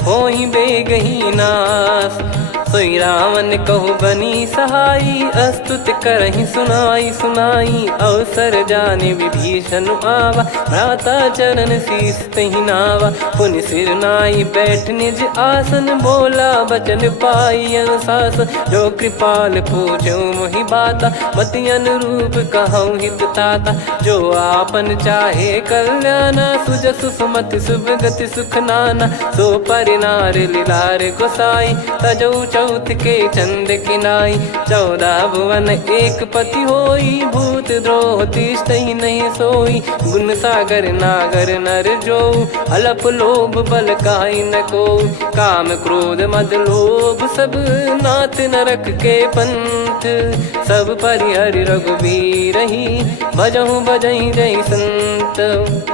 होहि बेगहि नास। सोई रावण कहु बनी सहाई, अस्तुत करहि सुनाई सुनाई। अवसर जाने विभीषण आवा, भ्राता चरण शीस तहि नावा। पुनि सिर नाई बैठ निज आसन, बोला बचन पाई अनुशासन। जो कृपाल पूछो मोहि बाता, मति अनुरूप कहूँ हित ताता। जो आपन चाहे कल्याणा, सुजसु सुमति शुभ गति सुख नाना। सो परिनार लीलार गोसाई, तजौ चौथ के चंद किनाई 14 भुवन एक पति होई भूत द्रोह तिष्ठ ही नहीं सोई गुण सागर नागर नर जो अलप लोभ बल काई न को काम क्रोध मद लोभ सब नाथ नरक के पंथ सब परिहरि रघुबीर ही भजहु भजहि जय संत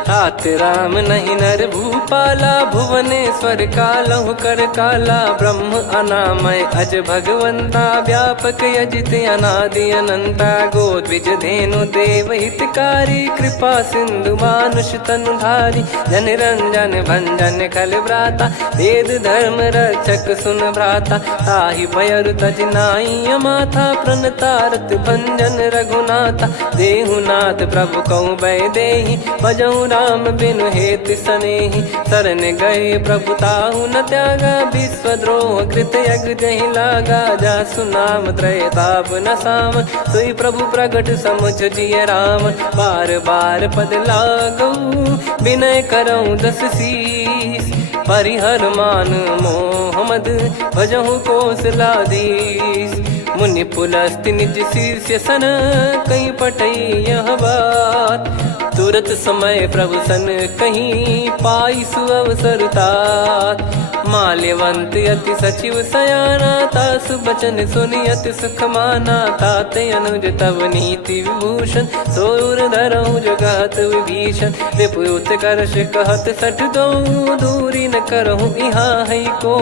तात राम नहीं नर भूपाला भुवनेश्वर कालहु कर काला ब्रह्म अनामय अज भगवंता व्यापक यजित अनादि अनंता गोद्विज धेनु देव हितकारी कृपा सिंधु मानुष तनुधारी जन रंजन भंजन खल भ्राता वेद धर्म रक्षक सुन भ्राता ताहि भयर तज नाई माथा प्रणतारत भंजन रघुनाथा देहुनाथ प्रभु कहु बै देहि भजहु राम बिनु हेत सनेहि शरण गए प्रभु ताहु न त्यागा विश्वद्रोह कृत यज्ञ जहि लागा जासु नाम त्रय ताप न साम सोई प्रभु प्रगट समुझ जिय राम बार बार पद लागऊ विनय करऊँ दस शीस परिहर मान मोह मद भजहु कौशलाधीश मुनि पुलस्ति निज शीर्ष सन कहीं पटई यह बात तुरत समय प्रभु सन कहीं पाई सुअवसर तात माल्यवंत अति सचिव सयाना तासु बचन सुनि अति सुख माना ताते अनुज तव नीति विभूषण सोर धरहु जगत विभीषण रिपुत करश कहत सठ दो दूरी न करहु इहाँ है को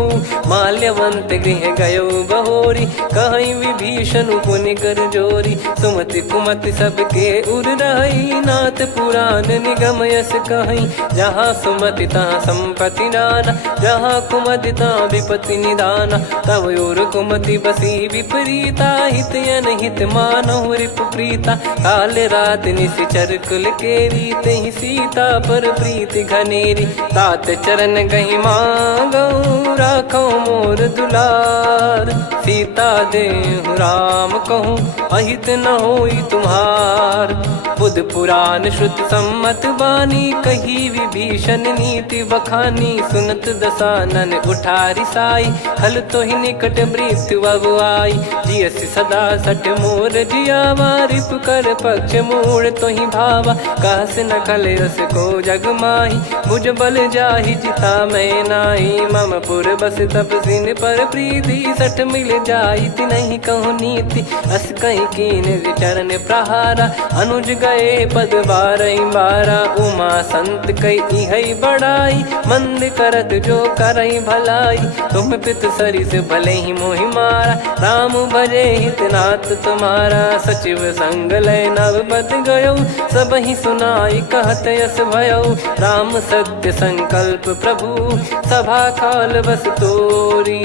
माल्यवंत गृह गयो बहोरी कहीं विभीषण पुनि कर जोरी सुमति कुमति सबके उर रही नाथ पुराण निगम यस कहीं जहाँ सुमति तहाँ संपत्ति नाना जहाँ कुमति तहाँ विपत्ति निदाना तव और कुमति बसी विपरीता हित अनहित मानहु रिप प्रीता काल रात निशिचर कुल केरी तेहि सीता पर प्रीति घनेरी तात चरण गहि मांगऊ राखो मोर दुलार सीता देहु राम कहूँ अहित न होई तुम्हार बुध पुराण श्रुत सम्मत वाणी कही विभीषण नीति बखानी सुनत दसानन उठारी साई खल तो ही निकट मृत्यु अब आई जियसि सदा सट मोर जियावा रिप कर पक्ष मूड़ तो ही भावा कहस न खल रस को जग माही मुझ बल जाहि जिता मैं नाही मम पुर बस तपसिन पर प्रीति सठ मिल जाई नहीं कहूँ नीति अस कहीं कीन विचरण प्रहारा अनुज गए पद बारा उमा संत कई है बड़ाई मंद करत जो करई भलाई तुम पित सरिस भले ही मोहि मारा राम भजे हितनाथ तुम्हारा सचिव संग लय नवपत गयो सब ही सुनाई कहत यस भयो राम सत्य संकल्प प्रभु सभा काल बस तोरी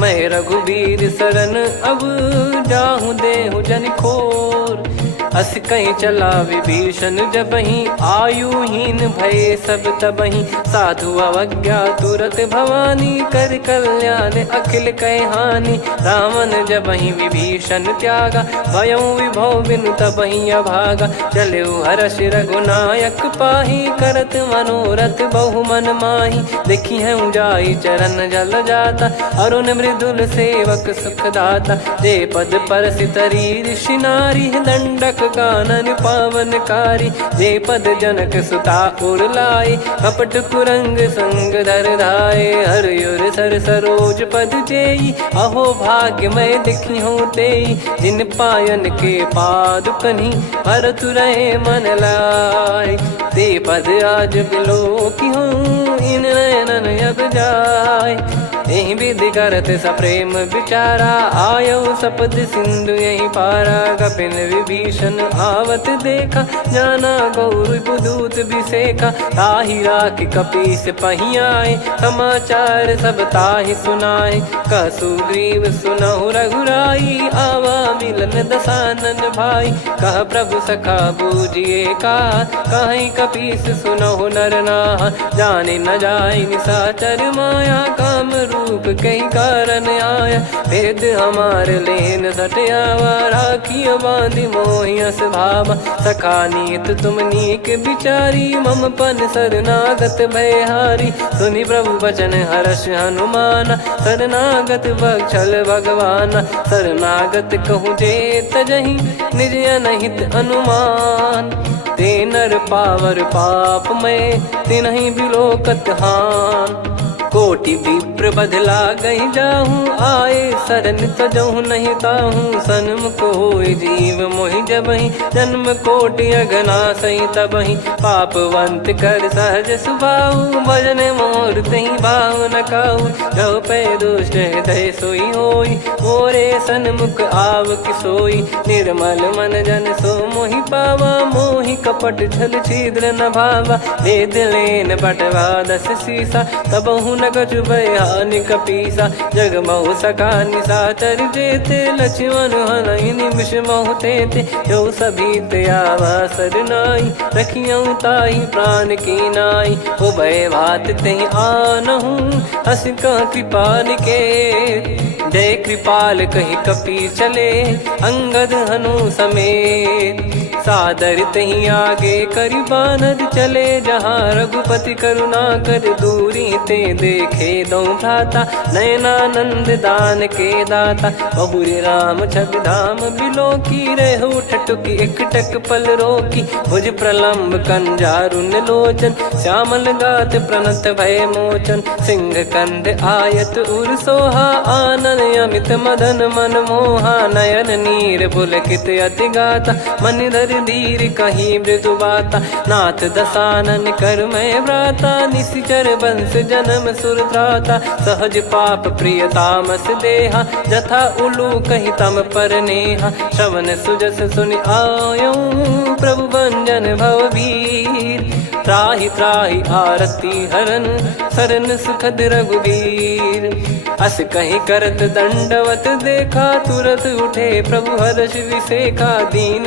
मैं रघुबीर शरण अब जाहूँ देहु जन खोर अस कहीं चला विभीषण जबहि आयुहीन भय सब तबहि साधु अवज्ञा तुरत भवानी कर कल्याण अखिल कह हानि रावण जबहि विभीषण त्यागा भयउ विभव बिनु तबहि अभागा चलऊ हर्ष रघुनायक पाही करत मनोरथ बहु मन माही देखी है जाई चरण जल जाता अरुण मृदुल सेवक सुख दाता जे पद पर सितरी ऋषि नारी दंडक कानन पावनकारी जे पद जनक सुता उर लाई कपट कुरंग संग धर धाये हरियुर सर सरोज पद जेई अहो भाग्य मैं दिखी हूँ तेई जिन पायन के पाद कन्ही भरत रहे मन लाय ते पद आज बिलो की हूँ इन नयनन अब जाय यही विधि करत सप्रेम विचारा आयो सपद सिंधु यही पारा कपिन विभीषण आवत देखा जाना गौर बुदूत बिसेखा ताहि राख कपीस पहियाए समाचार सब ताहि सुनाए कसु ग्रीव सुनहु रघुराई आवा मिलन दसानन भाई कह प्रभु सखा बूझिए का कहीं कपीस सुनहु नर नाह जाने न जाय निशाचर माया काम रूप कई कारण आया, भेद हमारे लेन सटयावा, राखिया बांधी मोहियस भावा, सखा नीत तुम नीक बिचारी, मम पन शरणागत भयहारी, सुनि प्रभु वचन हर्ष हनुमाना, शरणागत बक्षल भगवाना, शरणागत कहूँ जे तजहि निज अनहित अनुमान, ते नर पावर पाप में तिन्हि बिलोकत हान, कोटि विप्र बदला गई जाहूँ, आए शरण तजहु नहीं ताहूँ, सन्मुख होय जीव मोहि जबहि, जन्म कोटि अगना सही तबहि, पापवंत कर सहज सुभाऊ, भजन मोर तहि भाव न काहू, जो पै दुष्ट हृदय सोई होई, मोरे सन्मुख आव किसोई, निर्मल मन जन सो मोहि पावा, मोहि कपट छल छिद्र न भावा, वेद लेन बटवा दस सीसा, तबहु न कछु बयान कपीसा, जग महु सका निशाचर जेते, लक्ष्मण हनहि निमिष महु तेते, जो सभी त्यावा सरनाई, रखियऊ ताहि प्राण की नाई, उभय भात तेहि आनहु, हस कह कृपाल के, जय कृपाल कहि कपि चले, अंगद हनु समेत, सादर तही आगे करि बानर चले, जहाँ रघुपति करुणा कर दूरी ते देखे दो भ्राता, नयनानंद दान के दाता, बहुरी राम छवि धाम बिलो की, रेहु ठटुकी एकटक पल रोकी, भुज प्रलम्ब कंजारुन लोचन, श्यामल गात प्रणत भय मोचन, सिंह कंद आयत उर सोहा, आनन अमित मदन मन मोहा, नयन नीर पुलकित अति गाता, मन धर धीर कहीं मृदु बाता, नाथ दसानन कर मैं भ्राता, निशिचर वंश जन्म सुर त्राता, सहज पाप प्रिय तामस देहा, जथा उलू कहि तम पर नेहा, श्रवण सुजस सुनि आयो, प्रभु भंजन भवभीर, त्राहि त्राहि आरती हरन, सरन सुखद रघुबीर, अस कहीं करत दंडवत देखा, तुरत उठे प्रभु हर्ष विसेखा, दीन